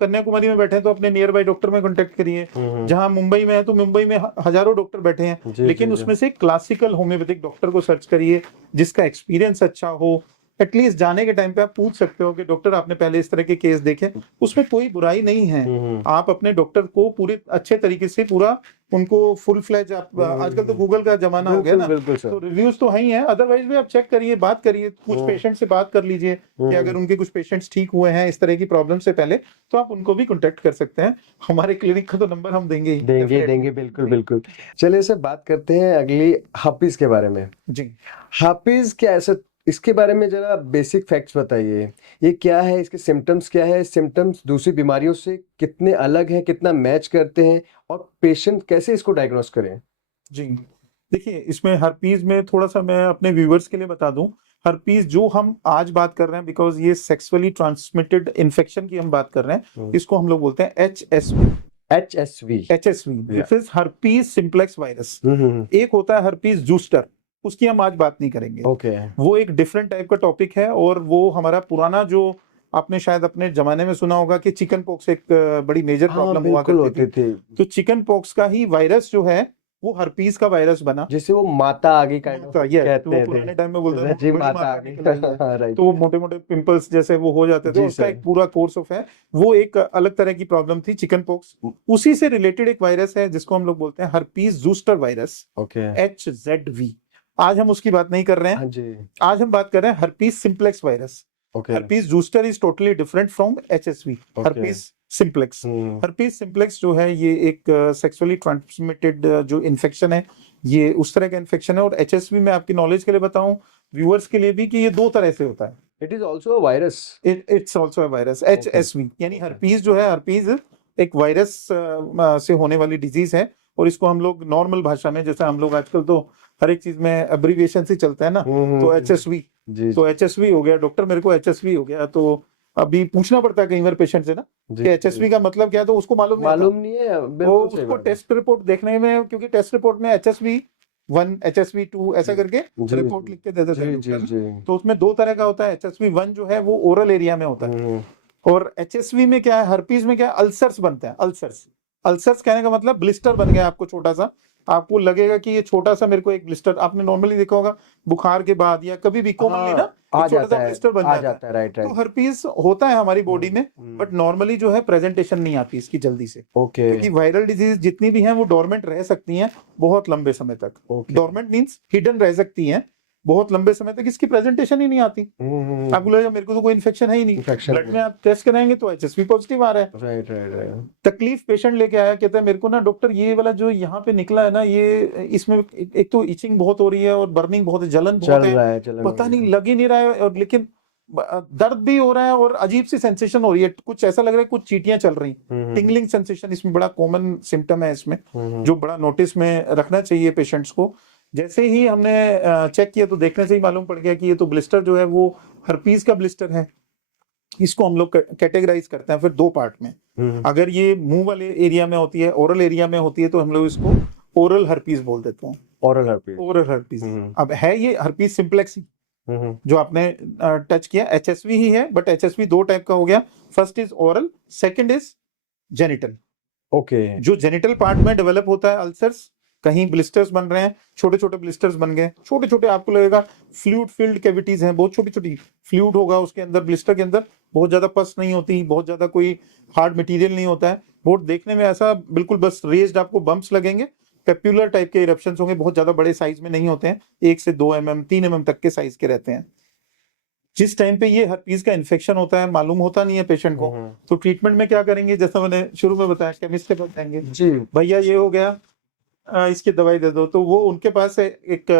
कन्याकुमारी में बैठे हैं तो अपने नियर बाई डॉक्टर में कॉन्टेक्ट करिए, जहां मुंबई में है तो मुंबई में हजारों डॉक्टर बैठे हैं, लेकिन उसमें से क्लासिकल होम्योपैथिक डॉक्टर को सर्च करिए जिसका एक्सपीरियंस अच्छा हो। एटलीस्ट जाने के टाइम पे आप पूछ सकते हो कि डॉक्टर आपने पहले इस तरह के केस देखे, उसमें कोई बुराई नहीं है। आप अपने डॉक्टर को पूरे अच्छे तरीके से, पूरा उनको फुल फ्लैज, आप आजकल तो गूगल का जमाना हो गया ना, तो रिव्यूज तो है ही है, अदरवाइज भी आप चेक करिए, बात करिए, कुछ पेशेंट से बात कर लीजिए कि अगर उनके कुछ पेशेंट्स ठीक हुए हैं इस तरह की प्रॉब्लम से पहले, तो आप उनको भी कॉन्टेक्ट कर सकते हैं। हमारे क्लिनिक का तो नंबर हम देंगे देंगे बिल्कुल बिल्कुल। चलिए सर बात करते हैं अगली हार्पिस के बारे में। जी। हार्पिस क्या ऐसा, इसके बारे में जरा बेसिक फैक्ट्स बताइए। ये क्या है, इसके सिम्टम्स क्या है, सिम्टम्स दूसरी बीमारियों से कितने अलग हैं, कितना मैच करते हैं, और पेशेंट कैसे इसको डायग्नोस करें? जी देखिए, इसमें हर्पीज में थोड़ा सा मैं अपने व्यूवर्स के लिए बता दूं, हर्पीज जो हम आज बात कर रहे हैं, बिकॉज ये सेक्सुअली ट्रांसमिटेड इन्फेक्शन की हम बात कर रहे हैं, इसको हम लोग बोलते हैं HSV। HSV this is herpes simplex virus. एक होता है हर्पीज जूस्टर, उसकी हम आज बात नहीं करेंगे। वो एक डिफरेंट टाइप का टॉपिक है, और वो हमारा पुराना, जो आपने शायद अपने जमाने में सुना होगा कि चिकन पॉक्स एक बड़ी मेजर प्रॉब्लम हुआ करती थी, तो चिकन पॉक्स का ही वायरस जो है वो हर्पीज का वायरस बना, जिसे वो माता आगे कहते हैं, तो वो पुराने टाइम में बोलते थे माता आगे, तो मोटे मोटे पिंपल्स जैसे वो हो जाते थे, उसका एक पूरा कोर्स ऑफ है। वो एक अलग तरह की प्रॉब्लम थी चिकन पॉक्स। उसी से रिलेटेड एक वायरस है जिसको हम लोग बोलते हैं हर्पीज जूस्टर वायरस, HZV। आज हम उसकी बात नहीं कर रहे हैं, आज हम बात कर रहे हैं herpes simplex virus. Herpes zoster is totally different from HSV। Herpes simplex, herpes simplex जो है ये एक सेक्सुअली ट्रांसमिटेड जो इन्फेक्शन है, ये उस तरह का इन्फेक्शन है। और HSV में आपकी नॉलेज के लिए बताऊं, व्यूअर्स के लिए भी, कि ये 2 तरह से होता है। It is also a virus, it's also a virus. HSV यानी हर्पीज जो है, हर्पीज एक वायरस से होने वाली डिजीज है, और इसको हम लोग नॉर्मल भाषा में, जैसे हम लोग आजकल तो हर एक चीज में एब्रीविएशन से चलता है ना, तो HSV, तो HSV हो गया, डॉक्टर मेरे को HSV हो गया, तो अभी पूछना पड़ता है कई बार पेशेंट से ना कि HSV का मतलब क्या है, तो उसको मालूम नहीं है, वो उसको टेस्ट रिपोर्ट देखने में, क्योंकि टेस्ट रिपोर्ट में HSV1 HSV2 ऐसा करके रिपोर्ट लिख के दे देते हैं, तो उसमें 2 तरह का होता है। HSV1 जो है वो ओरल एरिया में होता है, और HSV में क्या है, हर्पीज में क्या है, अल्सर्स बनते हैं। अल्सर्स कहने का मतलब ब्लिस्टर बन गया आपको छोटा सा, आपको लगेगा कि ये छोटा सा मेरे को एक ब्लिस्टर, आपने नॉर्मली देखा होगा बुखार के बाद या कभी भी कॉमनली ना छोटा सा ब्लिस्टर बन जाता है, राइट। तो हर्पीज होता है हमारी बॉडी में, बट नॉर्मली जो है प्रेजेंटेशन नहीं आती इसकी जल्दी से, क्योंकि वायरल डिजीज जितनी भी हैं वो डोरमेंट रह सकती हैं बहुत लंबे समय तक। डोरमेंट मींस हिडन रह सकती हैं, बहुत लंबे समय तक इसकी प्रेजेंटेशन ही नहीं आती। आप बोलेगा मेरे को तो कोई इन्फेक्शन है ही नहीं, इन्फेक्शन ब्लड में आप टेस्ट कराएंगे तो HSV पॉजिटिव आ रहा है। Right right right. तकलीफ पेशेंट लेके आया, कहता है मेरे को ना डॉक्टर ये वाला जो यहाँ पे निकला है ना, ये इसमें एक तो इचिंग बहुत हो रही है और बर्निंग बहुत है, जलन बहुत चल है, रहा है चलन पता नहीं लग ही नहीं रहा है, और लेकिन दर्द भी हो रहा है और अजीब सी सेंसेशन हो रही है, कुछ ऐसा लग रहा है कुछ चींटियां चल रही, टिंगलिंग सेंसेशन इसमें बड़ा कॉमन सिम्टम है इसमें, जो बड़ा नोटिस में रखना चाहिए पेशेंट्स को। जैसे ही हमने चेक किया तो देखने से ही मालूम पड़ गया कि ये तो ब्लिस्टर जो है वो हर्पीज का ब्लिस्टर है। इसको हम लोग कैटेगराइज करते हैं फिर दो पार्ट में। अगर ये मुंह वाले एरिया में होती है, ओरल एरिया में होती है, तो हम लोग इसको ओरल हर्पीज बोल देते हैं, ओरल हर्पीज। Oral herpes. अब है ये हर्पीज सिंप्लेक्स ही जो आपने टच किया, HSV ही है, बट HSV दो टाइप का हो गया, first is oral, second is genital. Okay. जो जेनिटल पार्ट में डेवलप होता है अल्सर्स, कहीं ब्लिस्टर्स बन रहे हैं, छोटे छोटे ब्लिस्टर्स बन गए, छोटे छोटे, आपको लगेगा फ्लूइड फिल्ड कैविटीज हैं, बहुत छोटी छोटी फ्लूइड होगा उसके अंदर, ब्लिस्टर के अंदर बहुत ज्यादा पस नहीं होती, बहुत ज्यादा कोई हार्ड मटेरियल नहीं होता है, बहुत देखने में ऐसा बिल्कुल बस रेज्ड आपको बम्प्स लगेंगे, पेप्युलर टाइप के इरप्शंस होंगे, बहुत ज्यादा बड़े साइज में नहीं होते हैं, 1 से 2 mm 3 mm तक के साइज के रहते हैं। जिस टाइम पे ये हर्पीज का इन्फेक्शन होता है, मालूम होता नहीं है पेशेंट को, तो ट्रीटमेंट में क्या करेंगे, जैसा मैंने शुरू में बताया, केमिस्ट के पास जाएंगे जी भैया ये हो गया, इसकी दवाई दे दो, तो वो उनके पास एक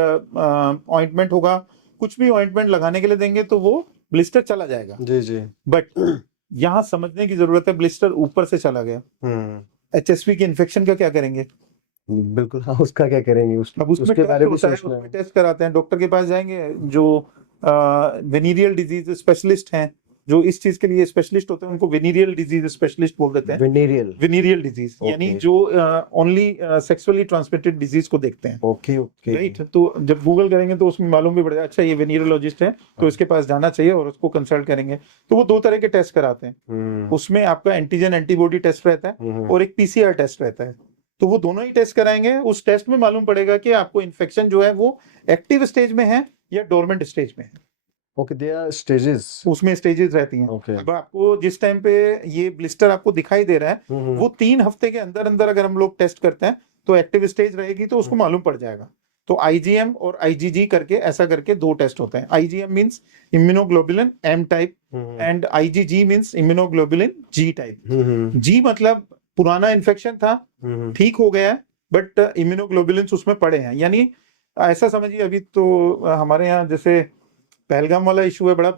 ऑइंटमेंट होगा, कुछ भी ऑइंटमेंट लगाने के लिए देंगे तो वो ब्लिस्टर चला जाएगा। जी जी। बट यहाँ समझने की जरूरत है, ब्लिस्टर ऊपर से चला गया, HSV के इन्फेक्शन का क्या करेंगे? बिल्कुल हाँ, उसका क्या करेंगे? अब उसमें उसके बारे में होता है, सोचना उसमें टेस्ट कराते हैं, डॉक्टर के पास जाएंगे जो वेनीरियल डिजीज स्पेशलिस्ट हैं, जो इस चीज के लिए स्पेशलिस्ट होते हैं, उनको वेनीरियल डिजीज स्पेशलिस्ट बोल देते हैं। वेनीरियल डिजीज यानी जो ओनली सेक्सुअली ट्रांसमिटेड डिजीज को देखते हैं। ओके ओके राइट, तो जब गूगल करेंगे तो उसमें मालूम भी पड़ेगा, अच्छा ये वेनीरियोलॉजिस्ट है तो इसके पास जाना चाहिए और उसको कंसल्ट करेंगे। तो वो 2 तरह के टेस्ट कराते हैं, उसमें आपका एंटीजन एंटीबॉडी टेस्ट रहता है और एक PCR टेस्ट रहता है। तो वो दोनों ही टेस्ट कराएंगे, उस टेस्ट में मालूम पड़ेगा कि आपको इन्फेक्शन जो है वो एक्टिव स्टेज में है या डोरमेंट स्टेज में है। ओके, देयर आर स्टेजेस, उसमें स्टेजेस रहती हैं। ओके। अब आपको जिस टाइम पे ये ब्लिस्टर आपको दिखाई दे रहा है, वो 3 हफ्ते के अंदर अंदर अगर हम लोग टेस्ट करते हैं तो एक्टिव स्टेज रहेगी, तो उसको मालूम पड़ जाएगा। तो IgM और IgG करके, ऐसा करके 2 टेस्ट होते हैं। IgM means immunoglobulin M type and IgG means immunoglobulin G type. G मतलब पुराना इन्फेक्शन था, ठीक हो गया है, बट इम्यूनोग्लोबुलिन्स उसमें पड़े हैं, यानी ऐसा समझिए अभी तो हमारे यहाँ जैसे पहलगाम वाला इशू है, बड़ा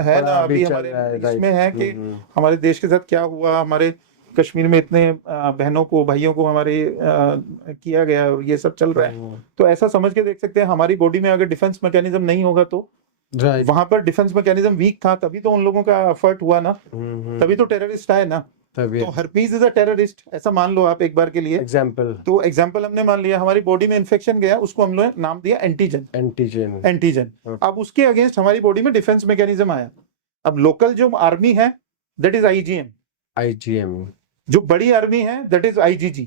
है ना अभी हमारे इसमें है कि हमारे देश के साथ क्या हुआ, हमारे कश्मीर में इतने बहनों को, भाइयों को हमारे किया गया और ये सब चल रहा है। तो ऐसा समझ के देख सकते हैं, हमारी बॉडी में अगर डिफेंस मैकेनिज्म नहीं होगा तो वहां पर डिफेंस मैकेनिज्म वीक था, तभी तो उन लोगों का एफर्ट हुआ ना, तभी तो टेररिस्ट आए ना। तो हर्पीज इज अ टेररिस्ट, ऐसा मान लो आप एक बार के लिए एग्जांपल। तो एग्जांपल हमने मान लिया, हमारी बॉडी में इन्फेक्शन गया, उसको हम लोग नाम दिया एंटीजन। अब उसके अगेंस्ट हमारी बॉडी में डिफेंस मैकेनिज्म आया। अब लोकल जो आर्मी है दैट इज IgM, जो बड़ी आर्मी है दैट इज IgG।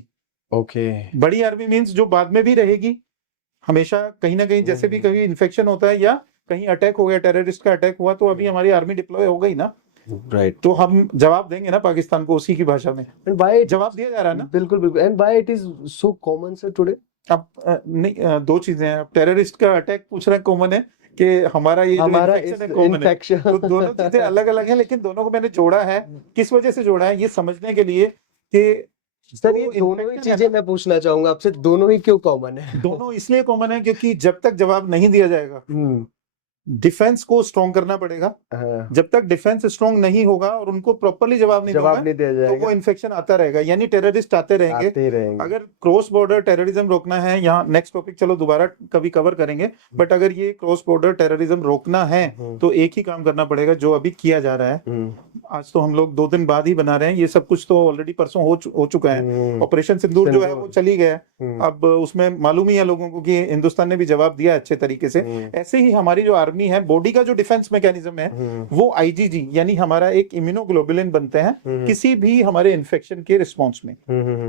ओके, बड़ी आर्मी मींस जो बाद में भी रहेगी हमेशा, कहीं ना कहीं जैसे भी कभी इन्फेक्शन होता है या कहीं अटैक हो गया, टेररिस्ट का अटैक हुआ, तो अभी हमारी आर्मी डिप्लॉय हो गई ना, राइट, तो हम जवाब देंगे ना पाकिस्तान को उसी की भाषा में, एंड व्हाई जवाब दिया जा रहा है ना। बिल्कुल बिल्कुल। And why it is so common sir today? अब नहीं, 2 चीजें हैं, टेररिस्ट का अटैक पूछ रहे हैं कॉमन है कि हमारा ये हमारा इन्फेक्शन है कॉमन है, तो दोनों चीजें अलग अलग हैं, लेकिन दोनों को मैंने जोड़ा है, किस वजह से जोड़ा है ये समझने के लिए कि सर ये दोनों ही चीजें मैं पूछना चाहूंगा आपसे, दोनों ही क्यों कॉमन है? दोनों इसलिए कॉमन है क्योंकि जब तक जवाब नहीं दिया जाएगा, डिफेंस को स्ट्रॉन्ग करना पड़ेगा। जब तक डिफेंस स्ट्रॉन्ग नहीं होगा और उनको प्रॉपर्ली जवाब नहीं दिया जाएगा, तो वो इन्फेक्शन आता रहेगा, यानी टेररिस्ट आते रहेंगे। अगर क्रॉस बॉर्डर टेररिज्म रोकना है, यहाँ नेक्स्ट टॉपिक चलो दोबारा कभी कवर करेंगे, बट अगर ये क्रॉस बॉर्डर टेररिज्म रोकना है तो एक ही काम करना पड़ेगा जो अभी किया जा रहा है। आज तो हम लोग 2 दिन बाद ही बना रहे हैं, ये सब कुछ तो ऑलरेडी परसों हो चुका है। ऑपरेशन सिंदूर जो है वो चली गया, अब उसमें मालूम ही है लोगों को कि हिंदुस्तान ने भी जवाब दिया अच्छे तरीके से। ऐसे ही हमारी जो आर्मी है, बॉडी का जो डिफेंस मैकेनिज्म है वो IgG यानी हमारा एक इम्यूनोग्लोबुलिन बनते हैं किसी भी हमारे इन्फेक्शन के रिस्पॉन्स में,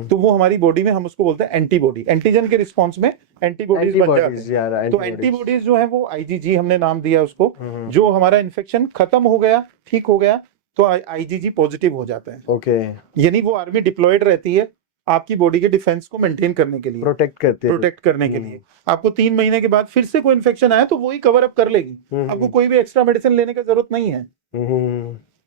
तो वो हमारी बॉडी में हम उसको बोलते हैं एंटीबॉडी, एंटीजन के रिस्पॉन्स में एंटीबॉडीज बन जाती हैं। तो एंटीबॉडीज जो है वो IgG हमने नाम दिया उसको, जो हमारा इन्फेक्शन खत्म हो गया, ठीक हो गया, तो IgG पॉजिटिव हो जाता है। ओके, यानी वो आर्मी डिप्लॉयड रहती है, आपकी बॉडी के डिफेंस को मेंटेन करने के लिए, प्रोटेक्ट करते हैं। प्रोटेक्ट करने के लिए। आपको 3 महीने के बाद फिर से कोई इन्फेक्शन आया तो वही कवर अप कर लेगी, आपको कोई भी एक्स्ट्रा मेडिसिन लेने की जरूरत नहीं है।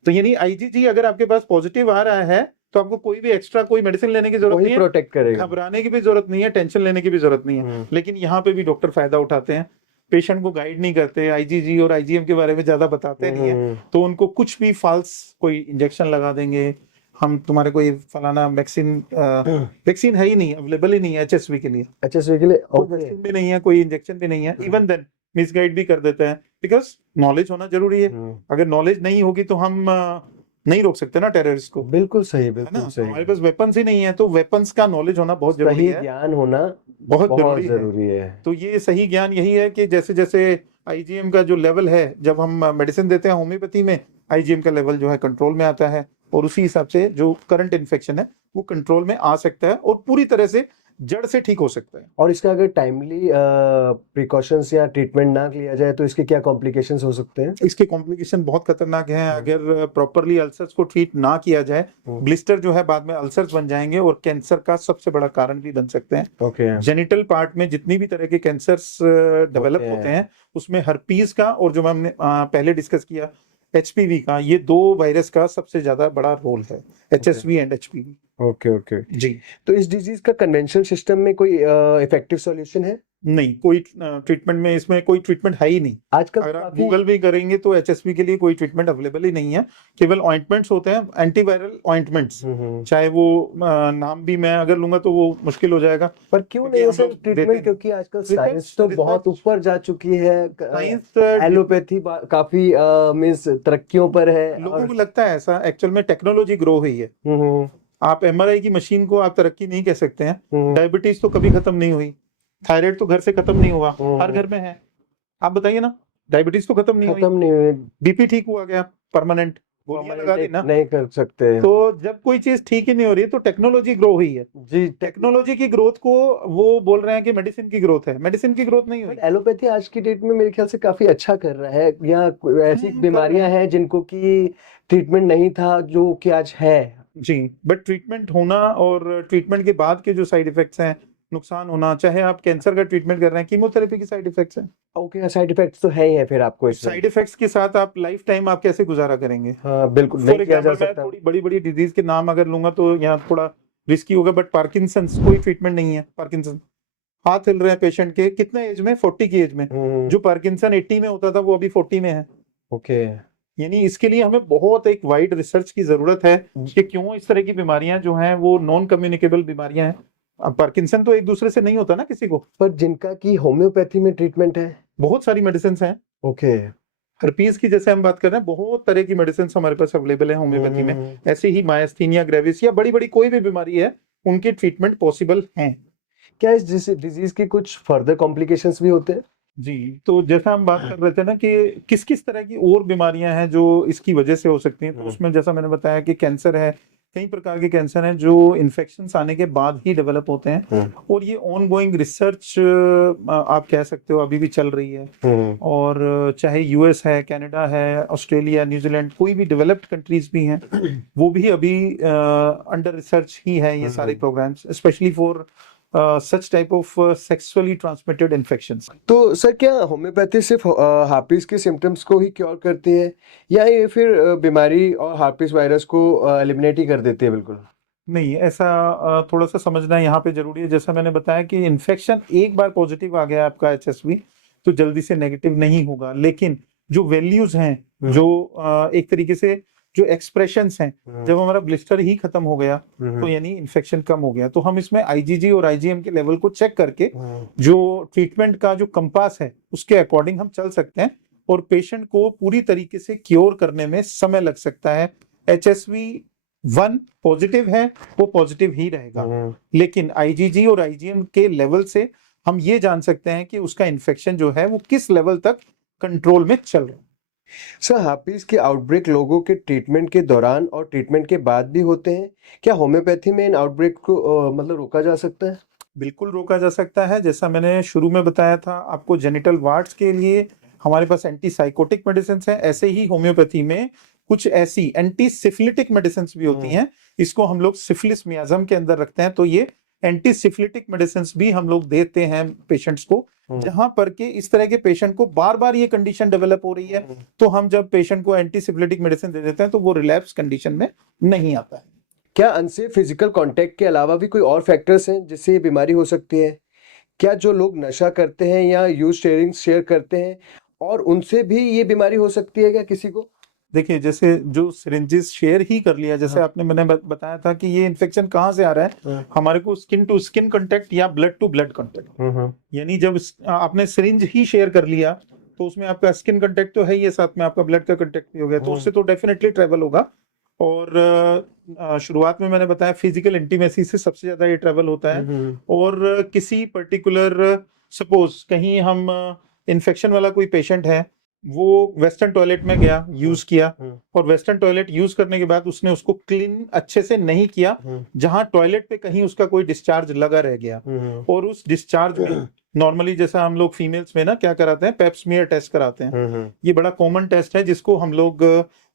तो यानी आईजीजी अगर आपके पास पॉजिटिव आ रहा है तो आपको कोई भी एक्स्ट्रा कोई मेडिसिन लेने की जरूरत नहीं है, प्रोटेक्ट करेगा, घबराने की भी जरूरत नहीं है, टेंशन लेने की भी जरूरत नहीं है। लेकिन यहाँ पे भी डॉक्टर फायदा उठाते हैं, पेशेंट को गाइड नहीं करते, आईजीजी और आईजीएम के बारे में ज्यादा बताते नहीं है, तो उनको कुछ भी फाल्स कोई इंजेक्शन लगा देंगे, हम तुम्हारे को ये फलाना वैक्सीन है ही नहीं, अवेलेबल ही नहीं है एचएसवी के लिए, एचएसवी के लिए कोई वैक्सीन भी नहीं है, कोई इंजेक्शन भी नहीं है, इवन देन मिसगाइड भी कर देते हैं, बिकॉज नॉलेज होना जरूरी है। अगर नॉलेज नहीं होगी तो हम नहीं रोक सकते ना टेररिस्ट को। बिल्कुल सही, है बिल्कुल ना, सही। हमारे पास वेपन्स ही नहीं है, तो वेपन्स का नॉलेज होना बहुत जरूरी सही है, ज्ञान होना बहुत बहुत जरूरी जरूरी है। तो ये सही ज्ञान यही है कि जैसे जैसे आईजीएम का जो लेवल है, जब हम मेडिसिन देते हैं होम्योपैथी में, आईजीएम का लेवल जो है कंट्रोल में आता है, और उसी हिसाब से जो करंट इन्फेक्शन है वो कंट्रोल में आ सकता है और पूरी तरह से जड़ से ठीक हो सकता है। और इसका अगर टाइमली प्रिकॉशंस या ट्रीटमेंट ना लिया जाए तो इसके क्या कॉम्प्लिकेशंस हो सकते हैं? इसके कॉम्प्लिकेशन बहुत खतरनाक हैं, अगर प्रॉपरली अल्सर्स को ट्रीट ना किया जाए, ब्लिस्टर जो है बाद में अल्सर्स बन जाएंगे और कैंसर का सबसे बड़ा कारण भी बन सकते हैं। ओके। जेनिटल पार्ट में जितनी भी तरह के कैंसर्स डेवलप Okay. होते हैं, उसमें हर्पीज का और जो हमने पहले डिस्कस किया एचपीवी का, ये 2 वायरस का सबसे ज्यादा बड़ा रोल है, HSV and HPV. Okay okay. जी, तो इस डिजीज का कन्वेंशनल सिस्टम में कोई इफेक्टिव सॉल्यूशन है? नहीं, कोई ट्रीटमेंट में, इसमें कोई ट्रीटमेंट है ही नहीं। आजकल अगर आप काफी गूगल भी करेंगे तो एचएसवी के लिए कोई ट्रीटमेंट अवेलेबल ही नहीं है, केवल ऑइंटमेंट्स होते हैं, एंटीवायरल ऑइंटमेंट्स, चाहे वो नाम भी मैं अगर लूंगा तो वो मुश्किल हो जाएगा। पर क्यों क्योंकि नहीं है हम सर लोग देते ट्रीटमेंट? हैं। क्योंकि आजकल Research- साइंस तो बहुत research- ऊपर जा चुकी है, साइंस एलोपैथी काफी मींस तरक्कियों पर है। लोगों को लगता है ऐसा, एक्चुअल में टेक्नोलॉजी ग्रो हुई है। आप एमआरआई की मशीन को आप तरक्की नहीं कह सकते हैं, डायबिटीज तो कभी खत्म नहीं हुई, थायराइड तो घर से खत्म नहीं हुआ, हर घर में है। आप बताइए ना, डायबिटीज तो खत्म नहीं हुई, खत्म नहीं हुए, बीपी ठीक हुआ गया, परमानेंट गोलियां लगा दी ना, नहीं कर सकते। तो जब कोई चीज ठीक ही नहीं हो रही है तो टेक्नोलॉजी ग्रो हुई है। जी, टेक्नोलॉजी की ग्रोथ को वो बोल रहे हैं कि मेडिसिन की ग्रोथ है, मेडिसिन की ग्रोथ नहीं हुई। एलोपैथी आज की डेट में मेरे ख्याल से काफी अच्छा कर रहा है, या ऐसी कर बीमारियां रहा हैं जिनको की ट्रीटमेंट नहीं था जो कि आज है। जी, बट ट्रीटमेंट होना और ट्रीटमेंट के बाद के जो साइड इफेक्ट्स हैं, नुकसान होना, चाहे आप कैंसर का ट्रीटमेंट कर रहे हैं, कीमोथेरेपी के साइड इफेक्ट्स हैं, ओके, साइड इफेक्ट्स तो है ही है फिर आपको इसमें। साइड इफेक्ट्स के साथ आप लाइफ टाइम आप कैसे गुजारा करेंगे? हाँ बिल्कुल, फॉर नहीं किया जा एग्जाम्पल मैं सकता। थोड़ी बड़ी बड़ी डिजीज के नाम अगर लूंगा तो यहाँ थोड़ा रिस्की होगा, बट पार्किंसंस कोई ट्रीटमेंट नहीं है। पार्किंसन, हाथ हिल रहे हैं पेशेंट के, कितने एज में? 40 की एज में। जो पार्किंसन 80 में होता था वो अभी 40 में है। ओके। यानी इसके लिए हमें बहुत एक वाइड रिसर्च की जरूरत है कि क्यों इस तरह की बीमारियां जो हैं वो नॉन कम्युनिकेबल बीमारियां हैं। अब पार्किंसन तो एक दूसरे से नहीं होता ना किसी को, पर जिनका की होम्योपैथी में ट्रीटमेंट है। बहुत सारी मेडिसिन हैं। ओके। हर्पीज की जैसे हम बात कर रहे हैं, बहुत तरह की मेडिसिन हमारे पास अवेलेबल है होम्योपैथी में। ऐसे ही मायस्थीनिया ग्रेविस या बड़ी बड़ी कोई भी बीमारी है, उनके ट्रीटमेंट पॉसिबल हैं। क्या इस डिजीज के कुछ फर्दर कॉम्प्लिकेशंस भी होते हैं? जी, तो जैसा हम बात कर रहे थे ना कि किस किस तरह की और बीमारियां हैं जो इसकी वजह से हो सकती हैं, तो उसमें जैसा मैंने बताया कि कैंसर है, कई प्रकार के कैंसर हैं जो इन्फेक्शंस आने के बाद ही डेवलप होते हैं, और ये ऑन गोइंग रिसर्च आप कह सकते हो अभी भी चल रही है। और चाहे यूएस है, कनाडा है, ऑस्ट्रेलिया, न्यूजीलैंड, कोई भी डेवलप्ड कंट्रीज भी हैं, वो भी अभी अंडर रिसर्च ही है ये सारे programmes, specially for such type of sexually transmitted infections. तो सर क्या होम्योपैथी सिर्फ हार्पिस के सिम्टम्स को ही क्योर करती है, या ये फिर बीमारी और हार्पिस वायरस को एलिमिनेट ही कर देती है बिल्कुल? नहीं, ऐसा थोड़ा सा समझना यहाँ पे जरूरी है। जैसा मैंने बताया कि इन्फेक्शन एक बार पॉजिटिव आ गया आपका एचएसवी तो जल्दी से नेगेटिव नहीं होगा, लेकिन जो वैल्यूज हैं, जो एक तरीके से जो एक्सप्रेशंस हैं, जब हमारा ब्लिस्टर ही खत्म हो गया तो यानी इन्फेक्शन कम हो गया, तो हम इसमें आईजीजी और आईजीएम के लेवल को चेक करके जो ट्रीटमेंट का जो कंपास है उसके अकॉर्डिंग हम चल सकते हैं, और पेशेंट को पूरी तरीके से क्योर करने में समय लग सकता है। एचएसवी 1 पॉजिटिव है, वो पॉजिटिव ही रहेगा, लेकिन आईजीजी और आईजीएम के लेवल से हम ये जान सकते हैं कि उसका इन्फेक्शन जो है वो किस लेवल तक कंट्रोल में चल रहा है। सर हार्पिस के आउटब्रेक लोगों के ट्रीटमेंट के दौरान और ट्रीटमेंट के बाद भी होते हैं, क्या होम्योपैथी में इन आउटब्रेक को मतलब रोका जा सकता है? बिल्कुल रोका जा सकता है। जैसा मैंने शुरू में बताया था आपको, जेनिटल वार्ड्स के लिए हमारे पास एंटीसाइकोटिक मेडिसिन है, ऐसे ही होम्योपैथी में कुछ ऐसी एंटी सिफिलिटिक मेडिसिन भी होती हैं, इसको हम लोग सिफिलिस मियाज्म के अंदर रखते हैं, तो ये एंटी सिफिलिटिक मेडिसिन भी हम लोग देते हैं पेशेंट्स को, जहां पर के इस तरह के पेशेंट को बार बार ये कंडीशन डेवलप हो रही है, तो हम जब पेशेंट को एंटी सिफिलिटिक मेडिसिन दे देते हैं तो वो रिलैप्स कंडीशन में नहीं आता है। क्या अनसेफ फिजिकल कांटेक्ट के अलावा भी कोई और फैक्टर्स हैं जिससे ये बीमारी हो सकती है? क्या जो लोग नशा करते हैं या यूज शेयर करते हैं और उनसे भी ये बीमारी हो सकती है क्या किसी को? देखिए, जैसे जो सिरिंजेस शेयर ही कर लिया, जैसे आपने मैंने बताया था कि ये इन्फेक्शन कहाँ से आ रहा है, हमारे को स्किन टू स्किन कांटेक्ट या ब्लड टू ब्लड कांटेक्ट, यानी जब आपने सिरिंज ही शेयर कर लिया तो उसमें आपका स्किन कांटेक्ट तो है ही है, साथ में आपका ब्लड का कांटेक्ट भी हो गया, तो उससे तो डेफिनेटली ट्रेवल होगा। और शुरुआत में मैंने बताया फिजिकल इंटीमेसी से सबसे ज्यादा ये ट्रेवल होता है। और किसी पर्टिकुलर सपोज कहीं हम इन्फेक्शन वाला कोई पेशेंट है, वो वेस्टर्न टॉयलेट में गया, यूज किया, और वेस्टर्न टॉयलेट यूज करने के बाद उसने उसको क्लीन अच्छे से नहीं किया, जहां टॉयलेट पे कहीं उसका कोई डिस्चार्ज लगा रह गया, और उस डिस्चार्ज में नॉर्मली जैसा हम लोग फीमेल्स में ना क्या कराते हैं, पेप स्मीयर टेस्ट कराते हैं। ये बड़ा कॉमन टेस्ट है जिसको हम लोग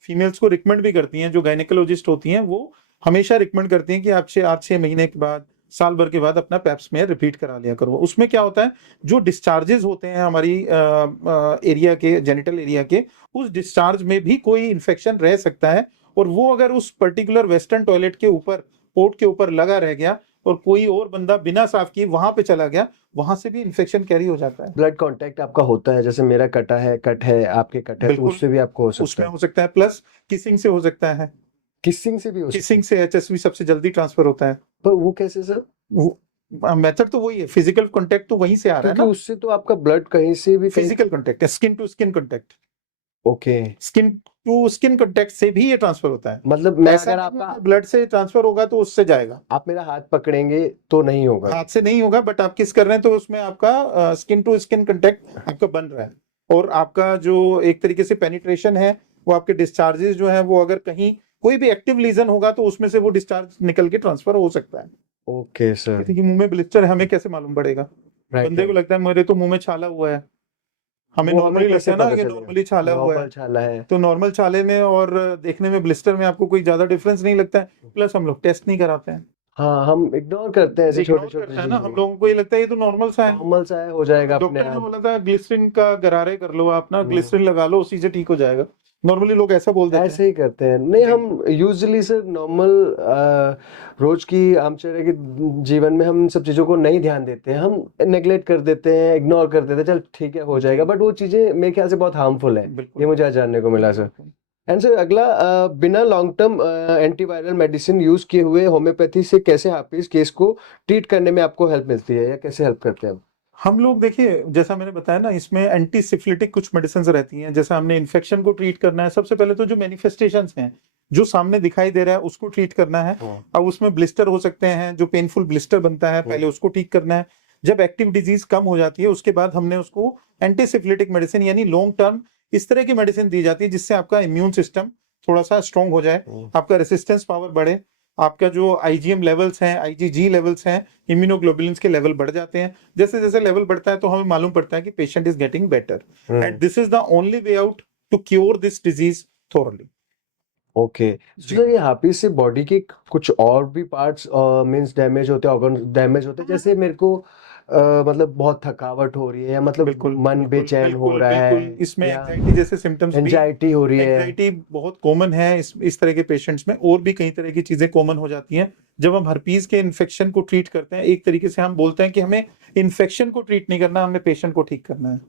फीमेल्स को रिकमेंड भी करती हैं, जो गायनेकोलॉजिस्ट होती हैं वो हमेशा रिकमेंड करती हैं कि आप 6 महीने के बाद, साल भर के बाद अपना पेप स्मीयर रिपीट करा लिया करो। उसमें क्या होता है, जो डिस्चार्जेस होते हैं हमारी एरिया के, जेनिटल एरिया के, उस डिस्चार्ज में भी कोई इन्फेक्शन रह सकता है, और वो अगर उस पर्टिकुलर वेस्टर्न टॉयलेट के ऊपर, पोर्ट के ऊपर लगा रह गया और कोई और बंदा बिना साफ किए वहां पे चला गया, वहां से भी इन्फेक्शन कैरी हो जाता है। ब्लड कांटेक्ट आपका होता है, जैसे मेरा कट है आपके कट है, तो बिल्कुल, उससे भी आपको हो सकता उसमें है। हो सकता है, प्लस किसिंग से हो सकता है, किसिंग से भी हो सकता किसिंग से एचएसवी सबसे जल्दी ट्रांसफर होता है। है, पर वो कैसे सर? मेथड तो वही है, फिजिकल कांटेक्ट तो वहीं से आ रहा है क्योंकि ना, उससे तो आपका ब्लड कहीं से भी फिजिकल कांटेक्ट है, skin to skin contact, okay, skin to skin contact से भी ये ट्रांसफर होता है। मतलब मैं ऐसा अगर नहीं है आपका कि ब्लड से ट्रांसफर होगा तो उससे जाएगा, आप मेरा हाथ पकड़ेंगे तो नहीं होगा। हाथ से नहीं होगा, बट आप किस कर रहे हैं तो उसमें आपका स्किन टू स्किन कांटेक्ट आपका बन रहा है, और आपका जो एक तरीके से पेनिट्रेशन है वो आपके डिस्चार्जेस जो है वो अगर कहीं कोई भी एक्टिव लीजन होगा तो उसमें से वो डिस्चार्ज निकल के ट्रांसफर हो सकता है। ओके सर, किसी के मुंह में ब्लिस्टर है, हमें कैसे मालूम पड़ेगा? बंदे को लगता है मेरे तो मुंह में छाला हुआ है, हमें वो नॉर्मली हमें लगता है कैसे ना पता कि चलेगा? नॉर्मली छाला हुआ है, नॉर्मल छाला है। तो नॉर्मल छाले में और देखने में ब्लिस्टर में आपको कोई ज्यादा डिफरेंस नहीं लगता है, प्लस हम लोग टेस्ट नहीं कराते हैं, हाँ, हम इग्नोर करते हैं ऐसे इग्नोर छोटे छोटे करते हैं ना, हम चीजों लोगों को ये लगता है ये तो नॉर्मल सा है। नॉर्मल सा है, हो जाएगा अपने डॉक्टर ने आप। बोला था ग्लिसरीन का गरारे कर लो आप ना, ग्लिसरीन लगा लो, उसी से ठीक हो जाएगा, नॉर्मली लोग ऐसा बोल देते ऐसे ही करते हैं। नहीं, हम यूजुअली सर नॉर्मल रोज की आमचर्या के जीवन में हम इन सब चीजों को नहीं ध्यान देते हैं, हम नेग्लेक्ट कर देते हैं, इग्नोर कर देते हैं, चल ठीक है हो जाएगा, बट वो चीजें मेरे ख्याल से बहुत हार्मफुल है। बिल्कुल ये मुझे आज जानने को मिला सर। एंड सर अगला, बिना long term antiviral medicine use किए हुए होम्योपैथी से कैसे हार्पिस केस को ट्रीट करने में आपको हेल्प मिलती है, या कैसे हेल्प करते हैं आप? हम लोग देखिए, जैसा मैंने बताया ना, इसमें एंटी सिफिलिटिक कुछ मेडिसिन रहती हैं, जैसे हमने इन्फेक्शन को ट्रीट करना है, सबसे पहले तो जो मैनिफेस्टेशंस हैं, जो सामने दिखाई दे रहा है उसको ट्रीट करना है। अब उसमें ब्लिस्टर हो सकते हैं, जो पेनफुल ब्लिस्टर बनता है पहले उसको ठीक करना है। जब एक्टिव डिजीज कम हो जाती है उसके बाद हमने उसको एंटी सिफिलिटिक मेडिसिन यानी लॉन्ग टर्म इस तरह की मेडिसिन दी जाती है जिससे आपका इम्यून सिस्टम थोड़ा सा स्ट्रांग हो जाए, आपका रेसिस्टेंस पावर बढ़े, आपका जो आईजीएम लेवल्स हैं, आईजीजी लेवल्स हैं, इम्यूनोग्लोबुलिन्स के लेवल बढ़ जाते हैं। जैसे जैसे लेवल बढ़ता है तो हमें मालूम पड़ता है कि patient is getting better, and this is the only way out to cure this disease thoroughly. Okay, sir ये हार्पिस से बॉडी के कुछ और भी पार्ट्स मींस डैमेज होते हैं, ऑर्गन डैमेज होते हैं, जैसे मेरे को मतलब बहुत थकावट हो रही है, या मतलब बिल्कुल मन बेचैन हो रहा है, इसमें या एंजाइटी जैसे सिम्टम्स भी, एंजाइटी हो रही है। एंजाइटी बहुत कॉमन है इस तरह के पेशेंट्स में, और भी कई तरह की चीजें कॉमन हो जाती हैं जब हम हर्पीज के इन्फेक्शन को ट्रीट करते हैं। एक तरीके से हम बोलते हैं कि हमें इन्फेक्शन को ट्रीट नहीं करना, हमें पेशेंट को ठीक करना है।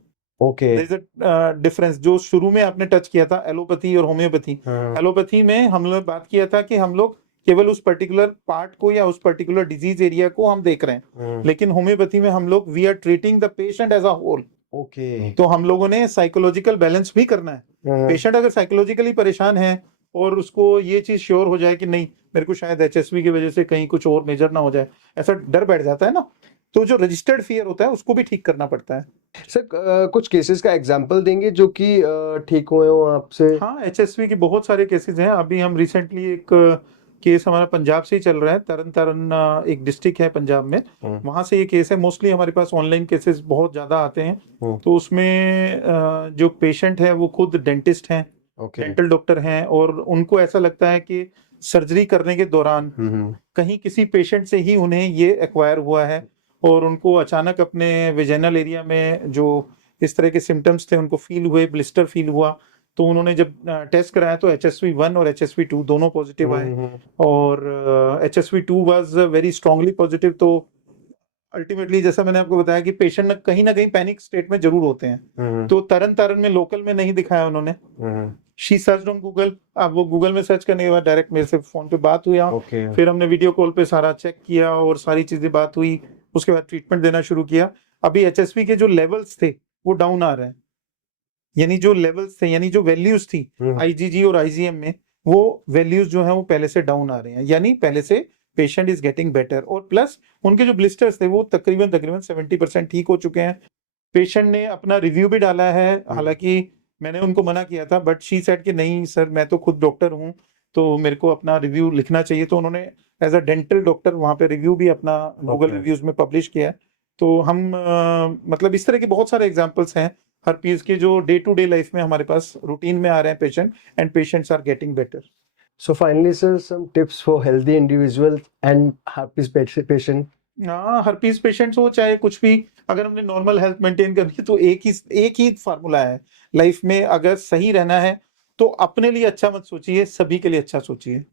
Okay, there is a difference, जो शुरू में आपने टच किया था एलोपैथी और होम्योपैथी। एलोपैथी में हम लोग बात किया था कि हम लोग केवल उस पर्टिकुलर पार्ट को या उस पर्टिकुलर डिजीज एरिया को हम देख रहे हैं, लेकिन होम्योपैथी में हम लोग we are treating the patient as a whole. Okay, तो हम लोगों ने साइकोलॉजिकल बैलेंस भी करना है। पेशेंट अगर साइकोलॉजिकली परेशान है और उसको ये चीज श्योर हो जाए कि नहीं मेरे को शायद एचएसवी की वजह से कहीं कुछ और मेजर ना हो जाए, ऐसा डर बैठ जाता है ना, तो जो रजिस्टर्ड फियर होता है उसको भी ठीक करना पड़ता है। सर कुछ केसेस का एग्जांपल देंगे जो कि ठीक हुए हो आपसे? हाँ, एचएसवी के बहुत सारे केसेस हैं। अभी हम रिसेंटली एक केस हमारा पंजाब से ही चल रहा है, तरन तारण एक डिस्ट्रिक्ट है पंजाब में, वहां से ये केस है। मोस्टली हमारे पास ऑनलाइन केसेस बहुत ज्यादा आते हैं, तो उसमें जो पेशेंट है वो खुद डेंटिस्ट हैं, ओके। डेंटल डॉक्टर हैं, और उनको ऐसा लगता है कि सर्जरी करने के दौरान कहीं किसी पेशेंट से ही उन्हें ये एक्वायर हुआ है, और उनको अचानक अपने वेजाइनल एरिया में जो इस तरह के सिम्टम्स थे उनको फील हुए, ब्लिस्टर फील हुआ। तो उन्होंने जब टेस्ट कराया तो HSV1 और HSV2 दोनों पॉजिटिव आए, और HSV2 was very strongly positive. तो अल्टीमेटली जैसा मैंने आपको बताया कि पेशेंट ना कहीं पैनिक स्टेट में जरूर होते हैं, तो तरन तारण में लोकल में नहीं दिखाया उन्होंने। शी सर्च ऑन गूगल, अब वो गूगल में सर्च करने के बाद डायरेक्ट मेरे से फोन पे बात हुई, फिर हमने वीडियो कॉल पे सारा चेक किया और सारी चीजें बात हुई, उसके बाद ट्रीटमेंट देना शुरू किया। अभी HSV के जो लेवल्स थे वो डाउन आ रहे हैं, यानी जो लेवल्स थे, यानी जो वैल्यूज थी IgG और IgM में, वो वैल्यूज जो है वो पहले से डाउन आ रहे हैं, यानी पहले से पेशेंट इज गेटिंग बेटर। और प्लस उनके जो ब्लिस्टर्स थे वो तकरीबन 70% ठीक हो चुके हैं। पेशेंट ने अपना रिव्यू भी डाला है, हालांकि मैंने उनको मना किया था, बट शी सेड कि नहीं सर, मैं तो खुद डॉक्टर हूँ, तो मेरे को अपना रिव्यू लिखना चाहिए। तो उन्होंने एज अ डेंटल डॉक्टर वहाँ पे रिव्यू भी अपना गूगल रिव्यूज में पब्लिश किया है। तो हम मतलब इस तरह के बहुत सारे एग्जांपल्स हैं हर पीस के, जो डे टू डे लाइफ में हमारे पास रूटीन में आ रहे हैं patient, and patients are getting better. So finally, sir, some tips for healthy individual and herpes patient. हाँ, हर्पीस पेशेंट्स हो चाहे कुछ भी, अगर हमने नॉर्मल हेल्थ मेंटेन करनी है तो एक ही फार्मूला है लाइफ में। अगर सही रहना है तो अपने लिए अच्छा मत सोचिए, सभी के लिए अच्छा सोचिए।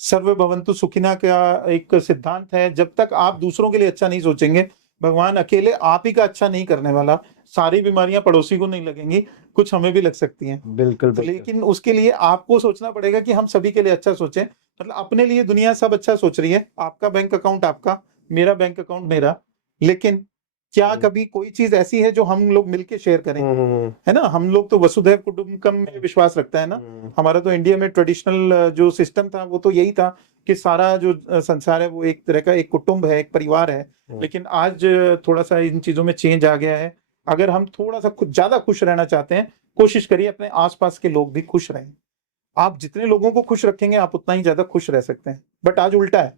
सर्व भवन्तु सुखिना का एक सिद्धांत है, जब तक आप दूसरों के लिए अच्छा नहीं सोचेंगे, भगवान अकेले आप ही का अच्छा नहीं करने वाला। सारी बीमारियां पड़ोसी को नहीं लगेंगी, कुछ हमें भी लग सकती हैं। बिल्कुल तो बिल्कुल। लेकिन उसके लिए आपको सोचना पड़ेगा कि हम सभी के लिए अच्छा सोचें। मतलब अपने लिए दुनिया सब अच्छा सोच रही है, आपका बैंक अकाउंट आपका, मेरा बैंक अकाउंट मेरा, लेकिन क्या कभी कोई चीज ऐसी है जो हम लोग मिलके शेयर करें? है ना, हम लोग तो वसुधैव कुटुंबकम में विश्वास रखता है ना। हमारा तो इंडिया में ट्रेडिशनल जो सिस्टम था वो तो यही था कि सारा जो संसार है वो एक तरह का एक कुटुंब है, एक परिवार है। लेकिन आज थोड़ा सा इन चीजों में चेंज आ गया है। अगर हम थोड़ा सा कुछ ज्यादा खुश रहना चाहते हैं, कोशिश करिए अपने आसपास के लोग भी खुश रहें। आप जितने लोगों को खुश रखेंगे आप उतना ही ज्यादा खुश रह सकते हैं। बट आज उल्टा है,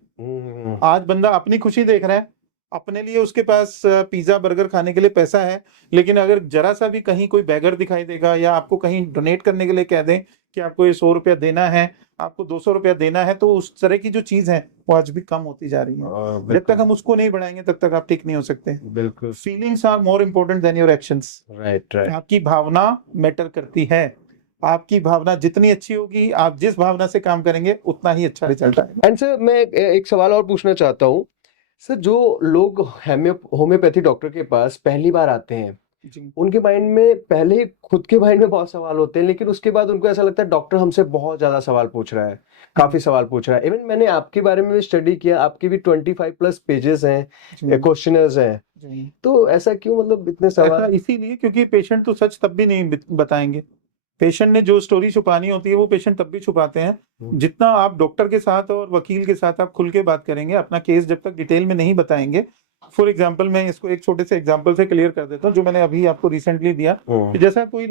आज बंदा अपनी खुशी देख रहा है, अपने लिए उसके पास पिज्जा बर्गर खाने के लिए पैसा है, लेकिन अगर जरा सा भी कहीं कोई बैगर दिखाई देगा या आपको कहीं डोनेट करने के लिए कह दें कि आपको ये 100 रुपया देना है, आपको 200 रुपया देना है, तो उस तरह की जो चीज है वो आज भी कम होती जा रही है। जब तक हम उसको नहीं बढ़ाएंगे तब तक आप ठीक नहीं हो सकते। बिल्कुल। Feelings are more important than your actions. Right right. आपकी भावना मैटर करती है। आपकी भावना जितनी अच्छी होगी, आप जिस भावना से काम करेंगे उतना ही अच्छा रिजल्ट आएगा। एंड सर मैं एक सवाल और पूछना चाहता हूँ। सर जो लोग होम्योपैथी डॉक्टर के पास पहली बार आते हैं, जी। उनके माइंड में पहले खुद के माइंड में बहुत सवाल होते हैं, लेकिन उसके बाद उनको ऐसा लगता है डॉक्टर हमसे बहुत ज्यादा सवाल पूछ रहा है, काफी सवाल पूछ रहा है। इवन मैंने आपके बारे में भी स्टडी किया, आपके भी 25+ पेजेस हैं, क्वेश्चनर्स हैं, जी। तो ऐसा क्यों, मतलब इतने ऐसा सवाल? इसीलिए क्योंकि पेशेंट तो सच तब भी नहीं बताएंगे। पेशेंट ने जो स्टोरी छुपानी होती है वो पेशेंट तब भी छुपाते हैं। जितना आप डॉक्टर के साथ और वकील के साथ आप खुल के बात करेंगे, अपना केस जब तक डिटेल में नहीं बताएंगे। फॉर एग्जांपल मैं इसको एक छोटे से एग्जांपल से क्लियर कर देता हूँ, जो मैंने अभी आपको रिसेंटली दिया। कि जैसा कोई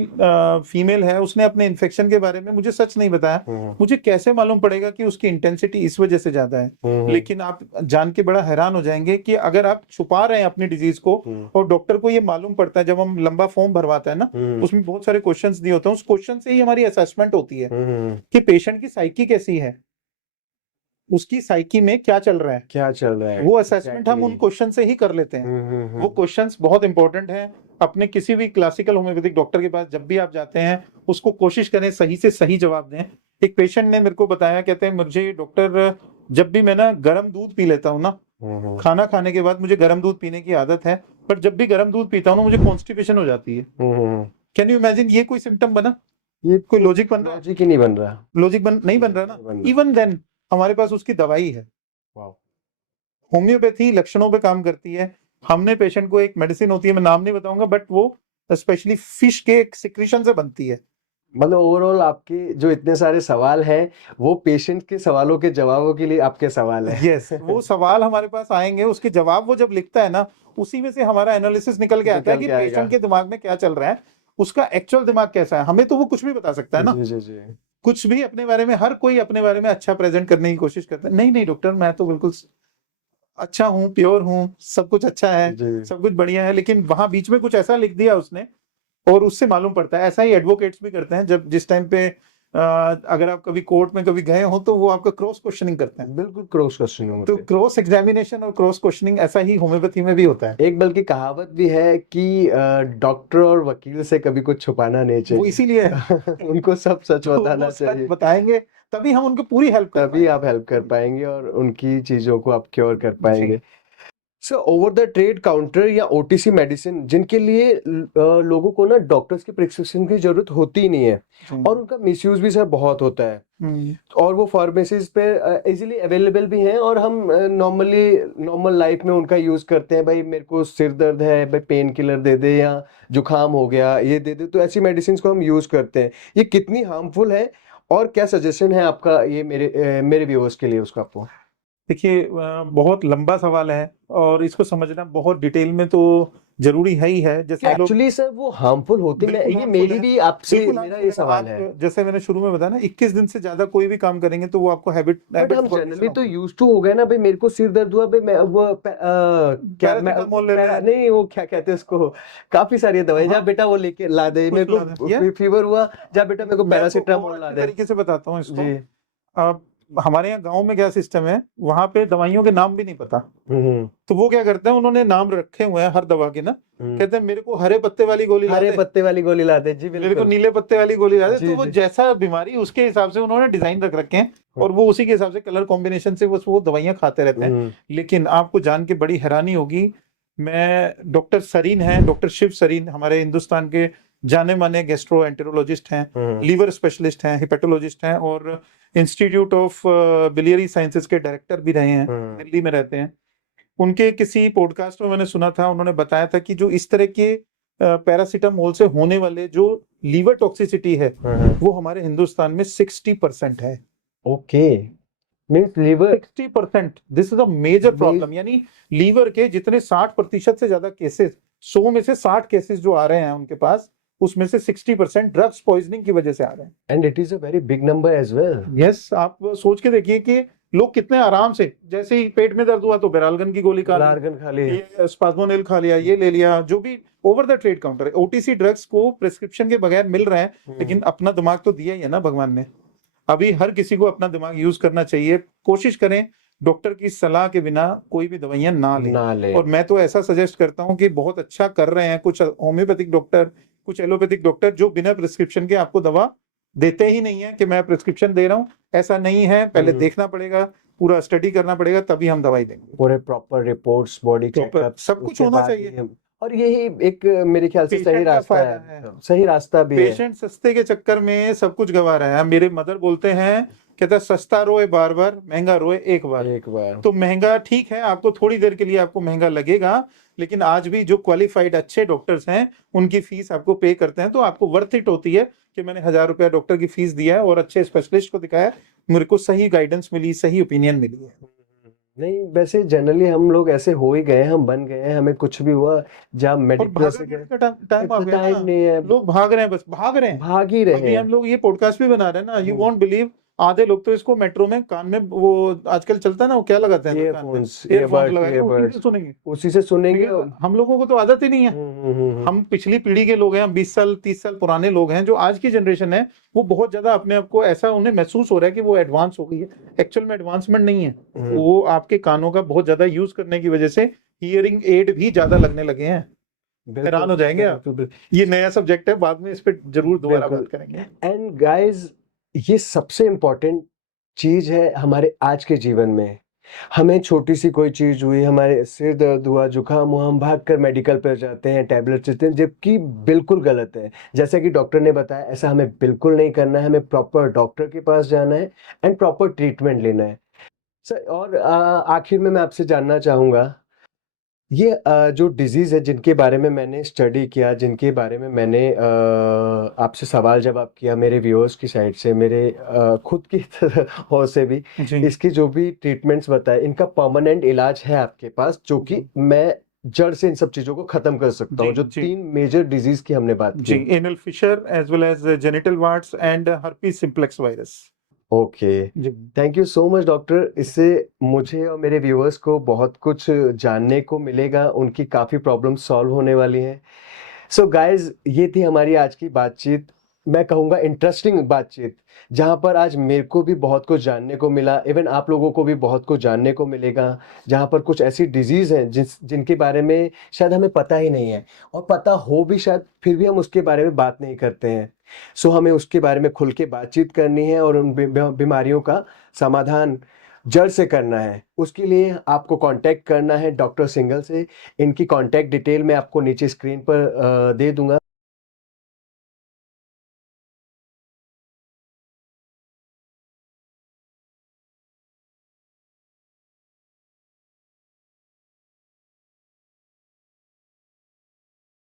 फीमेल है, उसने अपने इन्फेक्शन के बारे में मुझे सच नहीं बताया, मुझे कैसे मालूम पड़ेगा कि उसकी इंटेंसिटी इस वजह से ज्यादा है। लेकिन आप जान के बड़ा हैरान हो जाएंगे कि अगर आप छुपा रहे हैं अपनी डिजीज को और डॉक्टर को ये मालूम पड़ता है, जब हम लंबा फॉर्म भरवाते हैं ना, उसमें बहुत सारे क्वेश्चंस दिए होते हैं, उस क्वेश्चन से ही हमारी असेसमेंट होती है कि पेशेंट की साइकी कैसी है, उसकी साइकी में क्या चल रहा है, क्या चल रहा है, वो असेसमेंट हम उन क्वेश्चन से ही कर लेते हैं। वो क्वेश्चंस बहुत इंपॉर्टेंट हैं। अपने किसी भी क्लासिकल होम्योपैथिक डॉक्टर के पास जब भी आप जाते हैं, उसको कोशिश करें सही से सही जवाब दें। एक पेशेंट ने मेरे को बताया, कहते हैं मुझे डॉक्टर, जब भी मैं ना गर्म दूध पी लेता हूँ ना, खाना खाने के बाद मुझे गर्म दूध पीने की आदत है, पर जब भी गर्म दूध पीता हूँ ना मुझे कॉन्स्टिपेशन हो जाती है। कैन यू इमेजिन, ये कोई सिम्टम बना? ये कोई लॉजिक बन रहा है? लॉजिक ही नहीं बन रहा। लॉजिक नहीं बन रहा ना। इवन देन हमारे पास उसकी दवाई है। होम्योपैथी लक्षणों पे काम करती है। हमने पेशेंट को एक मेडिसिन होती है, मैं नाम नहीं बताऊंगा, बट वो स्पेशली फिश के एक सिक्रीशन से बनती है। मतलब ओवरऑल आपके जो इतने सारे सवाल हैं, वो पेशेंट के सवालों के जवाबों के लिए आपके सवाल है। यस, वो सवाल हमारे पास आएंगे, उसके जवाब वो जब लिखता है ना, उसी में से हमारा एनालिसिस निकल के आता है कि पेशेंट के दिमाग में क्या चल रहा है, उसका एक्चुअल दिमाग कैसा है। हमें तो वो कुछ भी बता सकता है ना, जी, जी, जी। कुछ भी अपने बारे में, हर कोई अपने बारे में अच्छा प्रेजेंट करने की कोशिश करता है। नहीं नहीं डॉक्टर, मैं तो बिल्कुल अच्छा हूँ, प्योर हूँ, सब कुछ अच्छा है, सब कुछ बढ़िया है, लेकिन वहां बीच में कुछ ऐसा लिख दिया उसने और उससे मालूम पड़ता है। ऐसा ही एडवोकेट्स भी करते हैं, जब जिस टाइम पे अगर आप कभी कोर्ट में कभी गए हो तो वो आपका क्रॉस क्वेश्चनिंग करते हैं। बिल्कुल क्रॉस क्वेश्चन तो होते हैं। क्रॉस एग्जामिनेशन और क्रॉस क्वेश्चनिंग ऐसा ही होम्योपैथी में भी होता है। एक बल्कि कहावत भी है कि डॉक्टर और वकील से कभी कुछ छुपाना नहीं वो चाहिए। इसीलिए है। उनको सब सच तो बताना वो सच चाहिए, बताएंगे तभी हम उनको पूरी हेल्प कर तभी पाएंगे। आप हेल्प कर पाएंगे और उनकी चीजों को आप क्योर कर जी पाएंगे। So over the trade counter या ओटीसी मेडिसिन जिनके लिए लोगों को ना डॉक्टर्स की प्रिस्क्रिप्शन की जरूरत होती ही नहीं है, जी और उनका मिसयूज भी सर बहुत होता है, हम्म, और वो फार्मेसीज पे इजीली अवेलेबल भी हैं, और हम नॉर्मल लाइफ में उनका यूज करते हैं। भाई मेरे को सिर दर्द है, भाई पेन किलर दे दे, या जुकाम हो गया ये दे दे, तो ऐसी मेडिसिन को हम यूज करते हैं। ये कितनी हार्मफुल है, और क्या सजेशन है आपका ये मेरे व्यूअर्स के लिए उसका आपको? देखिए बहुत लंबा सवाल है और इसको समझना बहुत डिटेल में तो जरूरी है ही है। जैसे लोग एक्चुअली सर वो हार्मफुल होते, मैं बिल्कुल ये हार्मफुल मेरी है, भी आपसे बिल्कुल मेरा हार्मफुल ये है। सवाल आप है। जैसे मैंने शुरू में बताया ना, 21 दिन से ज्यादा कोई भी काम करेंगे तो वो आपको हैबिट बट हैबिट हम फॉर्मेशन जनरली तो होगी। यूज टू हो गए ना, भाई मेरे को सिर दर्द हुआ, भाई मैं वो क्या मैं पैरासीटामोल ले लें, नहीं, वो क्या कहते हैं उसको, काफी सारी दवाई, जा हाँ बेटा वो लेके ला दे, कुछ मेरे ला दें को फीवर हुआ, जा बेटा मेरे को मैं आपको और पैरासीटामोल ला अच्छे दे। तरीके से बताता हूँ इसको। जी। अब हमारे यहाँ गांव में क्या सिस्टम है, वहां पे दवाइयों के नाम भी नहीं पता। हम्म। तो वो क्या करते हैं, उन्होंने नाम रखे हुए हैं हर दवा के ना। हम्म। कहते हैं मेरे को हरे पत्ते वाली गोली ला हरे दे, पत्ते वाली गोली ला दे, जी मेरे को बिल्कुल। नीले पत्ते वाली गोली ला दे। जी तो वो जी। जैसा बीमारी उसके हिसाब से उन्होंने डिजाइन रख रखे हैं और वो उसी के हिसाब से कलर कॉम्बिनेशन से बस वो दवाइयां खाते रहते हैं। हम्म। लेकिन आपको जान के बड़ी हैरानी होगी, मैं डॉक्टर सरीन है, डॉक्टर शिव सरीन हमारे हिंदुस्तान के जाने माने गेस्ट्रो एंटेरोलॉजिस्ट हैं, हम्म। लीवर स्पेशलिस्ट हैं, हिपेटोलॉजिस्ट हैं और इंस्टीट्यूट ऑफ बिलियरी साइंसेज के डायरेक्टर भी रहे हैं, दिल्ली में रहते हैं। उनके किसी पॉडकास्ट में मैंने सुना था, उन्होंने बताया था कि जो इस तरह के पैरासीटामोल से होने वाले जो लीवर टॉक्सिसिटी है वो हमारे हिंदुस्तान में 60% है। Okay, means liver 60%, this is a major problem. यानी लीवर के जितने 60% से ज्यादा केसेस, 100 में से 60 केसेस जो आ रहे हैं उनके पास, उसमें से 60% ड्रग्स पॉइजनिंग की वजह से आ रहे हैं। And it is a very big number as well. Yes, आप सोच के देखिए कि लोग कितने आराम से, जैसे ही पेट में दर्द हुआ तो बेरालगन की गोली खा ली, लार्गन खा लिया। ये स्पाज्मोनेल खा लिया, ये ले लिया, जो भी ओवर द ट्रेड काउंटर है। ओटीसी ड्रग्स को प्रिस्क्रिप्शन के बगैर मिल रहे हैं, लेकिन अपना दिमाग तो दिया ही है ना भगवान ने। अभी हर किसी को अपना दिमाग यूज करना चाहिए। कोशिश करें डॉक्टर की सलाह के बिना कोई भी दवाइयां ना लें। ना ले। और मैं तो ऐसा सजेस्ट करता हूं कि बहुत अच्छा कर रहे हैं कुछ होम्योपैथिक डॉक्टर, कुछ एलोपैथिक डॉक्टर, जो बिना प्रिस्क्रिप्शन के आपको दवा देते ही नहीं है कि मैं प्रिस्क्रिप्शन दे रहा हूं। ऐसा नहीं है, पहले देखना पड़ेगा, पूरा स्टडी करना पड़ेगा, तभी हम दवाई देंगे। पूरे proper reports, body proper checkup, सब कुछ उसके होना बाद चाहिए। ही हम, और यही एक मेरे ख्याल से सही पेशेंट का रास्ता फायदा है, है। सही रास्ता भी है। पेशेंट सस्ते के चक्कर में सब कुछ गवा रहा है। मेरे मदर बोलते हैं, कहता है सस्ता रोए बार बार, महंगा रोए एक बार। एक बार तो महंगा ठीक है, आपको थोड़ी देर के लिए आपको महंगा लगेगा, लेकिन आज भी जो क्वालिफाइड अच्छे डॉक्टर्स हैं उनकी फीस आपको पे करते हैं, तो आपको वर्थ इट होती है कि मैंने 1,000 रुपया डॉक्टर की फीस दिया है और अच्छे स्पेशलिस्ट को दिखाया, मेरे को सही गाइडेंस मिली, सही ओपिनियन मिली है। नहीं, वैसे जनरली हम लोग ऐसे हो ही गए, हम बन गए हैं, हमें कुछ भी हुआ जब और मेडिकल से गए, भागा का टाइम आ गया टाइम ना, नहीं है, लोग भाग रहे हैं, बस भाग रहे हैं। भाग ही अभी रहे हम लोग ये पॉडकास्ट भी बना रहे हैं ना, यू हैं। वॉन्ट बिलीव, आधे लोग तो इसको मेट्रो में कान में, वो आजकल चलता है ना, वो क्या लगाते हैं लोग कान में, ईयरफोन्स, ईयरफोन्स लगाए, उसी ईयरबड्स, से सुनेंगे। उसी से सुनेंगे। लेकिन हम लोगों को तो आदत ही नहीं है। हम पिछली पीढ़ी के लोग हैं, हम 20 साल 30 साल पुराने लोग हैं। जो आज की जनरेशन है वो बहुत ज्यादा अपने आप को ऐसा उन्हें महसूस हो रहा है कि वो एडवांस हो गई है। एक्चुअल में एडवांसमेंट नहीं है, वो आपके कानों का बहुत ज्यादा यूज करने की वजह से हियरिंग एड भी ज्यादा लगने लगे हैं। हैरान हो जाएंगे आप। ये नया सब्जेक्ट है, बाद में इस पे जरूर दोबारा बात करेंगे। एंड गाइस, ये सबसे इम्पोर्टेंट चीज है हमारे आज के जीवन में। हमें छोटी सी कोई चीज हुई, हमारे सिर दर्द हुआ, जुकाम हुआ, हम भागकर मेडिकल पर जाते हैं, टैबलेट लेते हैं, जबकि बिल्कुल गलत है। जैसा कि डॉक्टर ने बताया, ऐसा हमें बिल्कुल नहीं करना है। हमें प्रॉपर डॉक्टर के पास जाना है एंड प्रॉपर ट्रीटमेंट लेना है सर। और आखिर में मैं आपसे जानना चाहूँगा, ये जो डिजीज़ है जिनके बारे में मैंने स्टडी किया, जिनके बारे में मैंने आपसे सवाल जवाब किया, मेरे व्यूअर्स की साइड से, मेरे खुद की ओर से भी, जी इसकी जो भी ट्रीटमेंट्स बताए, इनका परमानेंट इलाज है आपके पास, जो कि मैं जड़ से इन सब चीज़ों को ख़त्म कर सकता हूँ, जी जो जी 3 मेजर डिजीज़ की हमने बात जी, की। Anal fissure as well as genital warts and herpes simplex virus. Okay, जी thank you so much doctor. इससे मुझे और मेरे व्यूअर्स को बहुत कुछ जानने को मिलेगा, उनकी काफ़ी प्रॉब्लम सॉल्व होने वाली हैं। सो गाइस, ये थी हमारी आज की बातचीत। मैं कहूँगा इंटरेस्टिंग बातचीत, जहाँ पर आज मेरे को भी बहुत कुछ जानने को मिला, इवन आप लोगों को भी बहुत कुछ जानने को मिलेगा, जहाँ पर कुछ ऐसी डिज़ीज़ हैं जिनके बारे में शायद हमें पता ही नहीं है, और पता हो भी शायद फिर भी हम उसके बारे में बात नहीं करते हैं। सो हमें उसके बारे में खुल के बातचीत करनी है और उन बीमारियों का समाधान जड़ से करना है। उसके लिए आपको कॉन्टैक्ट करना है डॉक्टर सिंघल से। इनकी कॉन्टैक्ट डिटेल मैं आपको नीचे स्क्रीन पर दे दूँगा।